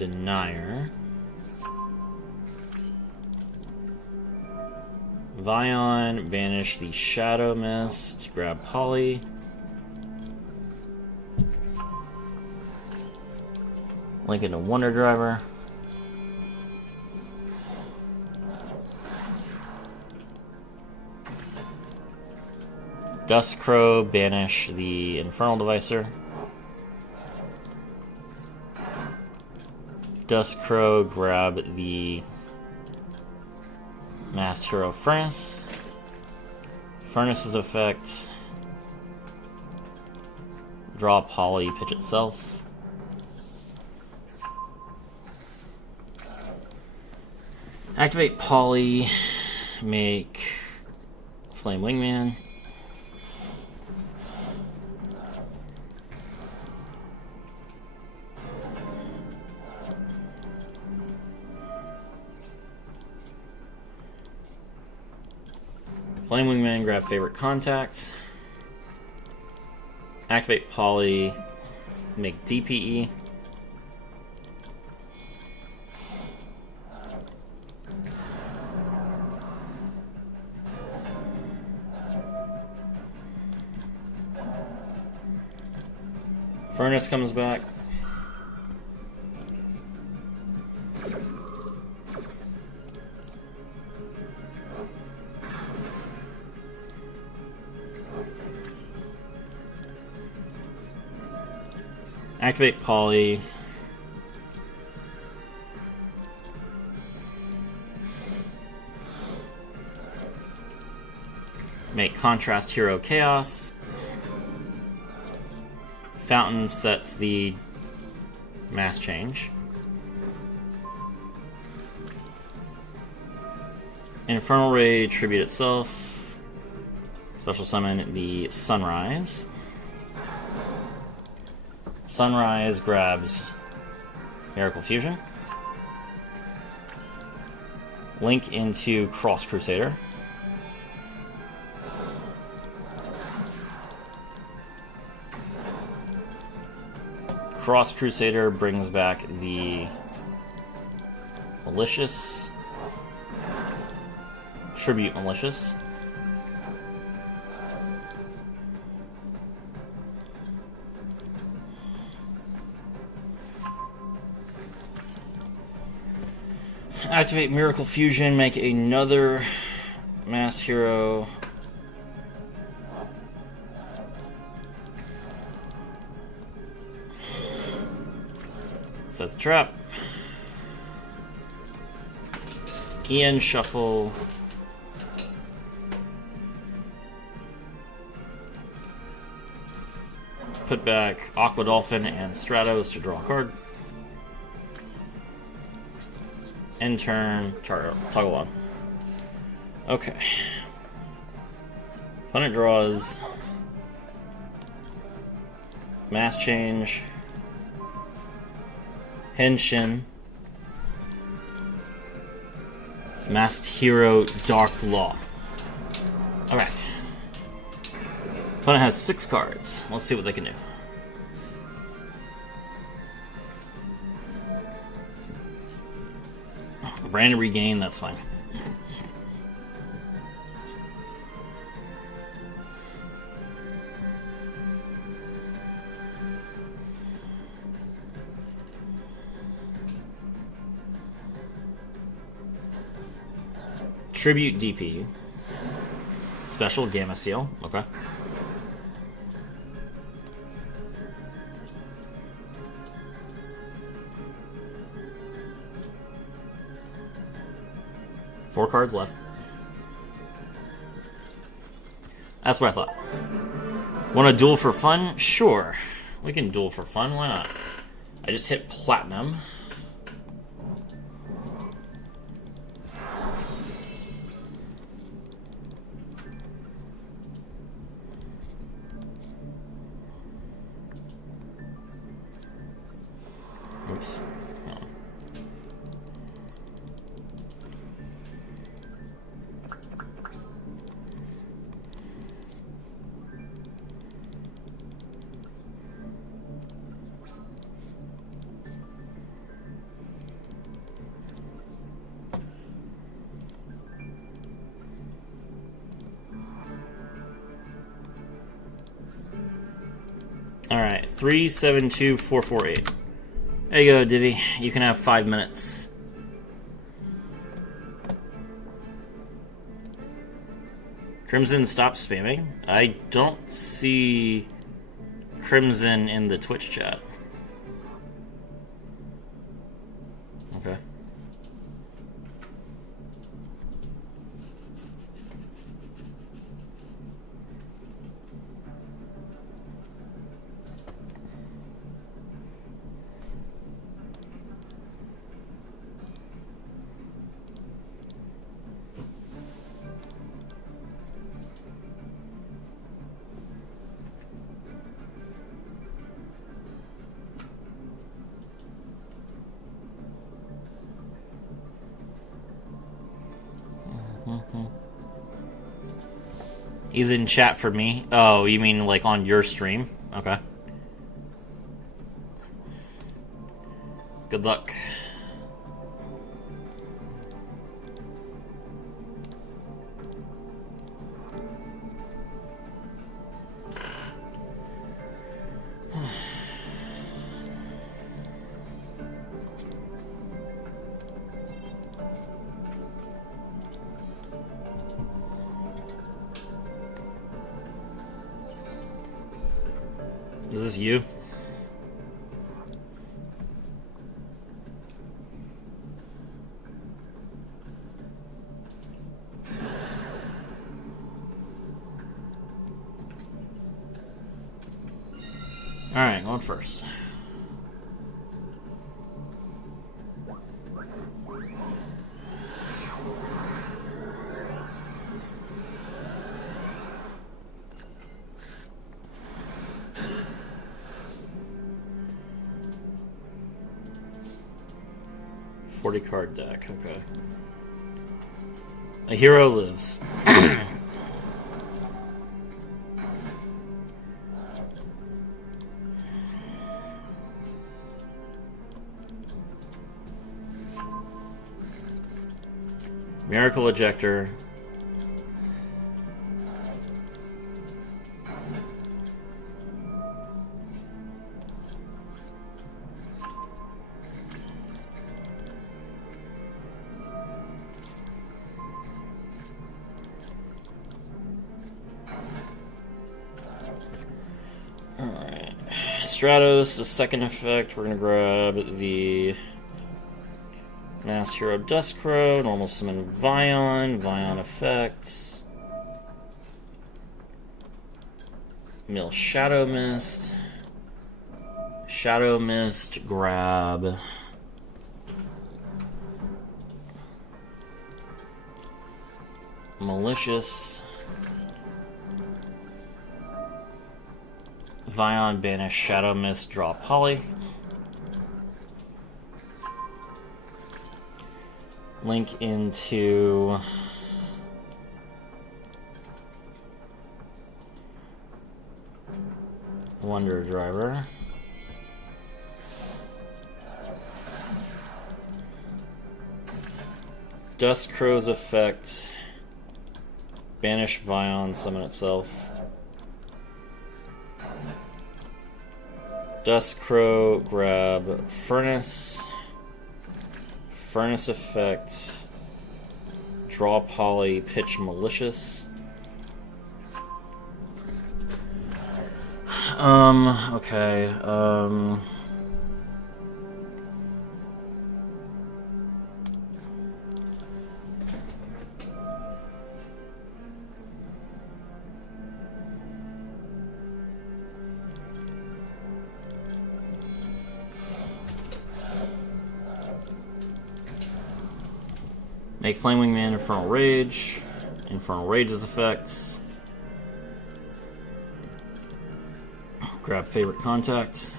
Denier. Vion, banish the Shadow Mist, grab Polly. Link into Wonder Driver. Dustcrow, banish the Infernal Devicer. Dustcrow, grab the Masked Hero Furnace. Furnace's effect. Draw Polly, pitch itself. Activate Polly, make Flame Wingman. Flame Wingman, grab favorite contact. Activate Polly, make DPE. Furnace comes back. Activate Polly. Make Contrast Hero Chaos. Fountain sets the mass change. Infernal Ray, tribute itself. Special summon the Sunrise. Sunrise grabs Miracle Fusion. Link into Cross Crusader. Cross Crusader brings back the Malicious. Tribute Malicious. Activate Miracle Fusion, make another Mass Hero. Set the trap. Ian shuffle. Put back Aqua Dolphin and Stratos to draw a card. End turn, toggle on. Okay. Opponent draws. Mass Change. Henshin. Masked Hero Dark Law. Okay. Opponent has 6 cards. Let's see what they can do. Random regain, that's fine. Tribute DP. Special Gamma Seal, okay. Four cards left. That's what I thought. Want to duel for fun? Sure. We can duel for fun, why not? I just hit platinum. Oops. Alright, 372448. There you go, Divvy. You can have 5 minutes. Crimson, stop spamming. I don't see Crimson in the Twitch chat. Okay. He's in chat for me. Oh, you mean like on your stream? Okay. Good luck. Is this you? Alright, going first. Card deck, okay. A hero lives. Miracle Ejector. Stratos, the second effect, we're going to grab the Mass Hero Duskcrow, normal summon Vion effects, mill Shadow Mist, grab Malicious, Vion, banish Shadow Mist, draw Poly. Link into Wonder Driver. Duskcrow's effect. Banish Vion, summon itself. Duskcrow, grab Furnace. Furnace effect. Draw Poly, pitch Malicious. Okay, make Flamewing Man Infernal Rage. Infernal Rage's effect. Grab Favorite Contact.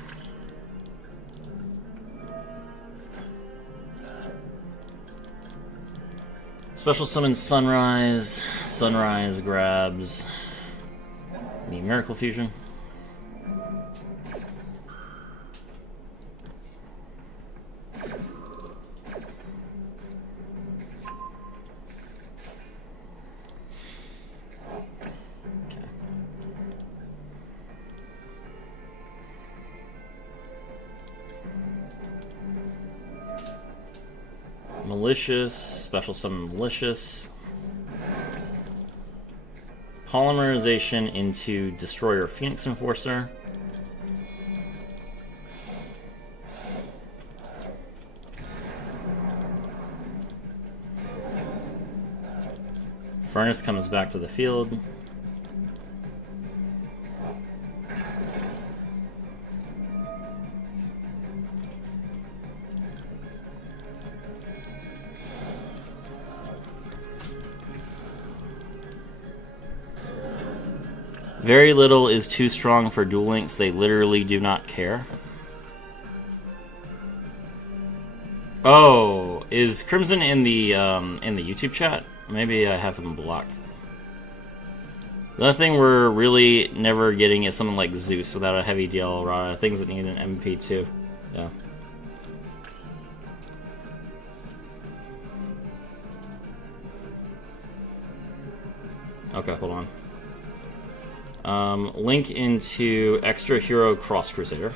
Special summon Sunrise. Sunrise grabs the Miracle Fusion. Malicious, special summon Malicious. Polymerization into Destroyer Phoenix Enforcer. Furnace comes back to the field. Very little is too strong for Duel Links. They literally do not care. Oh, is Crimson in the YouTube chat? Maybe I have him blocked. The other thing we're really never getting is something like Zeus without a heavy DL Rara, things that need an MP2. Yeah. Okay, hold on. Link into Extra Hero Cross Crusader.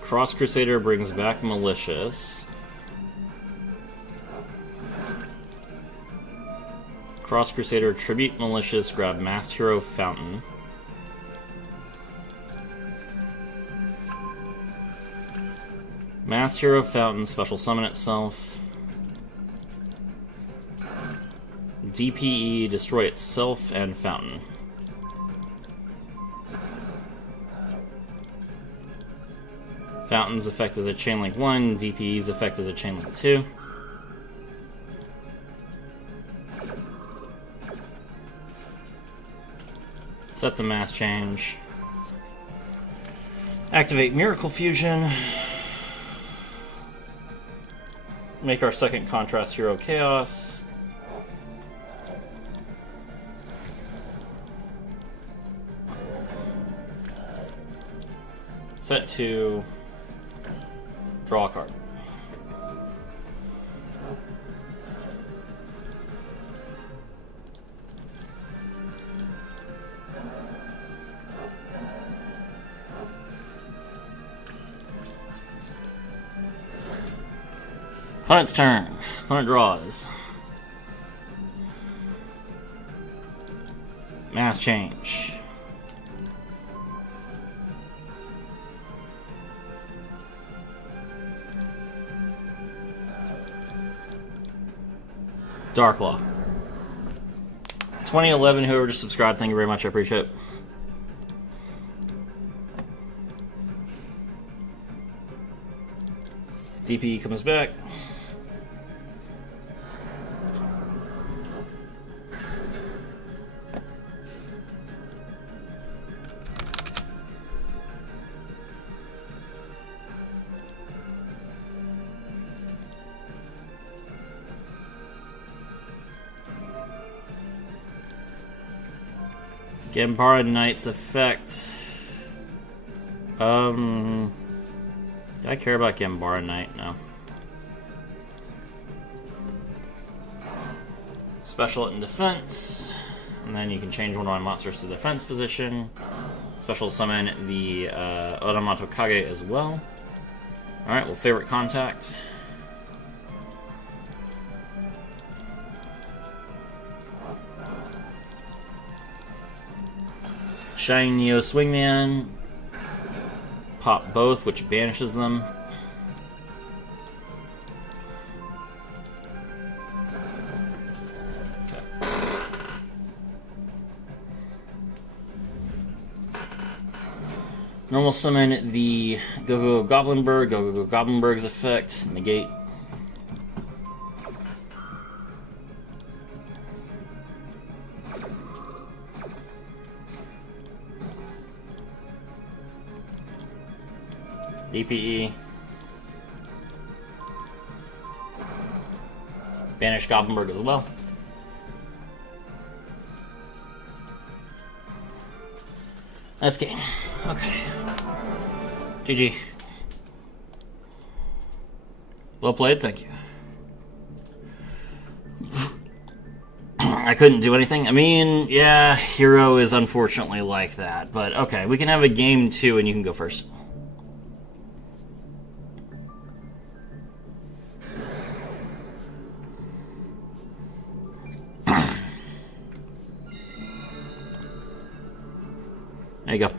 Cross Crusader brings back Malicious. Cross Crusader, Tribute Malicious, grab Masked Hero Fountain. Masked Hero Fountain, special summon itself. DPE, destroy itself and Fountain. Fountain's effect is a Chain Link 1, DPE's effect is a Chain Link 2. Set the mass change. Activate Miracle Fusion. Make our second Contrast Hero Chaos. Set to draw a card. Opponent's turn. Opponent draws. Mass change. Darklaw. 2011, whoever just subscribed, thank you very much, I appreciate it. DPE comes back. Gambara Knight's effect. Do I care about Gambara Knight? No. Special it in defense, and then you can change one of my monsters to defense position. Special summon the Oramato Kage as well. Alright, we'll favorite contact. Shiny Neo Swingman. Pop both, which banishes them. Okay. Normal summon the Go-Go Goblinberg. Go-Go Goblinberg's effect. Negate. DPE. Banish Goblinberg as well. That's game. Okay. GG. Well played, thank you. I couldn't do anything. I mean, yeah, Hero is unfortunately like that. But okay, we can have a game 2 and you can go first. There you go.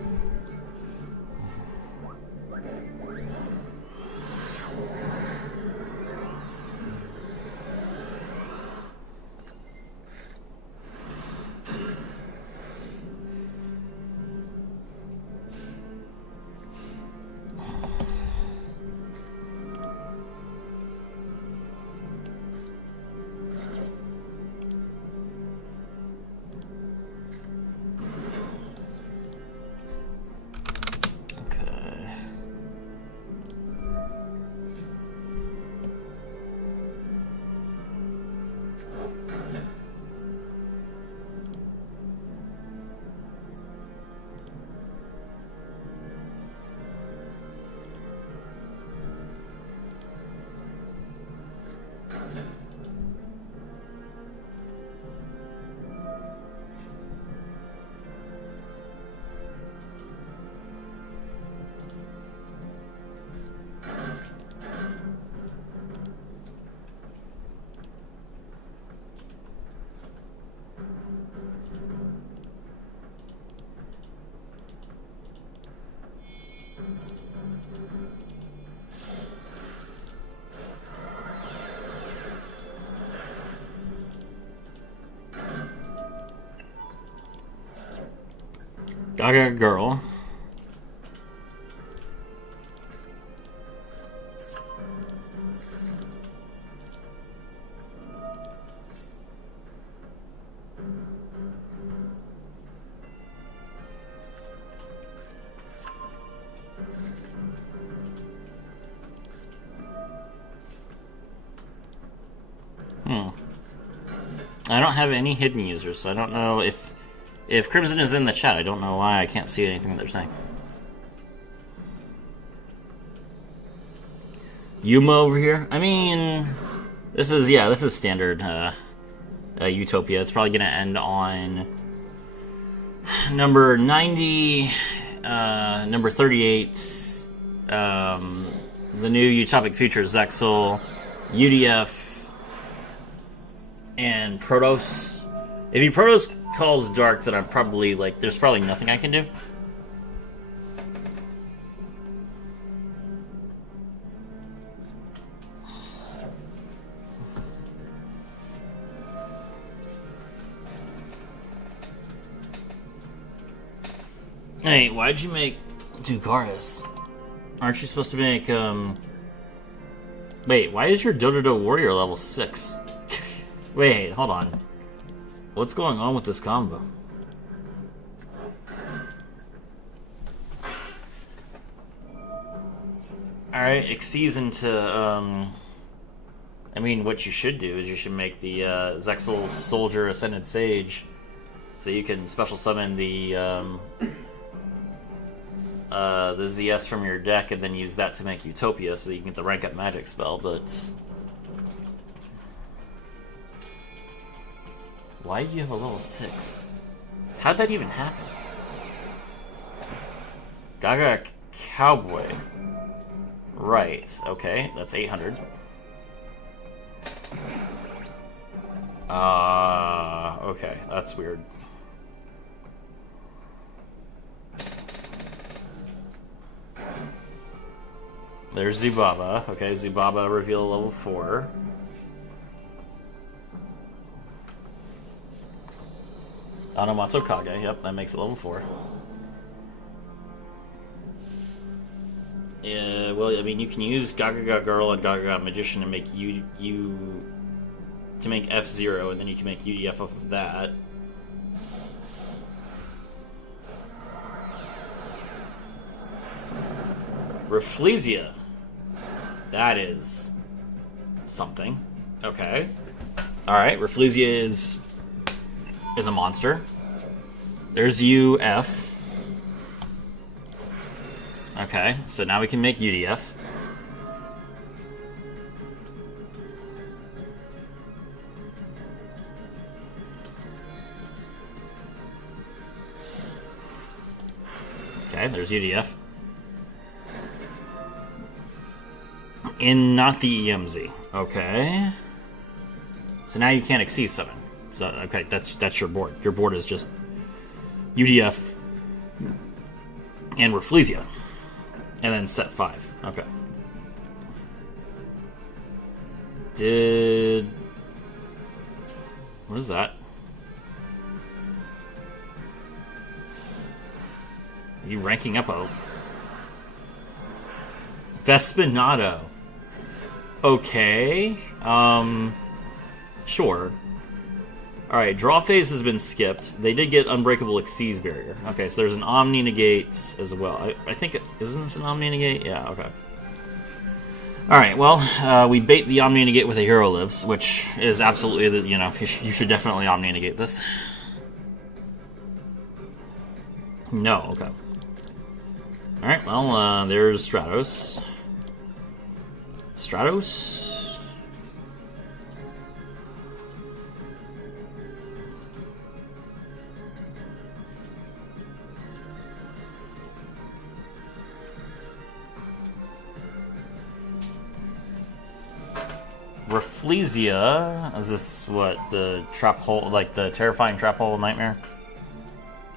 Gaga Girl. I don't have any hidden users, so I don't know if Crimson is in the chat. I don't know why I can't see anything that they're saying. Yuma over here. I mean, this is standard Utopia. It's probably gonna end on number 90, number 38. The new Utopic Future Zexal, UDF. And Protoss. If he Protoss calls Dark, then I'm probably like, there's probably nothing I can do. Hey, why'd you make Dugaris? Aren't you supposed to make, Wait, why is your Dododo Warrior level 6? Wait, hold on. What's going on with this combo? Alright, exceeds into, I mean, what you should do is you should make the, Zexal Soldier Ascended Sage, so you can special summon the ZS from your deck and then use that to make Utopia so you can get the rank up magic spell, but... Why do you have a level 6? How'd that even happen? Gaga Cowboy. Right, okay, that's 800. Okay, that's weird. There's Zubaba. Okay, Zubaba reveal level 4. Anomatsu Kage, yep, that makes it level 4. Yeah, well, I mean, you can use Gaga Girl and Gaga Magician to make to make F0, and then you can make UDF off of that. Rafflesia. That is something. Okay. Alright, Rafflesia is a monster. There's UF. Okay, so now we can make UDF. Okay, there's UDF. Not the EMZ. Okay. So now you can't exceed 7. So okay, that's your board. Your board is just UDF and Rafflesia. And then set 5. Okay. What is that? Are you ranking up a Vespinato? Okay. Sure. Alright, draw phase has been skipped. They did get Unbreakable Xyz Barrier. Okay, so there's an Omni Negate as well. I think, isn't this an Omni Negate? Yeah, okay. Alright, well, we bait the Omni Negate with a Hero Lives, which is absolutely, you should definitely Omni Negate this. No, okay. Alright, well, there's Stratos. Stratos? Rafflesia, is this what, the trap hole, like the terrifying trap hole nightmare?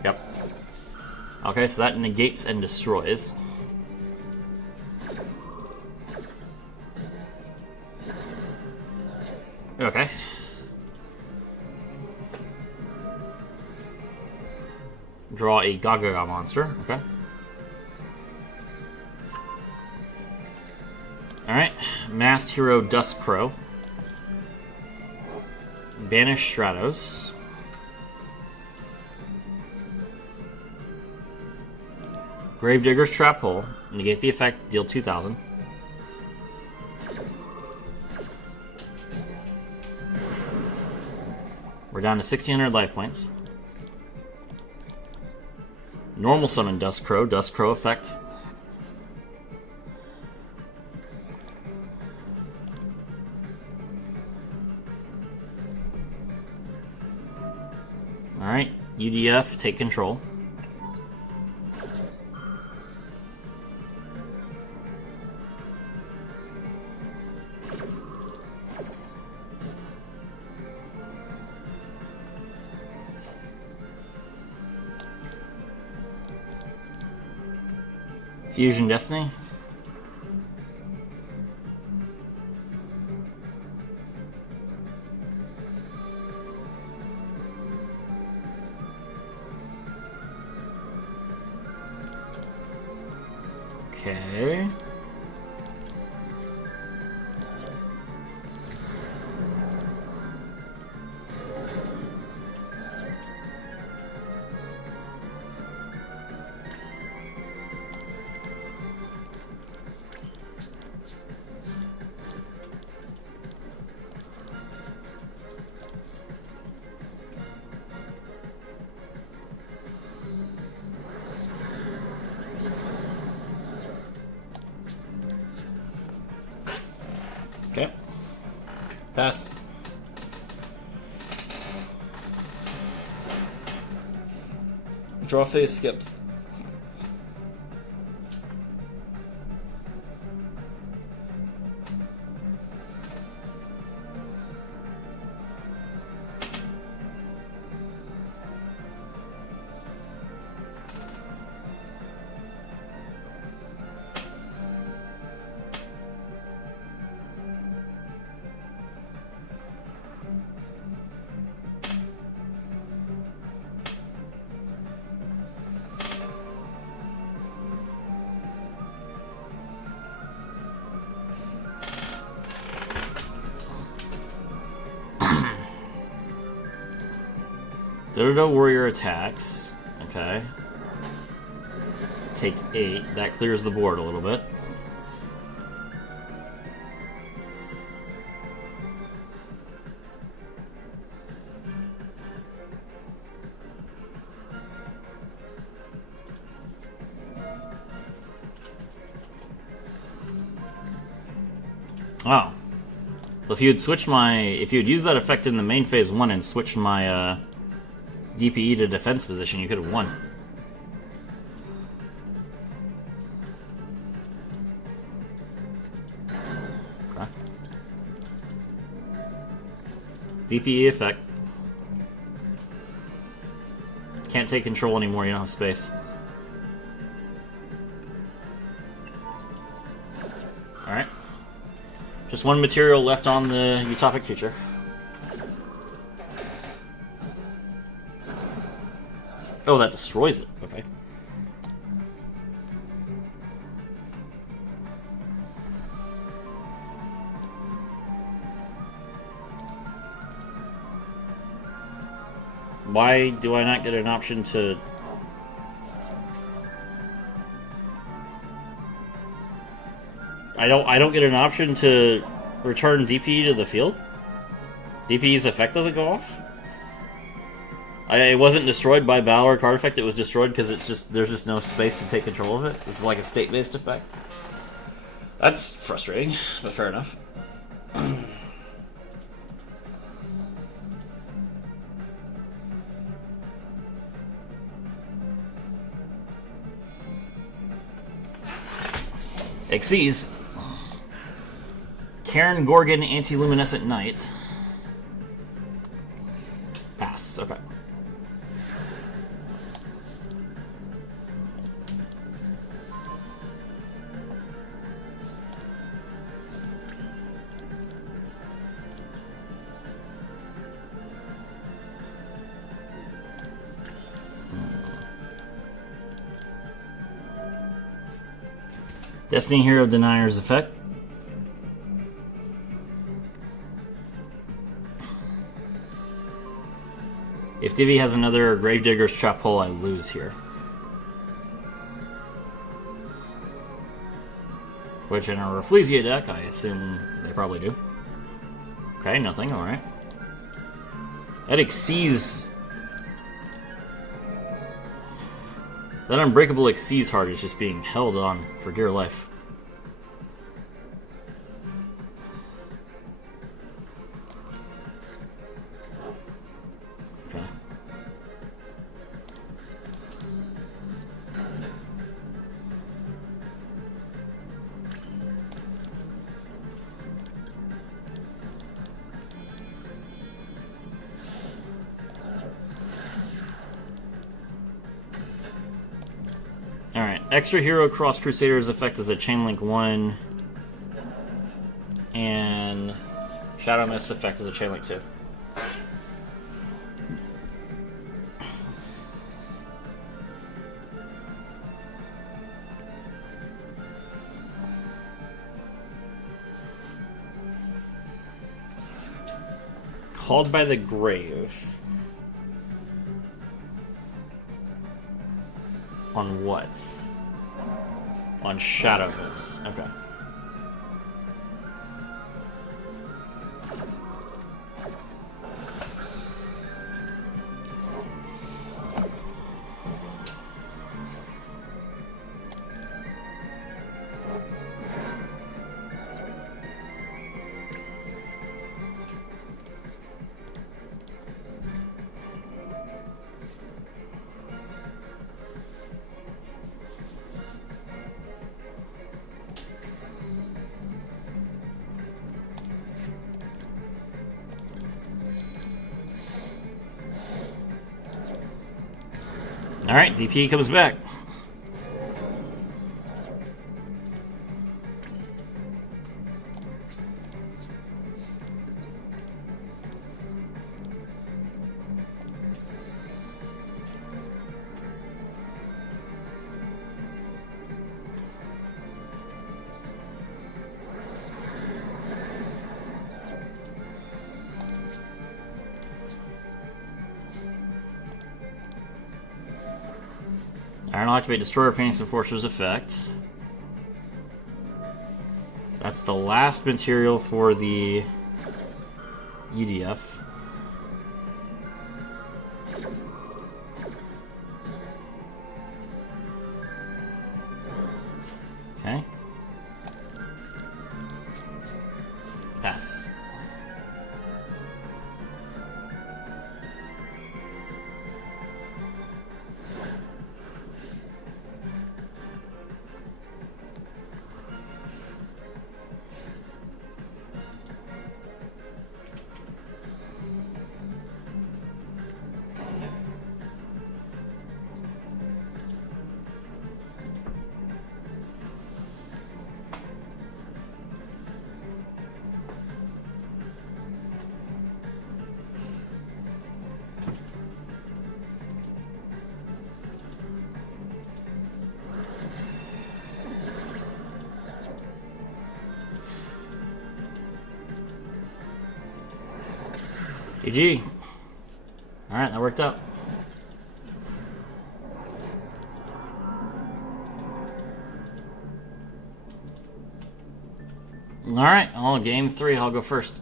Yep. Okay, so that negates and destroys. Okay. Draw a Gaga monster, okay. Alright, Masked Hero Duskcrow. Banish Stratos. Gravedigger's Trap Hole. Negate the effect, deal 2,000. We're down to 1,600 life points. Normal Summon Duskcrow. Duskcrow effect. Alright, UDF, take control. Fusion Destiny. Okay. Okay. Pass. Draw phase skipped. Dodo Warrior attacks. Okay. Take 8. That clears the board a little bit. Oh. If you had used that effect in the main phase 1 and switched my DPE to defense position, you could have won. DPE effect. Can't take control anymore, you don't have space. Alright. Just one material left on the Utopic Future. Oh, that destroys it. Okay. Why do I not get an option to... I don't get an option to return DPE to the field? DPE's effect doesn't go off? It wasn't destroyed by battle or card effect, it was destroyed because there's just no space to take control of it. This is like a state-based effect. That's frustrating, but fair enough. Xyz. Karen Gorgon Anti-Luminescent Knight. Pass, okay. Destiny Hero Denier's effect. If Divi has another Gravedigger's Trap Hole, I lose here. Which in a Rafflesia deck, I assume they probably do. Okay, nothing, alright. That Xyz... That Unbreakable Xyz heart is just being held on for dear life. Okay. Alright, Extra Hero Cross Crusader's effect is a Chainlink 1, and Shadow Mist effect is a Chainlink 2. Called by the Grave. On what? On Shadow Mist. Okay. Alright, DP comes back. Iron Activate Destroyer Phoenix Enforcer's effect. That's the last material for the EDF. Okay. Pass. GG. Alright, that worked out. Alright, well, game 3, I'll go first.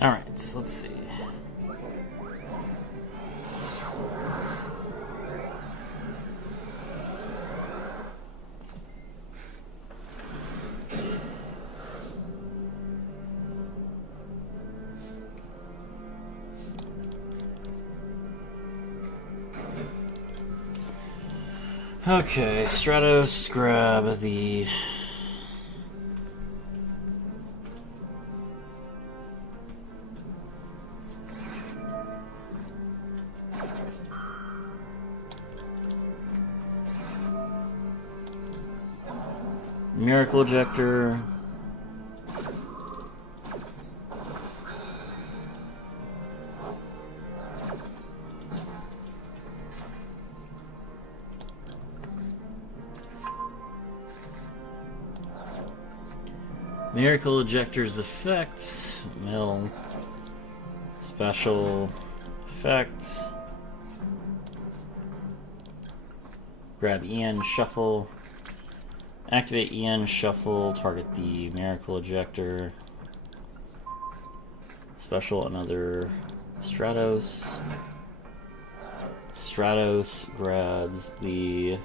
Alright, so let's see. Okay, Stratos, grab the... Miracle Ejector. Miracle Ejector's effect. Mill. Special effect. Grab Ian, shuffle. Activate Ian, shuffle, target the Miracle Ejector. Special another Stratos. Stratos grabs the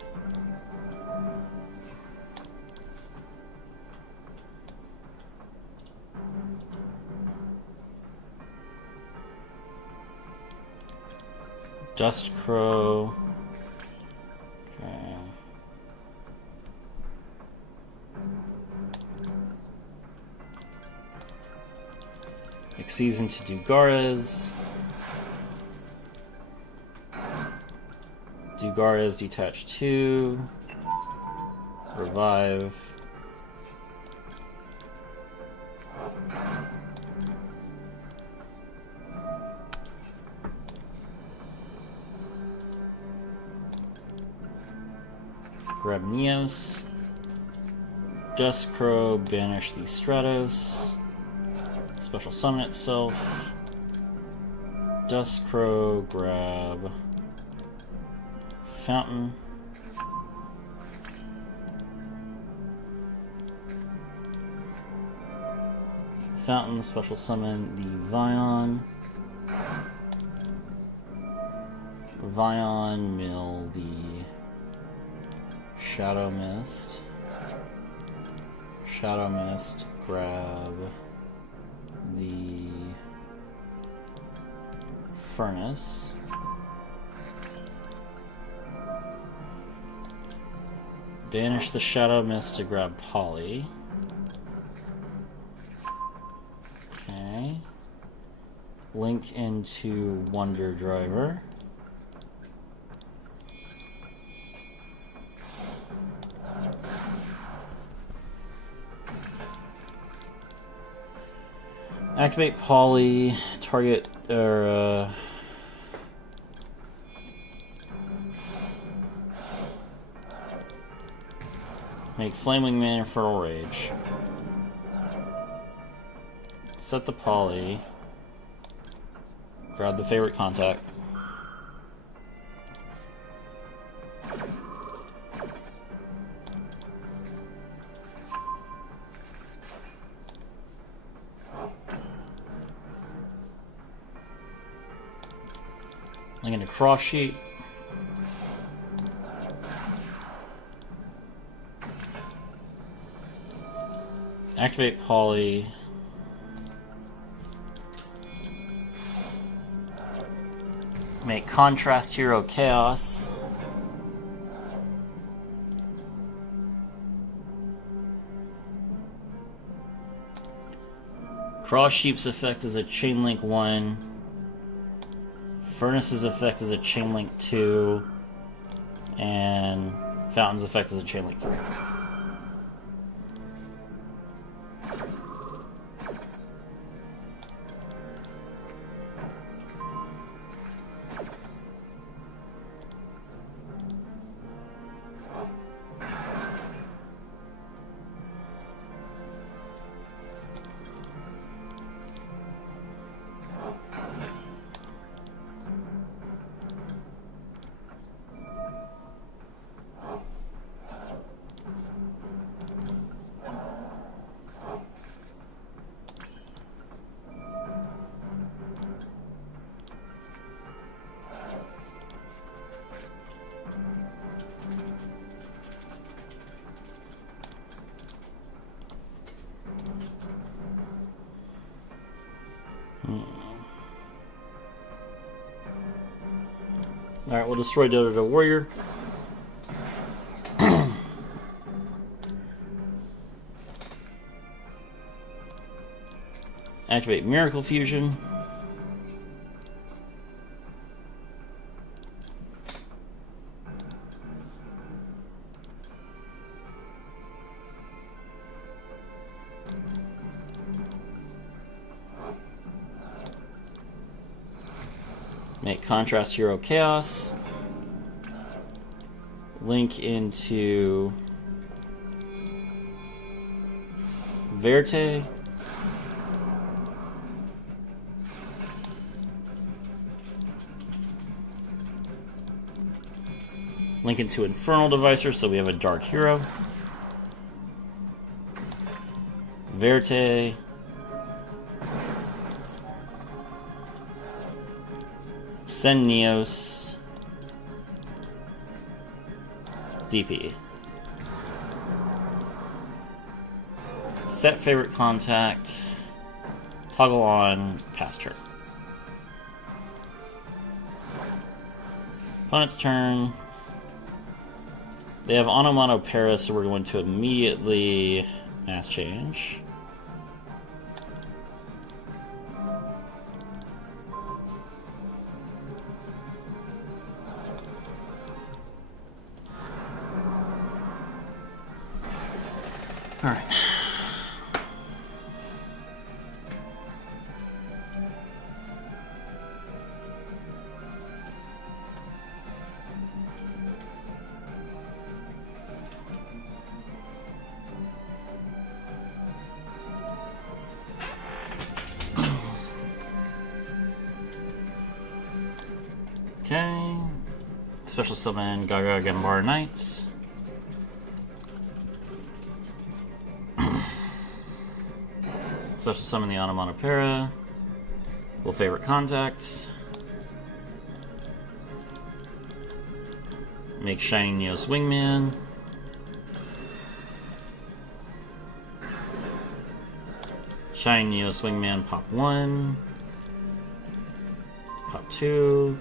Dust Crow. Okay. Exceeds into Dugares. Dugares detach 2. Revive. Grab Neos. Dust Crow, banish the Stratos. Special summon itself. Dust Crow, grab Fountain. Fountain, special summon the Vion. Vion, mill the Shadow Mist. Shadow Mist, grab the Furnace. Banish the Shadow Mist to grab Polly. Okay. Link into Wonder Driver. Activate Polly, target, make Flaming Man Infernal Rage. Set the Polly. Grab the favorite contact. Link into Cross Sheet. Activate Polly. Make Contrast Hero Chaos. Cross Sheep's effect is a chain link 1. Furnace's effect is a chain link 2. And Fountain's effect is a chain link 3. Alright, we'll destroy Dodo Warrior. Activate Miracle Fusion. Make Contrast Hero Chaos. Link into Verte. Link into Infernal Devicer, so we have a Dark Hero. Verte. Send Neos. DP. Set favorite contact. Toggle on pass turn. Opponent's turn. They have Onomatopoeia, so we're going to immediately mass change. All right. Okay. Special summon Gaga Gambar Knights. Special summon the Onomatopoeia. Will favorite contacts. Make Shining Neos Wingman. Shining Neos Wingman pop 1. Pop 2.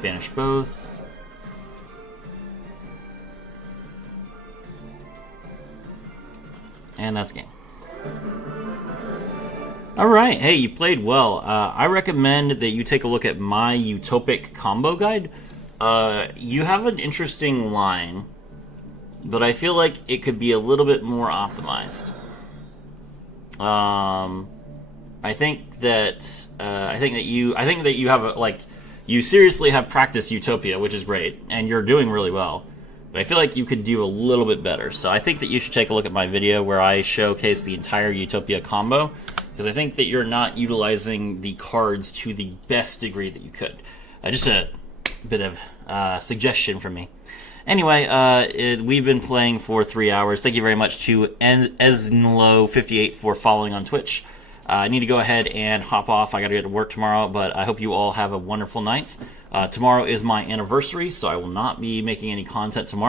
Banish both. And that's game. Alright, hey, you played well. I recommend that you take a look at my Utopic combo guide. You have an interesting line, but I feel like it could be a little bit more optimized. I think that you have you seriously have practiced Utopia, which is great, and you're doing really well. But I feel like you could do a little bit better. So I think that you should take a look at my video where I showcase the entire Utopia combo, because I think that you're not utilizing the cards to the best degree that you could. Just a bit of suggestion from me. Anyway, we've been playing for 3 hours. Thank you very much to Esnlo58 for following on Twitch. I need to go ahead and hop off. I got to get to work tomorrow, but I hope you all have a wonderful night. Tomorrow is my anniversary, so I will not be making any content tomorrow.